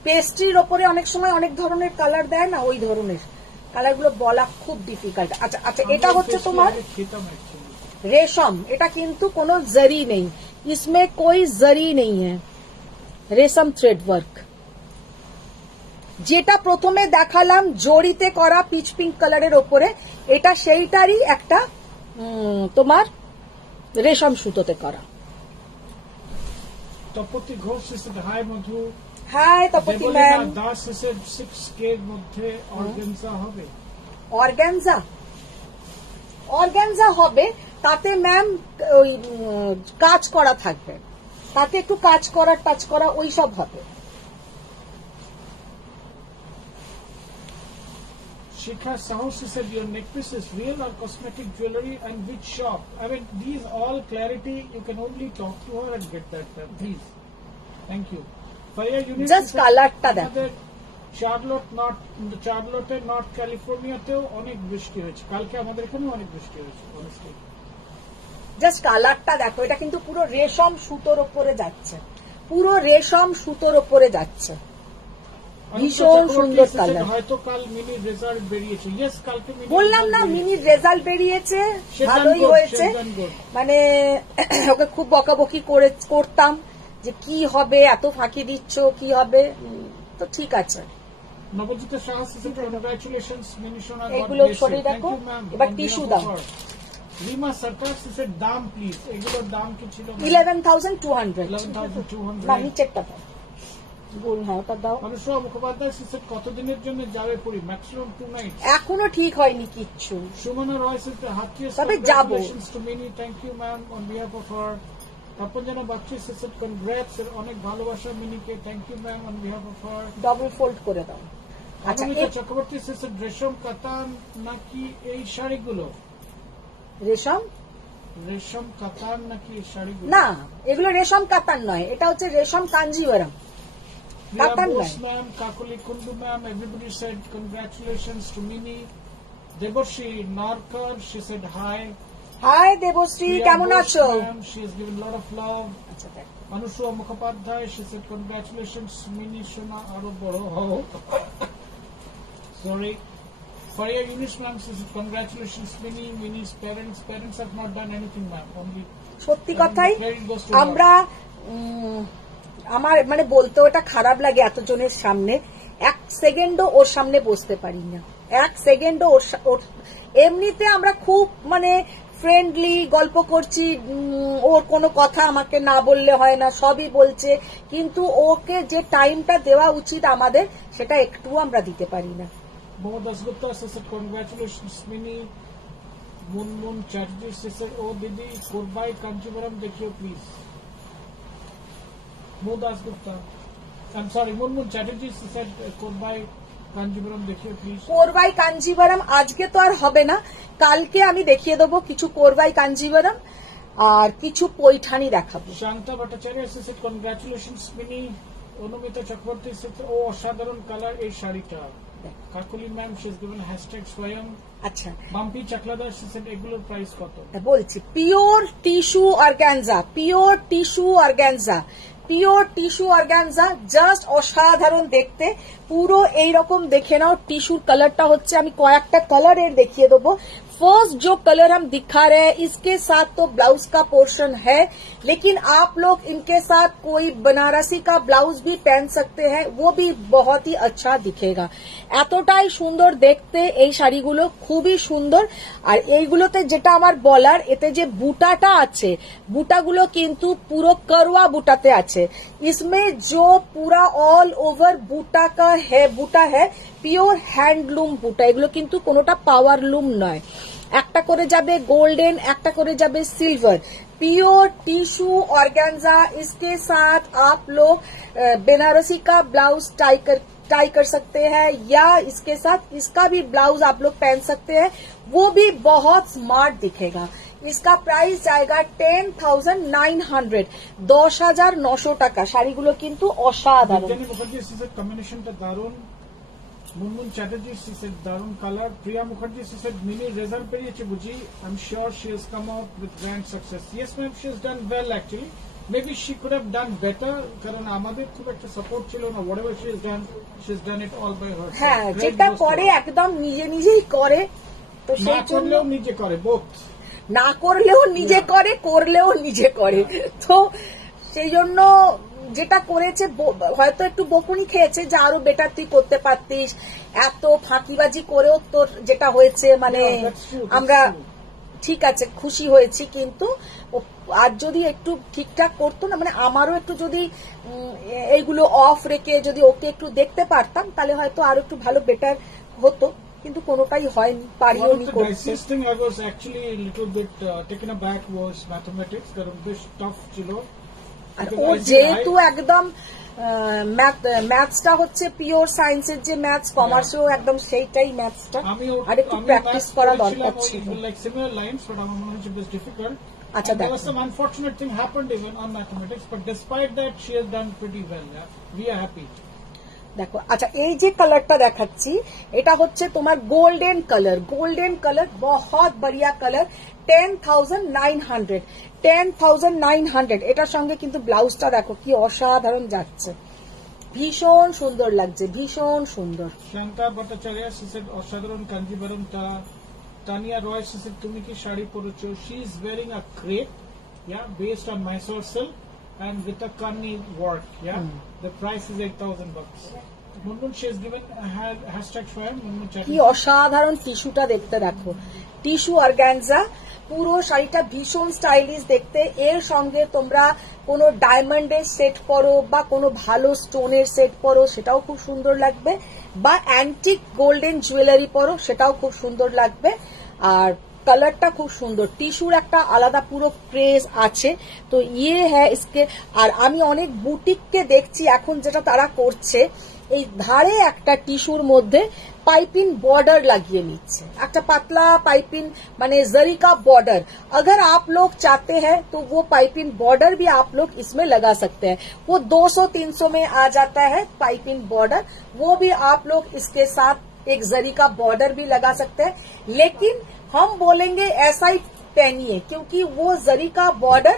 পেস্ট্রির ওপরে অনেক সময় অনেক ধরনের কালার দেয় না, ওই ধরনের কালারগুলো বলা খুব ডিফিকাল্ট। আচ্ছা আচ্ছা, এটা হচ্ছে তোমার রেশম। এটা কিন্তু কোনো জরি নেই, इसमें कोई जरी नहीं है, রেশম থ্রেড ওয়ার্ক। যেটা প্রথমে দেখালাম জড়িতে করা পিচ পিঙ্ক কালারের ওপরে, এটা সেইটারই একটা তোমার রেশম সুতোতে করা। তপতি ঘোষ এসে hi Madhu. Hi Tapati ma'am. Das এসে 6K এর মধ্যে অর্গানজা হবে? অর্গানজা হবে, তাতে ম্যাম ওই কাজ করা থাকবে, তাতে একটু কাজ করা টাচ করা ওই সব হবে। Shikha Sahu said your necklace is real or cosmetic jewelry and which shop? I mean, these all clarity, you can only talk to her and get that done, please. Thank you. Fire unit. Just কালারটা দেখো। চার্লটে north ক্যালিফোর্নিয়াতেও অনেক বৃষ্টি হয়েছে, কালকে আমাদের এখানে অনেক বৃষ্টি হয়েছে। অনেস্টলি জাস্ট কালারটা দেখো, এটা কিন্তু পুরো রেশম সুতোর ওপরে যাচ্ছে, পুরো রেশম সুতোর ওপরে যাচ্ছে, ভীষণ সুন্দর কালার। হয়তো কাল মিনি রেজাল্ট বেরিয়েছে। ইয়েস, কালকে বললাম না মিনি রেজাল্ট বেরিয়েছে, ভালোই হয়েছে। মানে ওকে খুব বকাবকি করতাম যে কি হবে, এত ফাঁকি দিচ্ছ, কি হবে, তো ঠিক আছে। নবজিতা শাহ, কংগ্রাচুলেশনস মিনি সোনা। এগুলো ছড়িয়ে দেখো, এবার টিস্যু দাও। রিমা সরকার এর দাম প্লিজ, এগুলোর দাম কি ছিল? 11,200। 11,200 না, নিচেরটা দাও, গোল। হ্যাঁ, ওটা দাও। অনুষ্কা মুখোপাধ্যায় কতদিনের জন্য যাবে পুরী? Maximum 2 night. এখনো ঠিক হয়নি কিচ্ছু। সুমনা রয় হাকিয়ে তবে যাবো। Thank you ma'am on behalf of her. Tapanjana Bagchi congrats, অনেক ভালোবাসা মিনিকে। Thank you ma'am on behalf of her. Double fold করে দাও। আচ্ছা, চক্রবর্তী রেশম কাতান নাকি এই শাড়িগুলো? রেশম কাতান নাকি এই শাড়িগুলো? না, এগুলো রেশম কাতান নয়, এটা হচ্ছে রেশম কাঞ্জিভারাম, কাতান নয়। Ma'am, Kakali Kundu ma'am, everybody said congratulations to Mini. Debashree Narkar, she said hi. Hi Debashree, কেমন আছো? She has given a lot of love. আচ্ছা, দেখো। Anushka Mukhopadhyay, she said congratulations mini সোনা, আরো বড় হও। Sorry. Faria Yunus ma'am says congratulations Mini's parents. Parents have not done anything ma'am. Only সত্যি কথাই আমরা আমার মানে বলতে ওটা খারাপ লাগে এতজনের সামনে, এক সেকেন্ডও ওর সামনে বসতে পারি না, এক সেকেন্ডও ওর এমনিতে আমরা খুব মানে ফ্রেন্ডলি গল্প করছি, ওর কোনো কথা আমাকে না বললে হয় না, সবই বলছে, কিন্তু ওকে যে টাইমটা দেওয়া উচিত আমাদের সেটা একটুও আমরা দিতে পারি না। Mohammed Asgupta says congratulations Mini. Munmun Chatterjee says oh Didi Kurbai Kanchivaram dekhiyo please. Mohammed Asgupta, I'm sorry, Munmun Chatterjee said Kurbai Kanchivaram dekhiyo please. কোরবাই Kanjivaram আজকে তো আর হবে না, কালকে আমি দেখিয়ে দেবো কিছু কোরবাই কাঞ্জিভারাম আর কিছু পৈঠানি দেখাবো। Shanta Bhattacharya says congratulations Mini. Anumita Chakraborty says ও অসাধারণ কালার এই শাড়িটা। Kakuli ma'am, she has given hashtag স্বয়ং। আচ্ছা, মাম্পি চাকলাদার, she said এগুলোর প্রাইস কত? বলছি, pure tissue organza, pure tissue organza, pure tissue organza, just অসাধারণ দেখতে, পুরো এইরকম দেখে নাও। টিস্যুর কালারটা হচ্ছে, আমি কয়েকটা কালারের দেখিয়ে দেবো। फर्स्ट जो कलर हम दिखा रहे हैं इसके साथ तो ब्लाउज का पोर्शन है, लेकिन आप लोग इनके साथ कोई बनारसी का ब्लाउज भी पहन सकते हैं, वो भी बहुत ही अच्छा दिखेगा। এতটাই সুন্দর দেখতে এই শাড়িগুলো, খুবই সুন্দর। আর এইগুলোতে যেটা আমার বলার, এতে যে বুটাটা আছে, বুটাগুলো কিন্তু পুরো করওয়া বুটাতে আছে। इसमें जो पूरा ऑल ओवर বুটা का है, বুটা है পিওর হ্যান্ডলুম বুটা, এগুলো কিন্তু কোনোটা পাওয়ার লুম নয়। একটা করে যাবে গোল্ডেন, একটা করে যাবে সিলভার, प्योर टिश्यू ऑर्गेन्जा। इसके साथ आप लोग बनारसी का ब्लाउज टाई कर सकते हैं, या इसके साथ इसका भी ब्लाउज आप लोग पहन सकते हैं, वो भी बहुत स्मार्ट दिखेगा। इसका प्राइस जाएगा 10,900 10,900 টাকা। শাড়িগুলো কিন্তু অসাধারণ। দেবযানী মুখার্জি কম্বিনেশনটা দারুণ। মুনমুন চ্যাটার্জি দারুণ কালার। প্রিয়া মুখার্জি মিনি রেজাল্ট পেরিয়েছে বুঝি। I am sure she has come out with grand success. Yes ma'am, she has done well actually. Maybe she could have done better, কারণ আমাদের খুব একটা সাপোর্ট ছিল না। Whatever she has done it all by her. হ্যাঁ, যেটা করে একদম নিজেই করে। তো না সেই জন্য করলেও নিজে করে, বোথ। না করলেও নিজে করে, করলেও নিজে করে। তো সেই জন্য যেটা করেছে, হয়তো একটু বকুনি খেয়েছে যে আরো বেটার তুই করতে পারতিস, এত ফাঁকিবাজি করেও তোর যেটা হয়েছে, মানে আমরা ঠিক আছে খুশি হয়েছি, কিন্তু আর যদি একটু ঠিকঠাক করতো না, মানে আমারও একটু যদি এইগুলো অফ রেখে যদি ওকে একটু দেখতে পারতাম, তাহলে হয়তো আরো একটু ভালো বেটার হতো, কিন্তু কোনোটাই হয়নি, পারিও নি করতে। thing I was actually a little bit taken aback was mathematics, কারণ বেশ টাফ ছিল। আর ও যেহেতু একদম ম্যাথসটা হচ্ছে পিওর সায়েন্সের যে ম্যাথস, কমার্সেও একদম সেইটাই ম্যাথসটা, আর একটু প্র্যাকটিস করা দরকার ছিল। Like similar lines, but আমার মনে হচ্ছে বেশ ডিফিকাল্ট। আচ্ছা, there was some unfortunate thing happened even on mathematics, but despite that she has done pretty well. Yeah? We are happy. দেখো, আচ্ছা এই যে কালারটা দেখাচ্ছি, এটা হচ্ছে তোমার গোল্ডেন কালার। গোল্ডেন কালার বহুত বড়িয়া কালার। 10,900 10,900। এটার সঙ্গে কিন্তু ব্লাউজটা দেখো কি অসাধারণ যাচ্ছে, ভীষণ সুন্দর লাগছে, ভীষণ সুন্দর। শান্তা ভট্টাচার্য অসাধারণ কাঞ্জিভারম। তানিয়া রয় তুমি কি শাড়ি পরেছো? She is wearing a crepe, based on Mysore silk and with a Kanni work, the price is $8,000. Munmun, she has given a hashtag for him. কি অসাধারণ টিস্যুটা দেখতে দেখো, টিস্যু অর্গানজা, পুরো শাড়িটা ভীষণ স্টাইলিশ দেখতে। এর সঙ্গে তোমরা কোনো ডায়মন্ডের সেট পরো বা কোনো ভালো স্টোনের সেট পরো, সেটাও খুব সুন্দর লাগবে, বা অ্যান্টিক গোল্ডেন জুয়েলারি পরো, সেটাও খুব সুন্দর লাগবে। আর কালারটা খুব সুন্দর, টিস্যুর একটা আলাদা পুরো ক্রেজ আছে। তো ইয়ে হ্যাঁ ইসকে। আর আমি অনেক বুটিককে দেখছি এখন যেটা তারা করছে, এই ধারে একটা টিস্যুর মধ্যে पाइपिंग बॉर्डर লাগিয়ে নিচ্ছে, একটা পাতলা पाइपिंग মানে जरी का बॉर्डर। अगर आप लोग चाहते हैं तो वो पाइपिंग बॉर्डर भी आप लोग इसमें लगा सकते हैं। वो 200-300 में आ जाता है पाइपिंग बॉर्डर, वो भी आप लोग इसके साथ एक जरी का बॉर्डर भी लगा सकते हैं। लेकिन हम बोलेंगे ऐसा ही पहनिए, क्योंकि वो जरी का बॉर्डर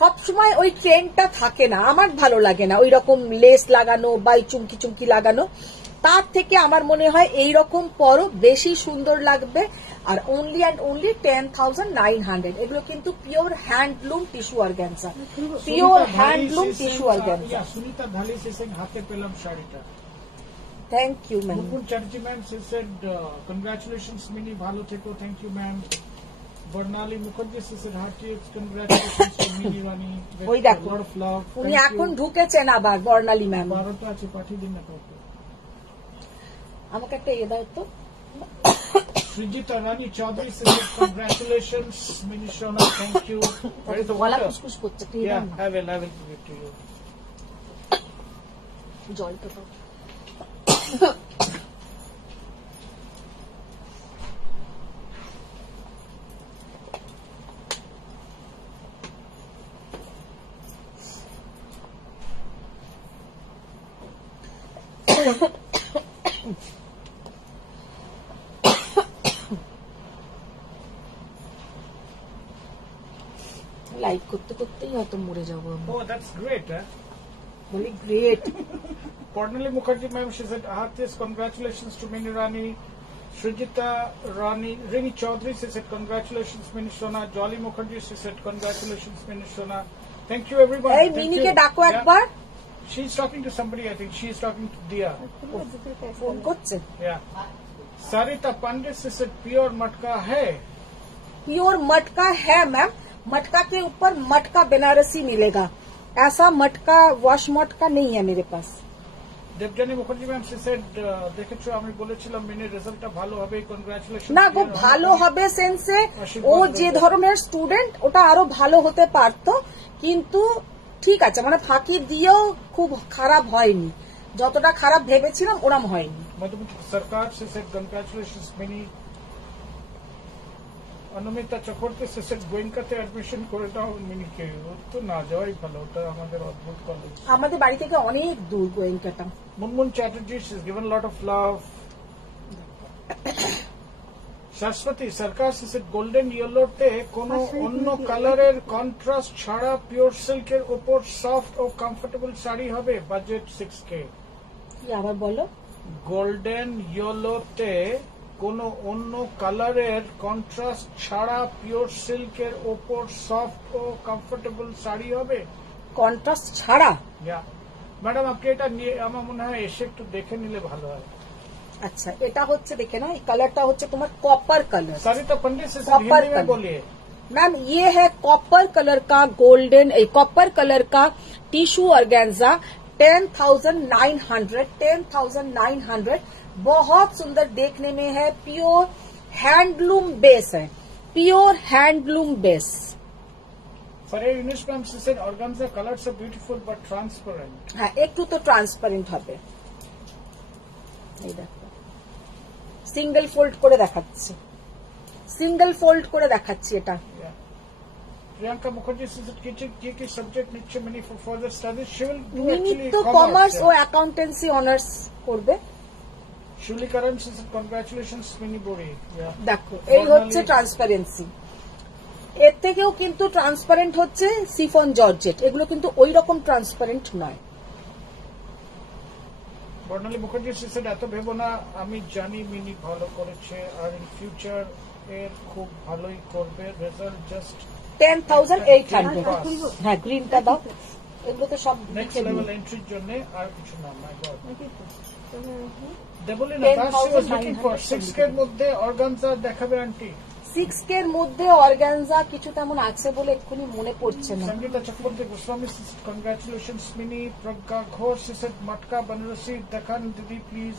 সবসময় ওই ট্রেন্ডটা থাকে না, আমার ভালো লাগে না ওই রকম লেস লাগানো বা চুমকি চুমকি লাগানো। তার থেকে আমার মনে হয় এইরকম পরো বেশি সুন্দর লাগবে। আর অনলি অ্যান্ড অনলি 10,900। এগুলো কিন্তু pure handloom tissue organza, pure handloom tissue organza. Sunita Dhali Singh হাতে পেলাম শাড়িটা। Thank you ma'am. Mukul Chatterjee ma'am said congratulations Mini, ভালো থেকো। Thank you ma'am. Barnali Mukherjee said heartiest congratulations to Mini Rani. ওই দেখো উনি এখন ঢুকেছেন আবার, বর্ণালী ম্যাম। 12 তো আছে, পাঠিয়ে দিন না কাউকে। আমাকে একটা এ দাও তো। Srijita Rani Chaudhary said congratulations Mini Shona, thank you. Where is the গলা water? কুসকুস করছে, Yeah, I will give it to you. জল তো দাও। লাইক করতে করতেই হয়তো মরে যাবো। Oh, that's great, eh? বলি great. Purnali Mukherjee ma'am, she said heartiest congratulations to Mini Rani. Srijita Rini Chaudhary, she said congratulations Mini Shona. Jolly Mukherjee, she said congratulations Mini Shona. Thank you everyone. এই মিনিকে ডাকো একবার। She's talking to somebody, I think. She's talking to Dia. Phone করছে। Yeah. Sarita Pandit, she said pure matka hai. Pure मटका है ma'am, मटका के ऊपर मटका बनारसी मिलेगा, ऐसा मटका वॉश मटका नहीं है मेरे पास। Debjani Mukherjee ma'am she said দেখেছো আমি বলেছিলাম মিনি রেজাল্টটা ভালো হবে, কনগ্রাচুলেশন। না গো, ভালো হবে সেন্সে ও যে ধরনের স্টুডেন্ট ওটা আরো ভালো হতে পারতো, কিন্তু ঠিক আছে, মানে ফাঁকি দিয়েও খুব খারাপ হয়নি, যতটা খারাপ ভেবেছিলাম ওরম হয়নি। Madhumati Sarkar she said congratulations Mini. Anumita Chakraborty she said গোয়েঙ্কাতে অ্যাডমিশন করে দাও মিনিকে। ওর তো না যাওয়াই ভালো, ওটা আমাদের অদ্ভুত কলেজ। আমাদের বাড়ি থেকে অনেক দূর গোয়েঙ্কাটা। Munmun Chatterjee is given lot of love. Saraswati Sarkar she said golden ইয়েলোতে কোন অন্য কালারের কন্ট্রাস্ট ছাড়া পিওর সিল্কের উপর সফট ও কমফোর্টেবল শাড়ি হবে, বাজেট 6K। কি আবার বলো? গোল্ডেন ইয়েলোতে কোন অন্য কালারের কন্ট্রাস্ট ছাড়া পিওর সিল্কের উপর সফট ও কমফোর্টেবল শাড়ি হবে। কন্ট্রাস্ট ছাড়া? ম্যাডাম আপনি এটা নিয়ে আমার মনে হয় এসে একটু দেখে নিলে ভালো হয়। अच्छा, এটা হচ্ছে দেখে না, এই কালারটা হচ্ছে তোমার কপার কালার। सरिता पंडित से कॉपर हिंदी में कलर। बोलिए। मैम ये है कॉपर कलर का गोल्डन, कॉपर कलर का टिश्यू ऑर्गेन्जा 10,900 बहुत सुंदर देखने में है। प्योर हैंडलूम बेस है, प्योर हैंडलूम बेस। फरिया यूनिस मैम से said organza colors are beautiful but transparent। हाँ, একটু তো ট্রান্সপারেন্ট হবে। এই দেখো সিঙ্গেল ফোল্ড করে দেখাচ্ছি, সিঙ্গেল ফোল্ড করে দেখাচ্ছি এটা। प्रियंका मुखर्जी से की सब्जेक्ट नीचे mini for further studies she will do minute actually তো কমার্স ও অ্যাকাউন্টেন্সি অনার্স করবে। शुली करण से कॉन्ग्रेचुलेशंस मिनी बोरी। দেখো এই হচ্ছে ট্রান্সপারেন্সি। এর থেকেও কিন্তু ট্রান্সপারেন্ট হচ্ছে সিফন জর্জেট, এগুলো কিন্তু ওই রকম ট্রান্সপারেন্ট নয়। বর্ণালী মুখার্জি সে এত ভেবো না, আমি জানি মিনি ভালো করেছে আর ইন ফিউচার এর খুব ভালোই করবে। Result just 10,800। হ্যাঁ গ্রিনটা দাও, এগুলো তো সব নেক্সট লিখে লেভেল দিই। এন্ট্রির জন্য আর কিছু না। মাই গড देखिए तो Deblina Das C was looking for 6K এর মধ্যে অর্গানজা দেখাবে আন্টি। 6K এর মধ্যে অর্গানজা কিছু তেমন আছে বলে এক্ষুনি মনে পড়ছে না। संगीता चक्रवर्ती गोस्वामी कंग्रेचुलेशंस मिनी। प्रज्ञा घोष से मटका बनारसी देखान दीदी प्लीज।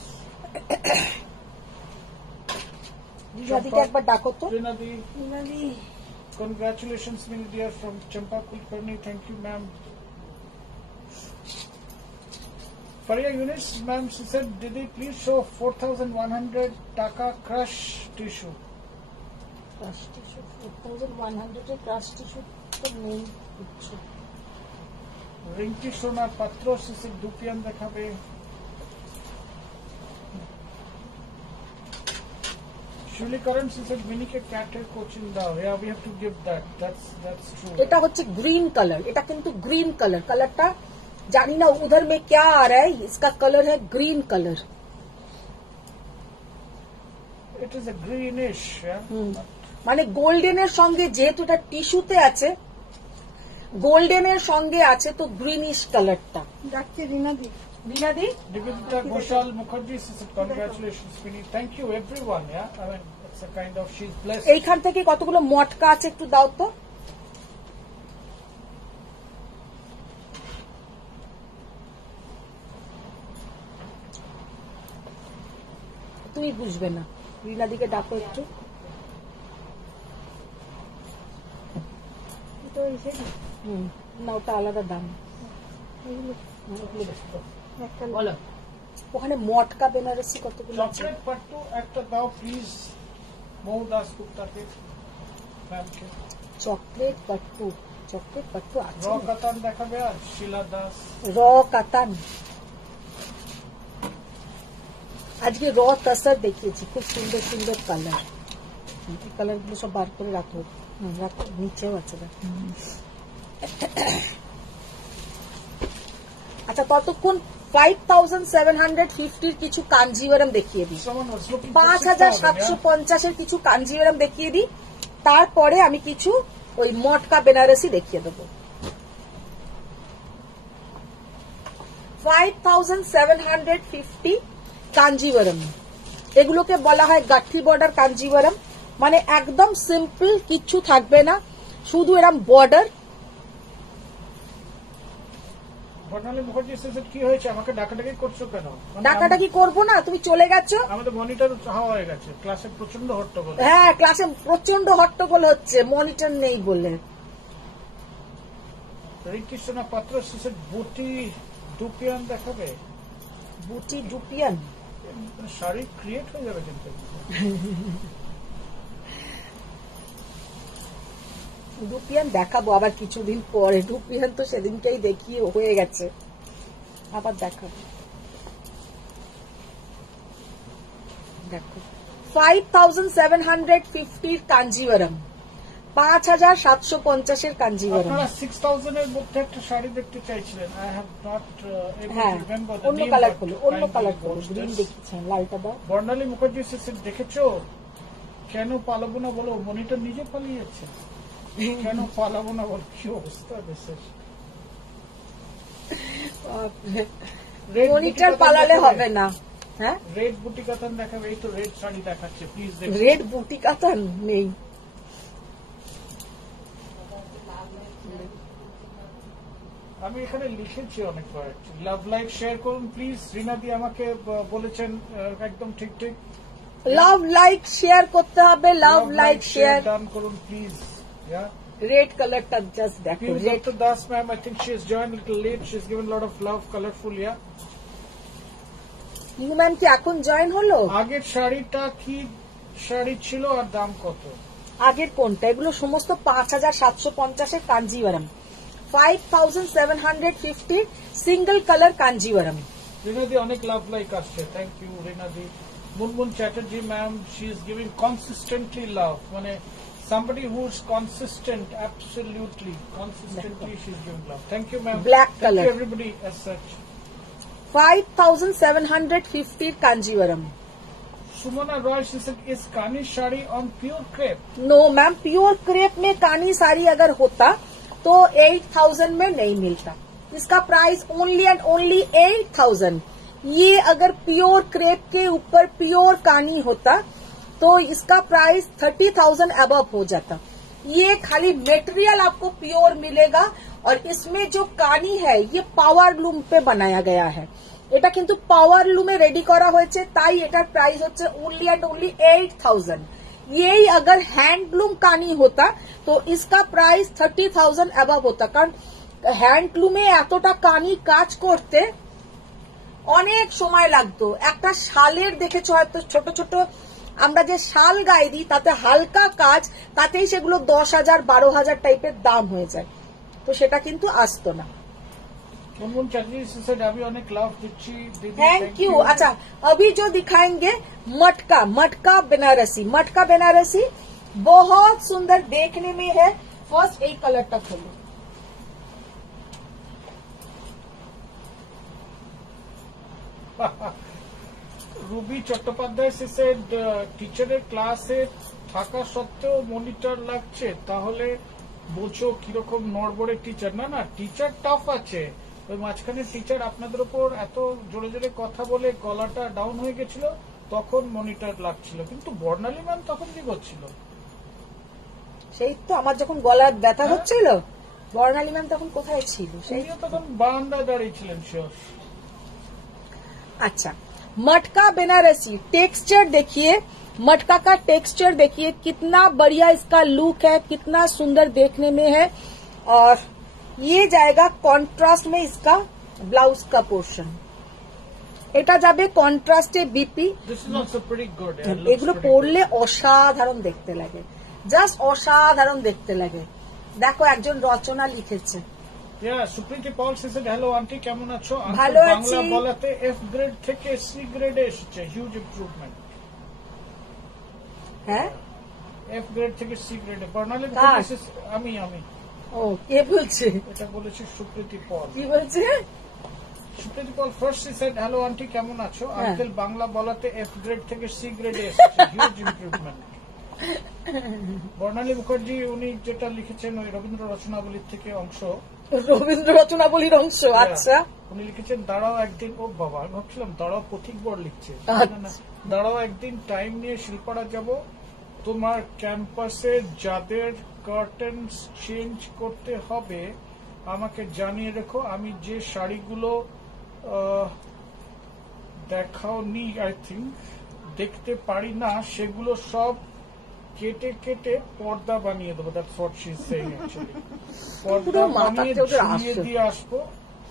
রিনাদিকে একবার ডাকো তো। রিনাদি congratulations Mini dear from Champa Kulkarni. Thank you ma'am. Faria Yunus ma'am she said दीदी प्लीज शो 4,100 टाका क्रश टिश्यू। ক্রাশ টিস্যু 4,100 এর ক্রাশ টিস্যু তো নেই কিছু। रिंकी सोना पात्र से दुपियान देखाबे। शुली करण से मिनी के कैटेर कोचिंग दाओ। Yeah we have to give that, that's true। এটা হচ্ছে গ্রিন কালার, এটা কিন্তু গ্রিন কালার। কালারটা জানি না उधर में क्या आ रहा है, इसका कलर है green colour. It is a greenish, yeah? মানে গোল্ডেনের সঙ্গে যেহেতু এটা টিস্যুতে আছে, গোল্ডেনের সঙ্গে আছে তো গ্রিনিশ কালারটা। ডাকছে রিনাদি। রিনাদি Nivedita Ghoshal Mukherjee says congratulations Mini। Thank you everyone, yeah? I mean it's a kind of she's blessed। এইখান থেকে কতগুলো মটকা আছে একটু দাও তো। তুমি বুঝবে না, রিনাদিকে ডাকো একটু। তো এসে না ওটা আলাদা দাম। একটা বলো ওখানে মটকা বেনারসি কতগুলো আছে। চকলেট পাট্টু একটা দাও প্লিজ মৌ দাস গুপ্তাকে ফ্যানকে। চকলেট পাট্টু, চকলেট পাট্টু আছে। র কাতান দেখাবে আর শিলা দাস। র কাতান, আজকে র তসর দেখিয়েছি, খুব সুন্দর সুন্দর কালার। এই কালার গুলো সব বার করে রাখো। রাখো, নিচেও আছে। আচ্ছা ততক্ষণ 5,750 কিছু কাঞ্জিভারাম দেখিয়ে দিই, Someone was looking for 5,750 এর কিছু কাঞ্জিভারাম দেখিয়ে দিই, তারপরে আমি কিছু ওই মটকা বেনারসি দেখিয়ে দেবো। 5,750 কাঞ্জিভারাম, এগুলোকে বলা হয় গাঠি বর্ডার কাঞ্জিভারাম। মানে একদম সিম্পল, কিচ্ছু থাকবে না, শুধু এরম বর্ডার। বর্ণালী মুখার্জি সে কি হয়েছে, আমাকে ডাকাডাকি করছো কেন? মানে ডাকাডাকি করবো না, তুমি চলে গেছো। আমাদের মনিটর হাওয়া হয়ে গেছে, ক্লাসে প্রচন্ড হট্টগোল। হ্যাঁ ক্লাসে প্রচন্ড হট্টগোল হচ্ছে, মনিটর নেই বলে। রিঙ্কি সোনা পাত্র সে বুটি দুপিয়ান দেখাবে। বুটি ডুপিয়ান শাড়ি ক্রিয়েট হয়ে যাবে কিন্তু। ডুপিয়ান দেখাবো আবার কিছুদিন পরে। ডুপিয়ান তো সেদিনকেই দেখিয়ে হয়ে গেছে, আবার দেখাবো। দেখো 5750 কাঞ্জিভারাম, 5750 কাঞ্জিভারাম। আপনারা 6000 এর মধ্যে একটা শাড়ি দেখতে চাইছিলেন। আই হ্যাভ নট হ্যাঁ, অন্য কালার করলো, অন্য কালার করলো, গ্রিন দেখিয়েছেন, লালটা দাও। বর্ণালী মুখার্জি দেখেছো কেন পালাবো না বলো, মনিটর নিজে পালিয়েছে, কেন পালাবো না বলো, কি অবস্থা দেশের। মনিটর পালালে হবে না। হ্যাঁ, রেড বুটি কাতান দেখাবে, এই তো রেড শাড়ি দেখাচ্ছে, প্লিজ দেখো। রেড বুটি কাতান নেই। আমি এখানে লিখেছি অনেকবার, লাভ লাইক শেয়ার করুন প্লিজ। রিনাদি আমাকে বলেছেন একদম ঠিক ঠিক, লাভ লাইক শেয়ার করতে হবে, লাভ লাইক শেয়ার ডান করুন প্লিজ। রেড কালারটা জাস্ট দেখো, red. Dr. Das ma'am, I think she has joined a little late. She's given a lot of love, colorful, yeah. You ma'am কি এখন join হলো? আগের শাড়িটা কি শাড়ি ছিল আর দাম কত? আগের কোনটা? এগুলো সমস্ত 5750 কাঞ্জিভারাম, 5750 সিঙ্গল কালার কাঞ্জিভারাম। রিনাদি অনেক লাভ লাইক আসছে, থ্যাংক ইউ রিনাদি। Munmun Chatterjee ma'am, she is giving consistently love, মানে somebody who's consistent, absolutely consistently she's giving love. Thank you ma'am. Black Thank color. you everybody as such. 5750 Kanjivaram. Sumana Roy, she said, is Kani shadi on pure crepe? No ma'am, pure crepe में कानी साड़ी अगर होता तो 8000 में नहीं मिलता। इसका price only and only 8000। ये अगर प्योर क्रेप के ऊपर प्योर कानी होता तो इसका प्राइस 30,000 अबव हो जाता। ये खाली मटेरियल आपको प्योर मिलेगा और इसमें जो कानी है ये पावर लूम पे बनाया गया है। এটা কিন্তু পাওয়ার লুমে রেডি করা হয়েছে, তাই এটার প্রাইস হচ্ছে ओनली एंड ओनली 8000। यही अगर हैंडलूम कानी होता तो इसका प्राइस 30,000 अबव होता, কারণ হ্যান্ডলুমে এতটা কানি কাজ করতে অনেক সময় লাগতো। একটা শালের দেখেছো হয়তো, ছোট ছোট আমরা যে শাল গায়ে দিই তাতে হালকা কাজ, তাতেই সেগুলো 10,000 12,000 টাইপের দাম হয়ে যায়, তো সেটা কিন্তু আসতো না। Thank you. अच्छा, अभी जो दिखाएंगे मटका, मटका बनारसी, मटका बनारसी बहुत सुंदर देखने में है। फर्स्ट एक कलर तक खोलो। রুবি চট্টোপাধ্যায় সেড টিচারের ক্লাসে থাকা সত্ত্বেও মনিটর লাগছে, তাহলে বোঝো কিরকম নড়বড়ে টিচার। না না, টিচার টাফ আছে, ওই মাঝখানে টিচার আপনাদের উপর এত জোরে জোরে কথা বলে গলাটা ডাউন হয়ে গেছিল, তখন মনিটর লাগছিল, কিন্তু বর্ণালী ম্যাম তখন কি করছিল? সেই তো আমার যখন গলার ব্যথা হচ্ছিল, বর্ণালী ম্যাম তখন কোথায় ছিল? সেই তখন বারান্দায় দাঁড়িয়ে ছিলেন শিওর। अच्छा, मटका बनारसी टेक्सचर देखिए, मटका का टेक्सचर देखिए, कितना बढ़िया इसका लुक है, कितना सुंदर देखने में है। और ये जाएगा कॉन्ट्रास्ट में इसका ब्लाउज का पोर्शन, এটা যাবে কন্ট্রাস্টে বিপি। এগুলো পরলে অসাধারণ দেখতে লাগে, জাস্ট অসাধারণ দেখতে লাগে। দেখো একজন রচনা লিখেছে, সুপ্রীতি পল সেড হ্যালো আন্টি, কেমন আছো? ভালো আছি। বাংলা বলাতে এফ গ্রেড থেকে সি গ্রেডে এসেছে, হিউজ ইমপ্রুভমেন্ট। হ্যাঁ, এফ গ্রেড থেকে সি গ্রেডে। বর্ণালী আমি ও কে বলছে? এটা বলেছি সুপ্রীতি পল। কি বলছে সুপ্রীতি পল? ফার্স্ট সেড হ্যালো আন্টি, কেমন আছো? আঙ্কেল বাংলা বলাতে এফ গ্রেড থেকে সি গ্রেডে এসেছে, হিউজ ইমপ্রুভমেন্ট। বর্ণালী মুখার্জি উনি যেটা লিখেছেন ওই রবীন্দ্র রচনাবলীর থেকে অংশ, রবীন্দ্র রচনাবলীর অংশ। আচ্ছা, উনি লিখেছেন দাঁড়াও একদিন, ও বাবা আমি ভাবছিলাম দাঁড়াও পথিক বর লিখছে, দাঁড়াও একদিন টাইম নিয়ে শিলপাড়া যাব, তোমার ক্যাম্পাসে যাদের কার্টেন্স চেঞ্জ করতে হবে আমাকে জানিয়ে রেখো, আমি যে শাড়িগুলো দেখাওনি আই থিঙ্ক দেখতে পারি না সেগুলো সব কেটে কেটে পর্দা বানিয়ে দেবো। That's what she is saying actually. পর্দা বানিয়ে ঝুলিয়ে দিয়ে আসবো,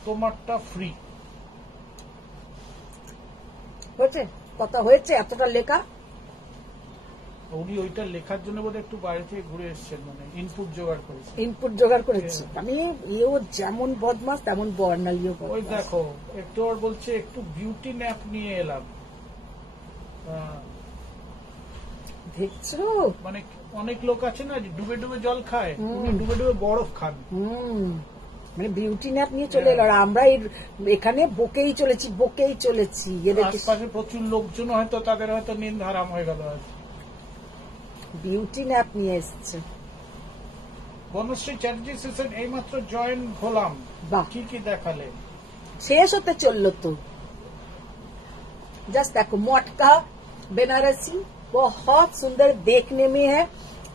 তোমারটা ফ্রি। হয়েছে কথা, হয়েছে এতটা লেখা। উনি ওইটা লেখার জন্য বোধহয় একটু বাইরে থেকে ঘুরে এসেছেন, মানে ইনপুট জোগাড় করেছেন। ইনপুট জোগাড় করেছি, আমি এও যেমন বদমাস তেমন বর্ণালীও ওই বদমাস। দেখো একটু আর বলছে একটু বিউটি ন্যাপ নিয়ে এলাম। দেখছো, মানে অনেক লোক আছে না যে ডুবে ডুবে জল খায়, উনি ডুবে ডুবে বরফ খান। মানে বিউটি ন্যাপ নিয়ে চলে এলো, আর আমরা এখানে বকেই চলেছি এদেরকে। আশপাশে প্রচুর লোকজন হয়তো তাদের হয়তো নিন্দ হারাম হয়ে গেল আজ। বিউটি ন্যাপ নিয়ে এসছে। বনশ্রী চ্যাটার্জি সেশন এইমাত্র জয়েন হলাম, বাহ, কি কি দেখালে? শেষ হতে চললো তো। जस्ट देखो, मटका बनारसी बहुत सुंदर देखने में है,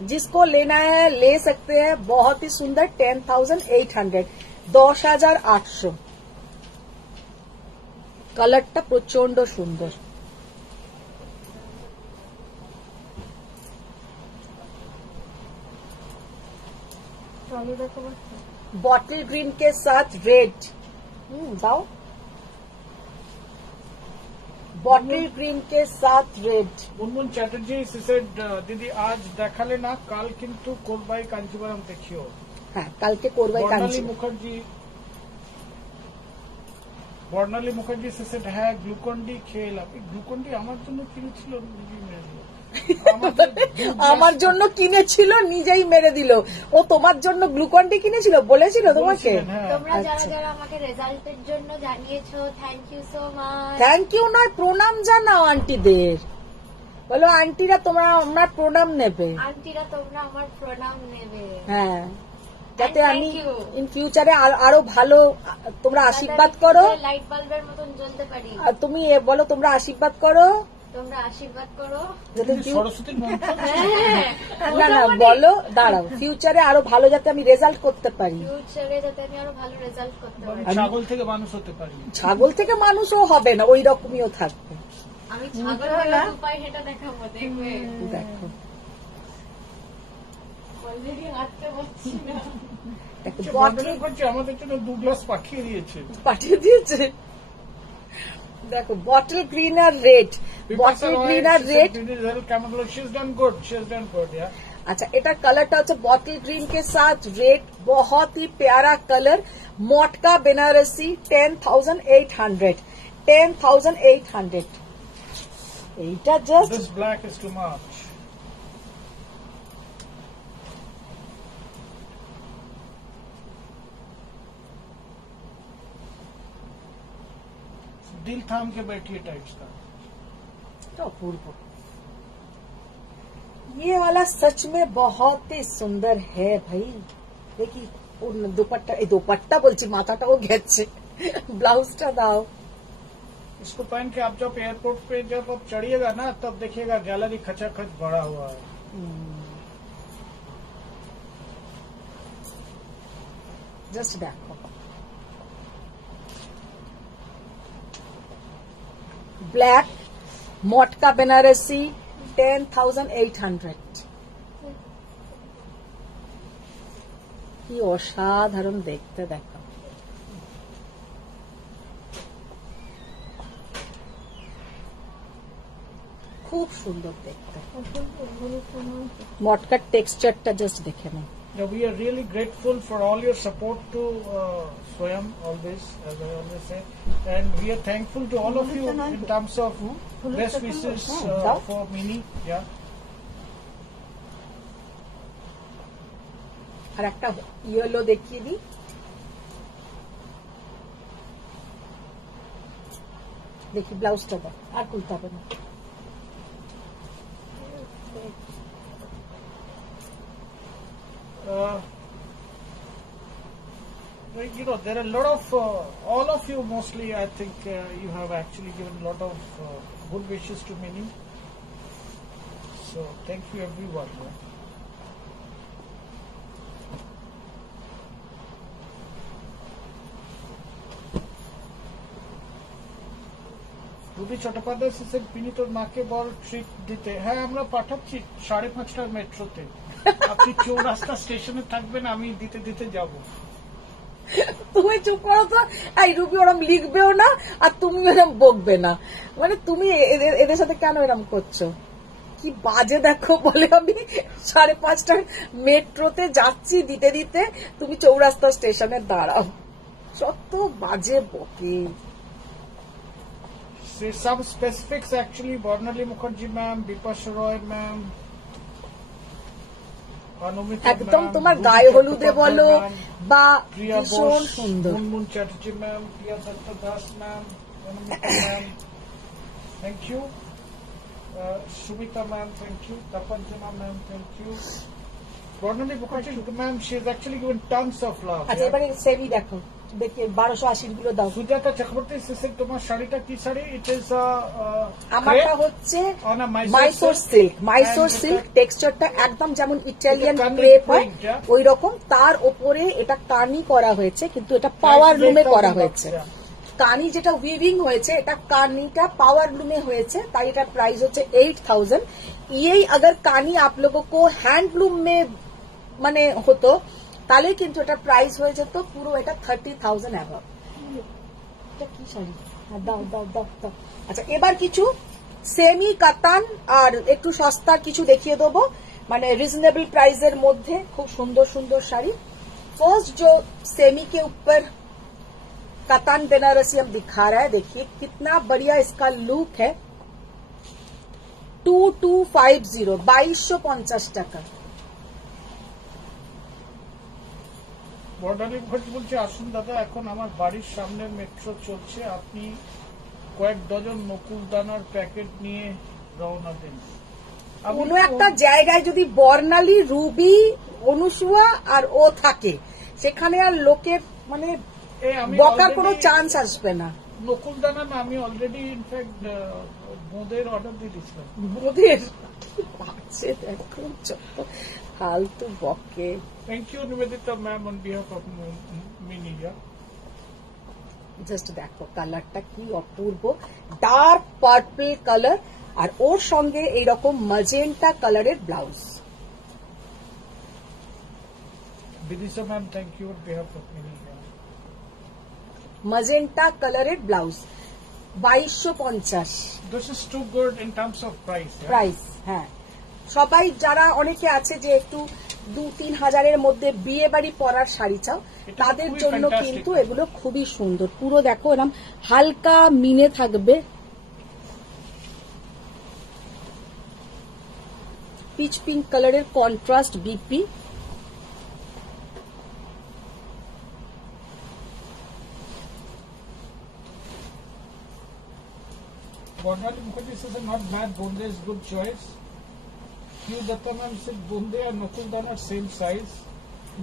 जिसको लेना है ले सकते हैं। बहुत ही सुंदर, 10,800, 10,800। কালারটা প্রচন্ড সুন্দর। चालू देखो बस। बॉटल ग्रीन के साथ रेड, दाओ, बॉटल ग्रीन के साथ रेड। মুনমুন চ্যাটার্জি সেড দিদি আজ দেখালে না, কাল কিন্তু কোরবাই কাঞ্চিপুরম দেখিও। হ্যাঁ, কালকে করবাই কাঞ্চি। বর্ণালী মুখার্জি সেড হ্যাঁ গ্লুকন ডি খেয়ে এলাম। গ্লুকন ডি আমার জন্য কিনেছিল, আমার জন্য কিনেছিল, নিজেই মেরে দিল। ও তোমার জন্য গ্লুকন ডি কিনেছিল, বলেছিল তোমাকে? তোমরা যারা যারা আমাকে রেজাল্টের জন্য জানিয়েছো, thank you so much. Thank you নয়, প্রণাম জানাও আন্টিদের। বলো আন্টিরা তোমরা আমার প্রণাম নেবে। আন্টিরা তোমরা আমার প্রণাম নেবে। হ্যাঁ, যাতে And আমি thank you. ইন ফিউচারে আরো ভালো তোমরা আশীর্বাদ করো। লাইট বাল্বের মতন জ্বলতে পারি। আর তুমি বলো তোমরা আশীর্বাদ করো, তোমরা আশীর্বাদ করো। যাতে সরস্বতীর মন্ত্র না না বলো, দাঁড়াও, ফিউচারে আরো ভালো যাতে আমি রেজাল্ট করতে পারি। ফিউচারে যাতে আমি আরো ভালো রেজাল্ট করতে পারি। ছাগল থেকে মানুষ হতে পারি। ছাগল থেকে মানুষও হবে না, ওই রকমইও থাকবে। আমি ছাগল হলে উপায় সেটা দেখাবো, দেখবে। দেখো অলরেডি হাঁটতে পারছি না। দেখো, বর্ণালী মুখার্জি আমাদের জন্য 2 গ্লাস পাঠিয়ে দিয়েছে। পাঠিয়ে দিয়েছে। দেখো, বটল গ্রিন আর রেড, বটল গ্রিন আর রেড। কেমন হলো? She is done good, she is done good. अच्छा, एटा कलर टा बॉटल ग्रीन के साथ रेड, बहुत ही प्यारा कलर। मोटका बनारसी 10,800, 10,800। এইটা just This black is too much. दिल थाम के बैठिए टाइप्स का। अपूर्व। ये वाला सच में बहुत ही सुंदर है भाई। देखिए दुपट्टा बोलছি, মাথাটাও গেছে। ব্লাউজটা দাও। इसको पहन के आप जब एयरपोर्ट पे जब आप चढ़िएगा ना, तब देखिएगा गैलरी खचाखच भरा हुआ है। जस्ट देखो, ब्लैक मोटका बनारसी 10,800। কি অসাধারণ দেখতে, দেখো। খুব সুন্দর দেখতে। মটকার টেক্সচারটা জাস্ট দেখে নাও। We are really grateful for all your support to Swayam always, as I always say, and we are thankful to all of you in terms of best wishes for Mini. Yeah. আর একটা yellow দেখিয়ে দিই। দেখি ব্লাউজটা দাও, আর খুলতে হবে না। You know, there are a lot of, all of you mostly, I think you have actually given a lot of good wishes to Mini. So, thank you everyone. Yeah. Ruby Chattopadhyay এসেছেন, পিনি তোর মাকে বল ট্রিট দিতে। হ্যাঁ, আমরা পাঠাচ্ছি 5:30 মেট্রোতে। আপনি চৌরাস্তা স্টেশনে থাকবেন, আমি দিতে দিতে যাব। তুমি চুপ করো তো। এই রুবি ওরম লিখবেও না, আর তুমি এরম বকবে না। মানে তুমি এদের সাথে কেন এরম করছো? কি বাজে দেখো, বলে আমি 5:30টার মেট্রোতে যাচ্ছি, দিতে দিতে তুমি চৌরাস্তা স্টেশনে দাঁড়াও, কত বাজে বকে। Some specifics actually, Barnali Mukherjee ma'am, Bipasha Roy ma'am, Anumita একদম ma'am, তোমার Ruby গায়ে হলুদে Chattopadhyay বলো ma'am, বা Priya ভীষণ Bose, সুন্দর। Munmun Chatterjee ma'am, Priya Datta Das ma'am, Anumita ma'am, thank you. Sumita ma'am, thank you. Tapanjana ma'am, thank you. Barnali Mukherjee ma'am, she has actually given tons of love. আচ্ছা এবারে semi দেখো, দেখে 1280 গুলো দাও। Sujata Chakraborty says তোমার শাড়িটা কি sari? It is আমারটা হচ্ছে on a Mysore silk. Mysore and silk এটা- টেক্সচারটা একদম যেমন ইটালিয়ান এটা কানি ক্রেপ হয় print, yeah? ওই রকম, তার ওপরে এটা কানি করা হয়েছে, কিন্তু এটা পাওয়ার লুমে করা হয়েছে। কানি যেটা উইভিং হয়েছে, এটা কানিটা পাওয়ার লুমে হয়েছে, তাই এটা প্রাইস হচ্ছে 8000। यही अगर কানি आप लोगों को हैंडलूम में মানে হতো তাহলে কিন্তু এটা প্রাইস হয়ে যেত পুরো এটা 30,000 অ্যাভাব। এটা কি শাড়ি? দাও দাও দাও দাও। আচ্ছা এবার কিছু সেমি কাতান আর একটু সস্তা কিছু দেখিয়ে দেবো, মানে রিজনেবল প্রাইসের মধ্যে খুব সুন্দর সুন্দর শাড়ি। फर्स्ट जो सेमी के ऊपर कतान बनारसी हम दिखा रहा है, देखिए कितना बढ़िया इसका लुक है। 2250 2250 টাকা। বর্ডালি ঘোষ বলছে আসুন দাদা, এখন আমার বাড়ির সামনে মেট্রো চলছে, আপনি কয়েক ডজন নকুল দানার প্যাকেট নিয়ে রওনা দিন। কোনো একটা জায়গায় যদি বর্ণালী, রুবি, অনুসুয়া আর ও থাকে, সেখানে আর লোকের মানে বকার কোনো চান্স আসবে না। নকুল দানা না, আমি অলরেডি ইনফ্যাক্ট বোঁদের অর্ডার দিয়ে দিয়েছিলাম। ওদের বাচ্চা দেখো যত ফালতু বকে। Thank you Nibedita ma'am on behalf of মিনিয়া। জাস্ট দেখো কালারটা কি অপূর্ব, ডার্ক পার্পল কালার, আর ওর সঙ্গে এইরকম ম্যাজেন্টা কালারের blouse. Bidisha ma'am thank you on behalf of মিনিয়া। ম্যাজেন্টা কালারের blouse 2250 this is too good in terms of price. Price. হ্যাঁ, সবাই যারা অনেকে আছে যে একটু 2-3 হাজারের মধ্যে বিয়ে বাড়ি পরার শাড়ি চাও, এটা তাদের খুবই জন্য fantastic। কিন্তু এগুলো খুবই সুন্দর। পুরো দেখো এরকম হালকা মিনে থাকবে, পিচ পিঙ্ক কালারের contrast BP. Bernali Mukherjee says not bad, Bombay is good choice. Q Datta ma'am said Bombay and Nakul Dana are same size.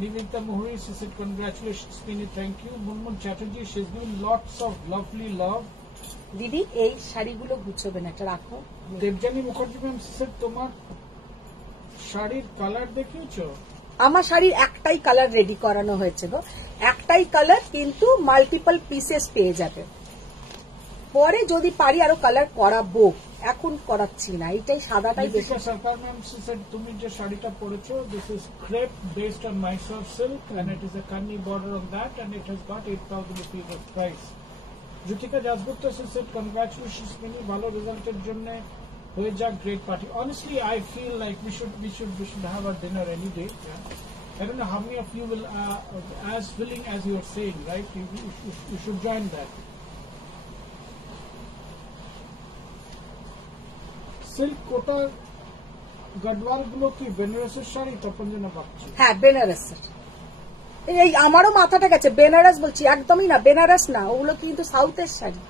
Nivedita Mohri she said congratulations Mini, thank you. Munmun Chatterjee she's given lots of lovely love. দিদি এই শাড়িগুলো গুছোবেন, একটা রাখো। Devjani Mukherjee ma'am said তোমার শাড়ির colour দেখিয়েছো? আমার শাড়ির একটাই কালার রেডি করানো হয়েছে গো, একটাই কালার, কিন্তু মাল্টিপল পিসেস পেয়ে যাবে। পরে যদি পারি আরো কালার করাবো, এখন করাচ্ছি না, এইটাই সাদাটাই বেশি। Deepika Sarkar ma'am she said তুমি যে শাড়িটা পরেছো this is crepe based on Mysore silk and it is a kanni border on that and it has got 8,000 rupees of price. Jutika Jasgupta she said congratulations Mini, ভালো রেজাল্টের জন্য হয়ে যাক, great party. Honestly I feel like we should have a dinner any day. Yeah? I don't know how many of you will as willing as you are saying, right? You should join that. Silk Kota Gadwal গুলো কি বেনারসের শাড়ি? তপনজনা ভাবছি হ্যাঁ বেনারসের। এই আমারও মাথাটা গেছে, বেনারস বলছি, একদমই না বেনারস না, ওগুলো কিন্তু সাউথের শাড়ি।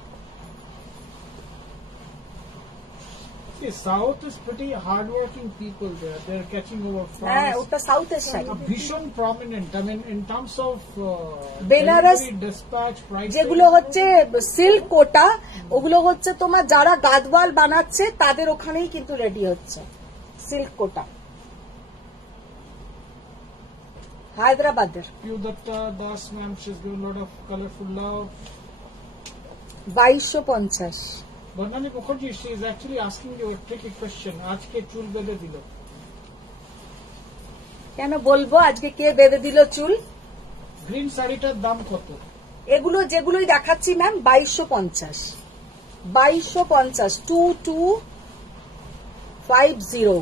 South is pretty hard working people there, they are catching over হ্যাঁ ফাস্ট। ওটা সাউথের শাড়ি, ভীষণ prominent, I mean in terms of Benaras dispatch price. যেগুলো হচ্ছে সিল্ক কোটা, ওগুলো হচ্ছে তোমার যারা গাদওয়াল বানাচ্ছে তাদের ওখানেই কিন্তু রেডি হচ্ছে সিল্ক কোটা, হায়দ্রাবাদের। Piu Datta Das ma'am she is giving lot of colourful love. 2250। Barnali Mukherjee she is actually asking you a tricky question, আজকে চুল বেঁধে দিল কেন বলবো আজকে কে বেঁধে দিল চুল? গ্রিন শাড়িটার দাম কত? এগুলো যেগুলোই দেখাচ্ছি ma'am 2250। 2250 2250 50।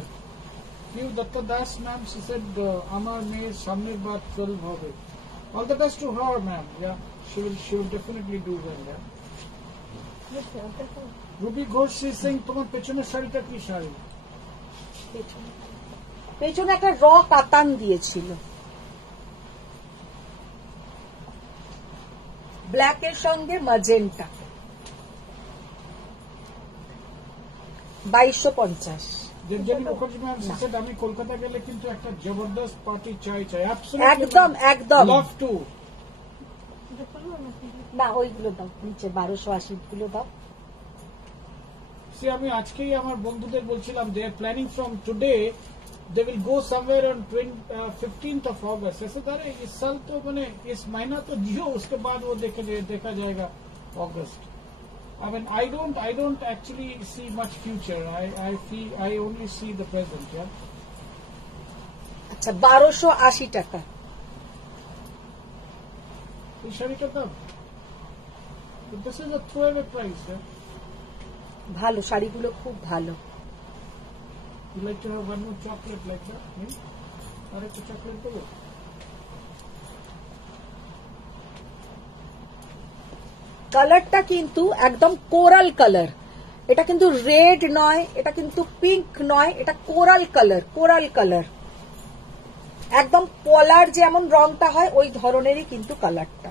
New Dutta Das ma'am, she said আমার মেয়ের সামনের বার 12 হবে। All the best to her, ma'am. Yeah, she will definitely do well. Yeah. Ruby Ghosh is saying তোমার পেছনের শাড়িটা কি শাড়ি? পেছনে একটা র কাতান দিয়েছিল, ব্ল্যাকের সঙ্গে magenta. 2250। Debjani Mukherjee ma'am, she said আমি কলকাতা গেলে কিন্তু একটা জবরদস্ত পার্টি চাই। একদম একদম। Love to. না ওইগুলো দাও, নিচে 1280 গুলো দাও। আমি আজকেই আমার বন্ধুদের বলছিলাম যে planning from today they will go somewhere on 15th of August। ऐसे तारे इस साल तो मैंने इस महीना तो जियो, उसके बाद वो देखा जाएगा अगस्त। I mean, I don't actually see much future. I only see the present. Yeah. আচ্ছা 1280 টাকা। এই শাড়িটার দাম? This is a throwaway price. Yeah? ভালো, শাড়িগুলো খুব ভালো। You like to have one more chocolate like that? আর একটা চকলেট দেবো? কালারটা কিন্তু একদম কোরাল কালার, এটা কিন্তু রেড নয়, এটা কিন্তু পিঙ্ক নয়, এটা কোরাল কালার। কোরাল কালার একদম পলার যেমন রংটা হয় ওই ধরনেরই কিন্তু কালারটা।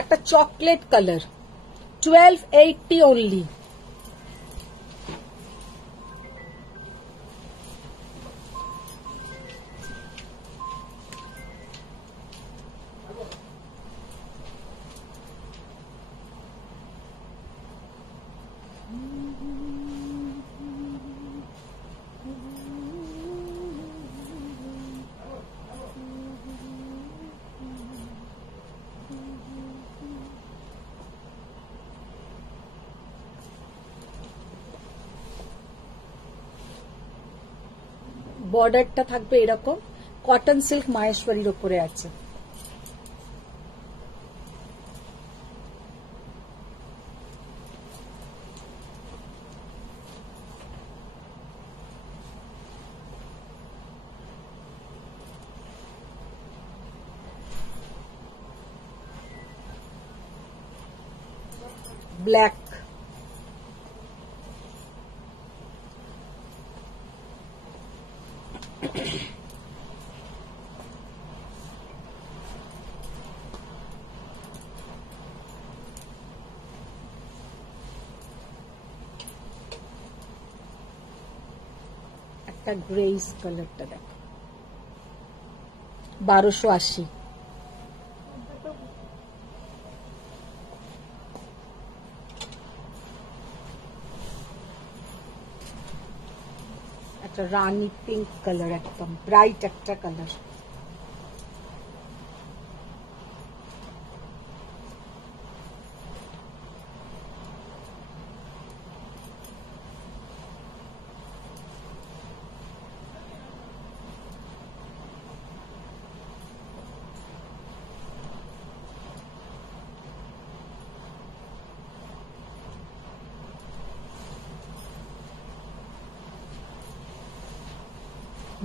একটা চকলেট কালার, 1280 অনলি। বর্ডারটা থাকবে এরকম, কটন সিল্ক মাহেশ্বরীর ওপরে আছে। ব্ল্যাক, একটা গ্রেস কালারটা দেখো, 1280। একটা রানী পিঙ্ক কালার, একদম ব্রাইট একটা colour.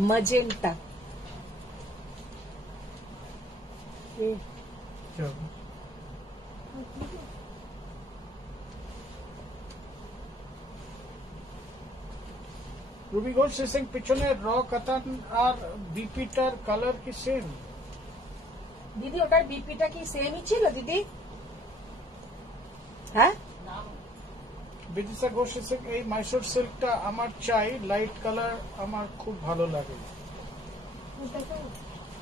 Magenta, Ruby Ghosh Singh পিছনে র কাতান আর বিপিটার কালার কি সেম? দিদি ওটার বিপিটা কি সেমই ছিল দিদি? হ্যাঁ, বিদিশা ঘোষ সিং এই মাইসোর সিল্কটা আমার চাই, লাইট কালার আমার খুব ভালো লাগে,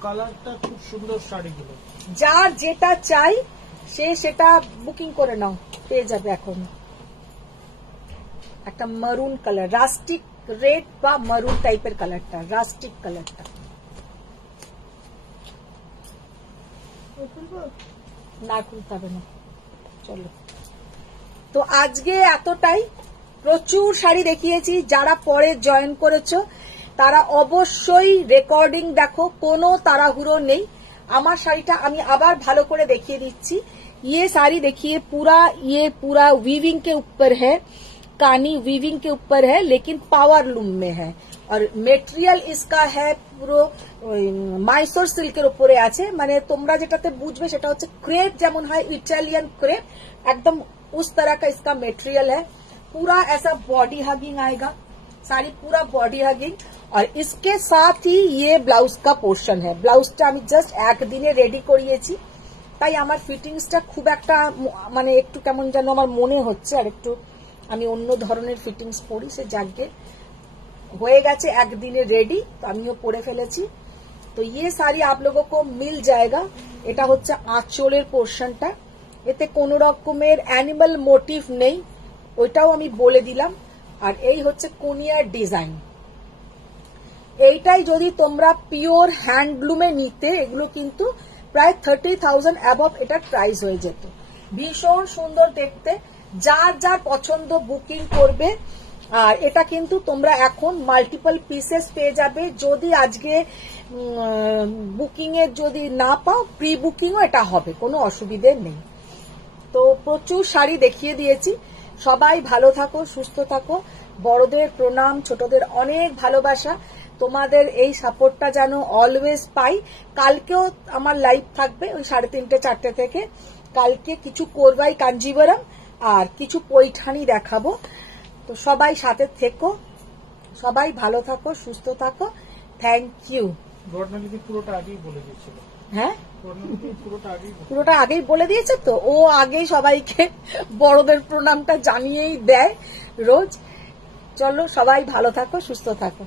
কালারটা খুব সুন্দর শাড়িগুলো। যার যেটা চাই সে সেটা বুকিং করে নাও, পেয়ে যাবে। এখন একটা মারুন কালার, রাস্টিক রেড বা মারুন টাইপের কালারটা, রাস্টিক কালারটা। না খুলতে হবে না, চলো। তো আজকে এতটাই, প্রচুর শাড়ি দেখিয়েছি। যারা পরে জয়েন করেছো তারা অবশ্যই রেকর্ডিং দেখো, কোনো তাড়াহুড়ো নেই। আমার শাড়িটা আমি আবার ভালো করে দেখিয়ে দিচ্ছি। ये साड़ी देखिए पूरा वीविंग के ऊपर है, कानी वीविंग के ऊपर है, लेकिन पावर लूम में है। और मेटेरियल इसका है পুরো মাইসোর সিল্কের উপরে আছে, মানে তোমরা যেটাতে বুঝবে সেটা হচ্ছে ক্রেপ, যেমন হয় ইটালিयन क्रेप, एकदम उस तरह का इसका मेटेरियल है। पूरा ऐसा बॉडी हगिंग आएगा, साड़ी पूरा बॉडी हगिंग। और इसके साथ ही ये ब्लाउज का पोर्शन है। ब्लाउजটা আমি জাস্ট একদিনে রেডি করিয়েছি, তাই আমার ফিটিংসটা খুব একটা মানে একটু কেমন যেন আমার মনে হচ্ছে, আর একটু আমি অন্য ধরনের ফিটিংস পরি, সে জাগে হয়ে গেছে একদিনে রেডি, তো আমিও পরে ফেলেছি। তো ये साड़ी आप लोगों को मिल जाएगा। এটা হচ্ছে আঁচলের পোর্শনটা, এতে কোনো রকমের অ্যানিমাল মোটিভ নেই, ওইটাও আমি বলে দিলাম। আর এই হচ্ছে কোনিয়ার ডিজাইন। এইটাই যদি তোমরা পিওর হ্যান্ডলুমে নিতে, এগুলো কিন্তু প্রায় 30,000 অ্যাবভ এটার প্রাইস হয়ে যেত। ভীষণ সুন্দর দেখতে, যার যার পছন্দ বুকিং করবে। আর এটা কিন্তু তোমরা এখন মাল্টিপল পিসেস পেয়ে যাবে, যদি আজকে বুকিং এর যদি না পাও প্রি বুকিংও এটা হবে, কোনো অসুবিধে নেই। তো প্রচুর শাড়ি দেখিয়ে দিয়েছি। সবাই ভালো থাকো, সুস্থ থাকো। বড়দের প্রণাম, ছোটদের অনেক ভালোবাসা। তোমাদের এই সাপোর্টটা যেন অলওয়েজ পাই। কালকেও আমার লাইভ থাকবে ওই 3:30 4টে থেকে। কালকে কিছু কোরবাই কাঞ্জিবরম আর কিছু পৈঠানি দেখাবো। তো সবাই সাথে থেকো, সবাই ভালো থাকো, সুস্থ থাকো। Thank you. বর্ণালী পুরোটা আগেই বলে দিয়েছিল। হ্যাঁ, পুরোটা আগেই বলে দিয়েছে। তো ও আগেই সবাইকে বড়দের প্রণামটা জানিয়েই দেয় রোজ। চলো সবাই ভালো থাকো, সুস্থ থাকো।